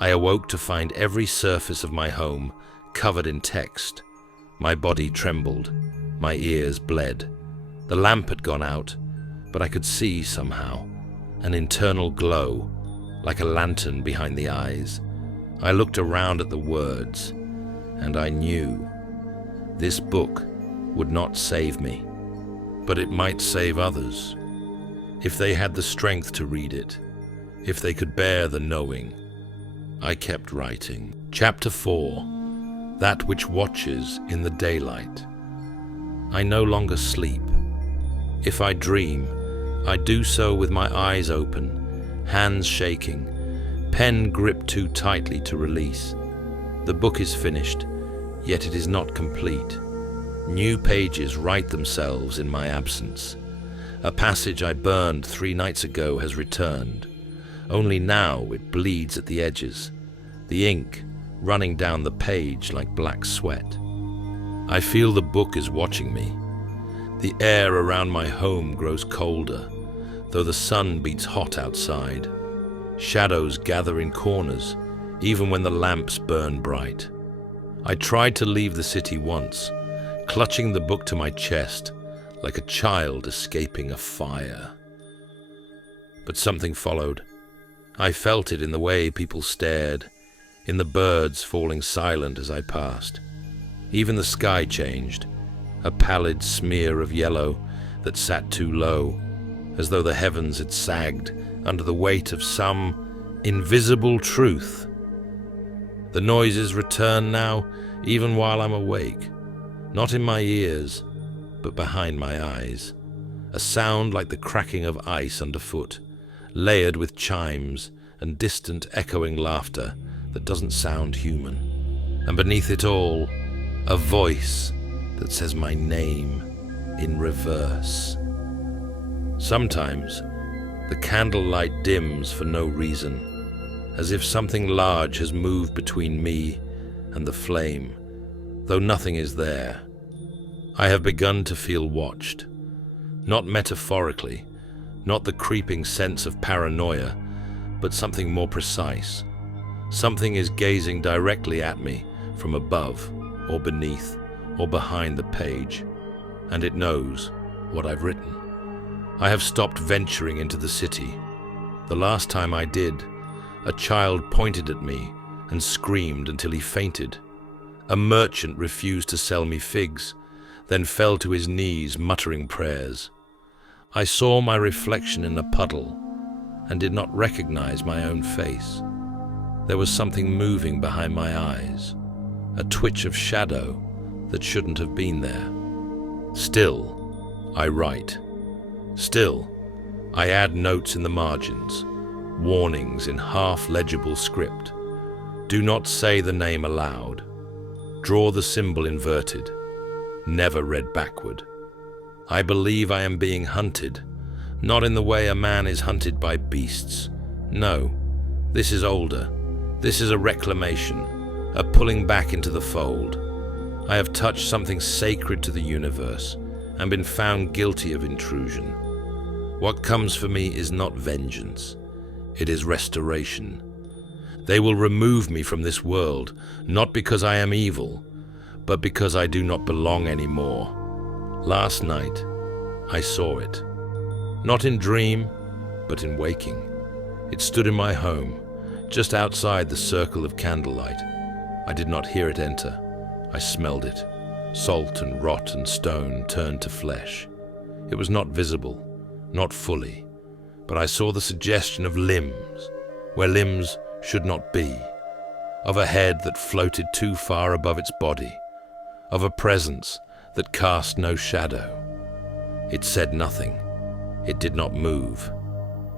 I awoke to find every surface of my home covered in text. My body trembled, my ears bled. The lamp had gone out, but I could see somehow, an internal glow, like a lantern behind the eyes. I looked around at the words, and I knew this book would not save me, but it might save others, if they had the strength to read it, if they could bear the knowing. I kept writing. Chapter 4, That which watches in the daylight. I no longer sleep. If I dream, I do so with my eyes open, hands shaking, pen gripped too tightly to release. The book is finished, yet it is not complete. New pages write themselves in my absence. A passage I burned 3 nights ago has returned. Only now it bleeds at the edges, the ink running down the page like black sweat. I feel the book is watching me. The air around my home grows colder, though the sun beats hot outside. Shadows gather in corners, even when the lamps burn bright. I tried to leave the city once, clutching the book to my chest, like a child escaping a fire. But something followed. I felt it in the way people stared, in the birds falling silent as I passed. Even the sky changed, a pallid smear of yellow that sat too low, as though the heavens had sagged under the weight of some invisible truth. The noises return now, even while I'm awake, not in my ears, but behind my eyes. A sound like the cracking of ice underfoot, layered with chimes and distant echoing laughter that doesn't sound human. And beneath it all, a voice that says my name in reverse. Sometimes the candlelight dims for no reason, as if something large has moved between me and the flame, though nothing is there. I have begun to feel watched, not metaphorically, not the creeping sense of paranoia, but something more precise. Something is gazing directly at me from above or beneath or behind the page, and it knows what I've written. I have stopped venturing into the city. The last time I did, a child pointed at me and screamed until he fainted. A merchant refused to sell me figs, then fell to his knees muttering prayers. I saw my reflection in a puddle and did not recognize my own face. There was something moving behind my eyes, a twitch of shadow that shouldn't have been there. Still, I write. Still, I add notes in the margins, warnings in half-legible script. Do not say the name aloud. Draw the symbol inverted, never read backward. I believe I am being hunted, not in the way a man is hunted by beasts. No, this is older. This is a reclamation, a pulling back into the fold. I have touched something sacred to the universe and been found guilty of intrusion. What comes for me is not vengeance. It is restoration. They will remove me from this world, not because I am evil, but because I do not belong anymore. Last night, I saw it. Not in dream, but in waking. It stood in my home, just outside the circle of candlelight. I did not hear it enter. I smelled it. Salt and rot and stone turned to flesh. It was not visible, not fully, but I saw the suggestion of limbs, where limbs should not be, of a head that floated too far above its body, of a presence that cast no shadow. It said nothing. It did not move,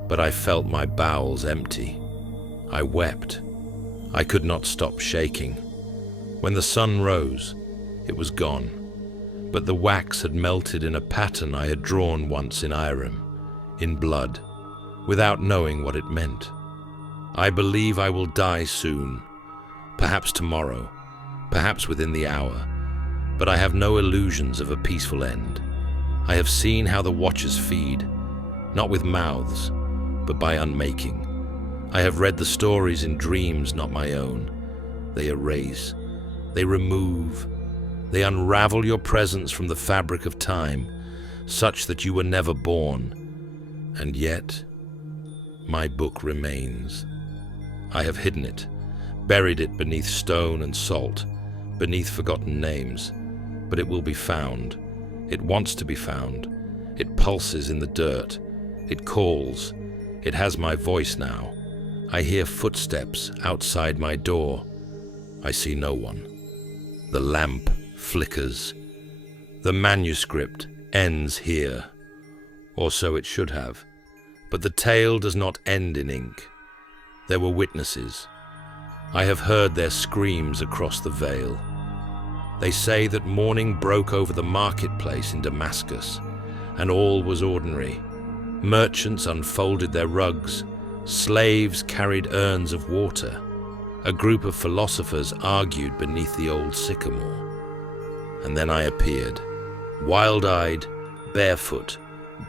but I felt my bowels empty. I wept. I could not stop shaking. When the sun rose, it was gone. but the wax had melted in a pattern I had drawn once in Irem, in blood, without knowing what it meant. I believe I will die soon, perhaps tomorrow, perhaps within the hour, but I have no illusions of a peaceful end. I have seen how the watchers feed, not with mouths, but by unmaking. I have read the stories in dreams not my own. They erase, they remove, they unravel your presence from the fabric of time, such that you were never born. And yet, my book remains. I have hidden it, buried it beneath stone and salt, beneath forgotten names, but it will be found. It wants to be found. It pulses in the dirt. It calls. It has my voice now. I hear footsteps outside my door. I see no one. The lamp flickers. The manuscript ends here, or so it should have. But the tale does not end in ink. There were witnesses. I have heard their screams across the veil. They say that morning broke over the marketplace in Damascus, and all was ordinary. Merchants unfolded their rugs. Slaves carried urns of water. A group of philosophers argued beneath the old sycamore. And then I appeared, wild-eyed, barefoot,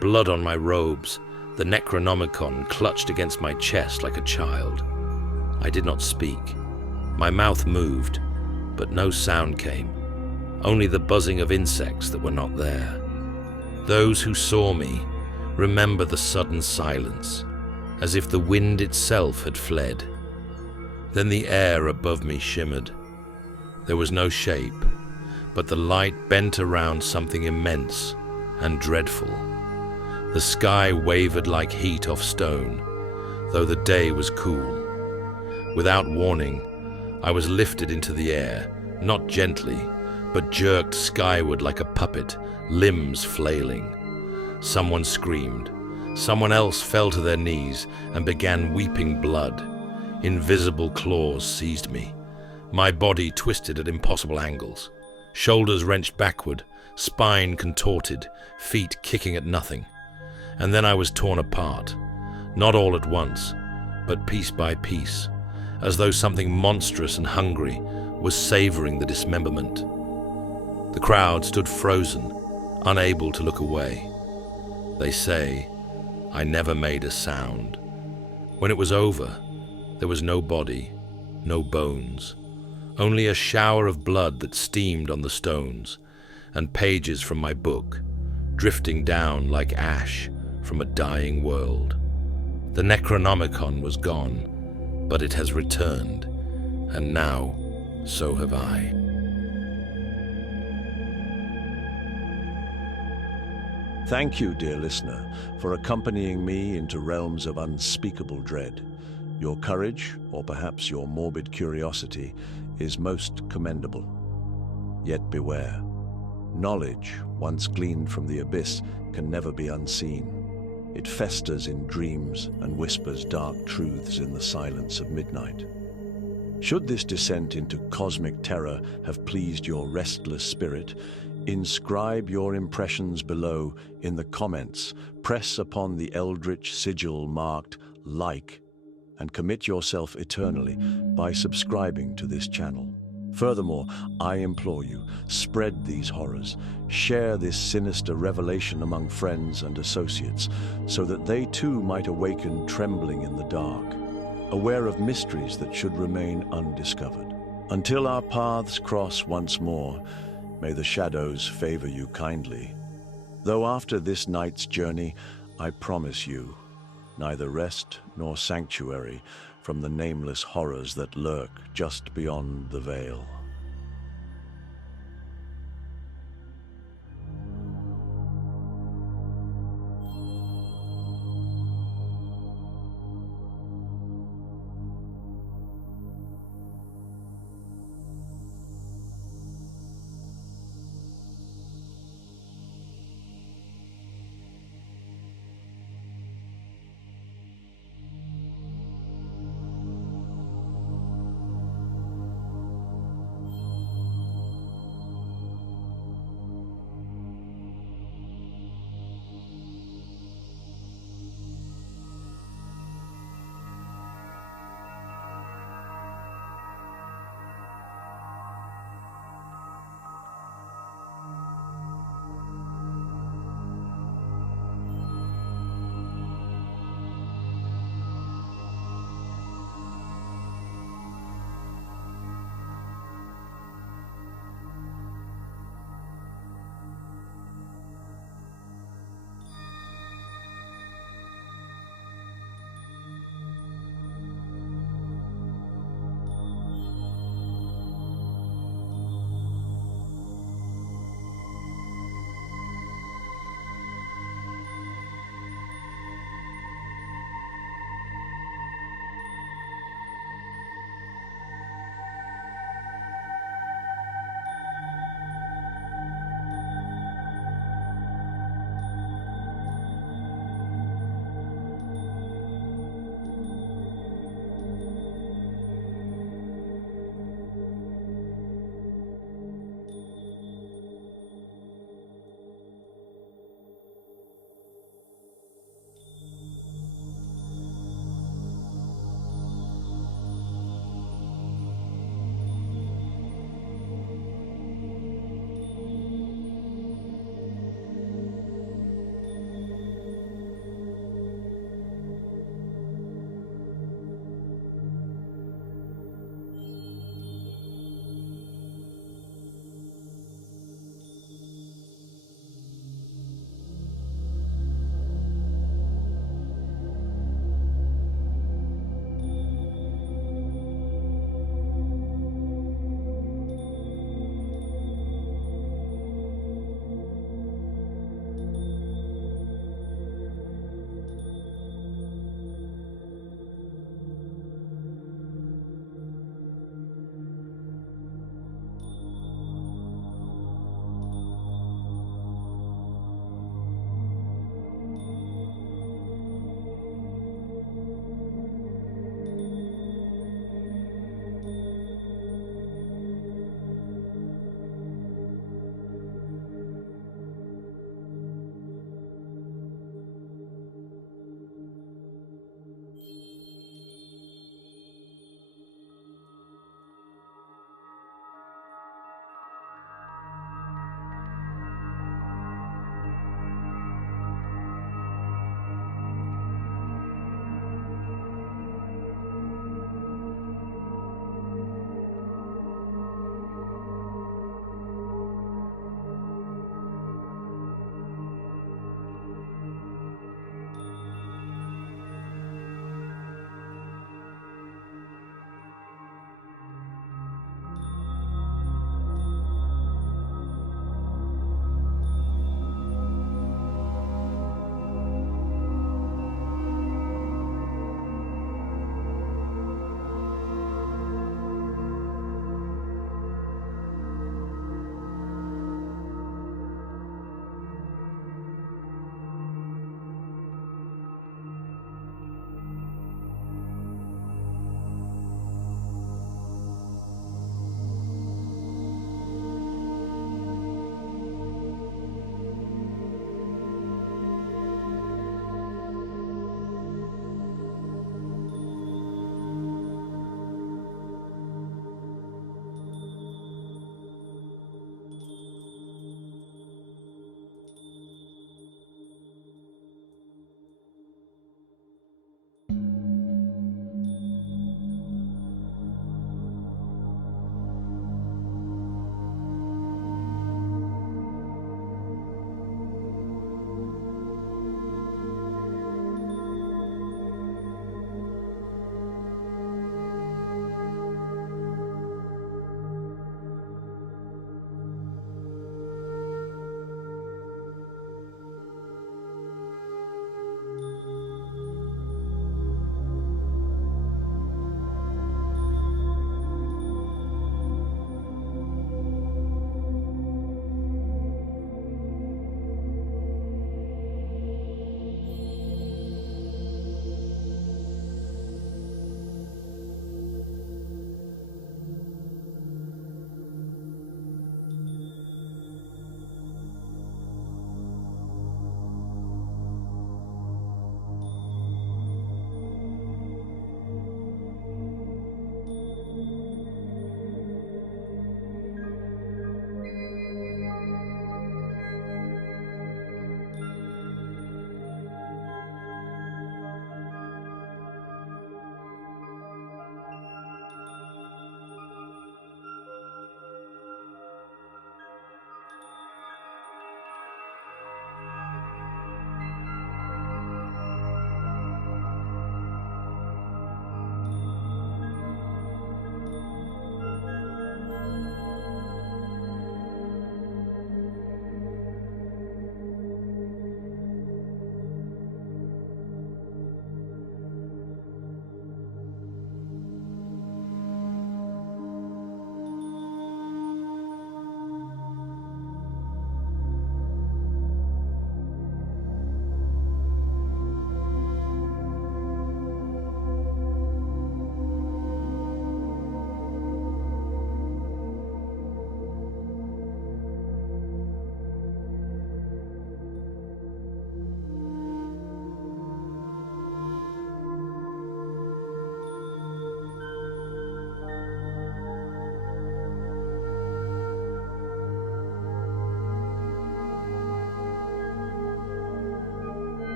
blood on my robes, the Necronomicon clutched against my chest like a child. I did not speak. My mouth moved, but no sound came, only the buzzing of insects that were not there. Those who saw me remember the sudden silence, as if the wind itself had fled. Then the air above me shimmered. There was no shape, but the light bent around something immense and dreadful. The sky wavered like heat off stone, though the day was cool. Without warning, I was lifted into the air, not gently, but jerked skyward like a puppet, limbs flailing. Someone screamed. Someone else fell to their knees and began weeping blood. Invisible claws seized me. My body twisted at impossible angles. Shoulders wrenched backward, spine contorted, feet kicking at nothing. And then I was torn apart, not all at once, but piece by piece, as though something monstrous and hungry was savoring the dismemberment. The crowd stood frozen, unable to look away. They say I never made a sound. When it was over, there was no body, no bones, only a shower of blood that steamed on the stones, and pages from my book, drifting down like ash from a dying world. The Necronomicon was gone, but it has returned, and now so have I. Thank you, dear listener, for accompanying me into realms of unspeakable dread. Your courage, or perhaps your morbid curiosity, is most commendable. Yet beware. Knowledge, once gleaned from the abyss, can never be unseen. It festers in dreams and whispers dark truths in the silence of midnight. Should this descent into cosmic terror have pleased your restless spirit, inscribe your impressions below in the comments, press upon the eldritch sigil marked like, and commit yourself eternally by subscribing to this channel. Furthermore, I implore you, spread these horrors, share this sinister revelation among friends and associates, so that they too might awaken trembling in the dark, aware of mysteries that should remain undiscovered. Until our paths cross once more, may the shadows favor you kindly. Though after this night's journey, I promise you, neither rest nor sanctuary from the nameless horrors that lurk just beyond the veil.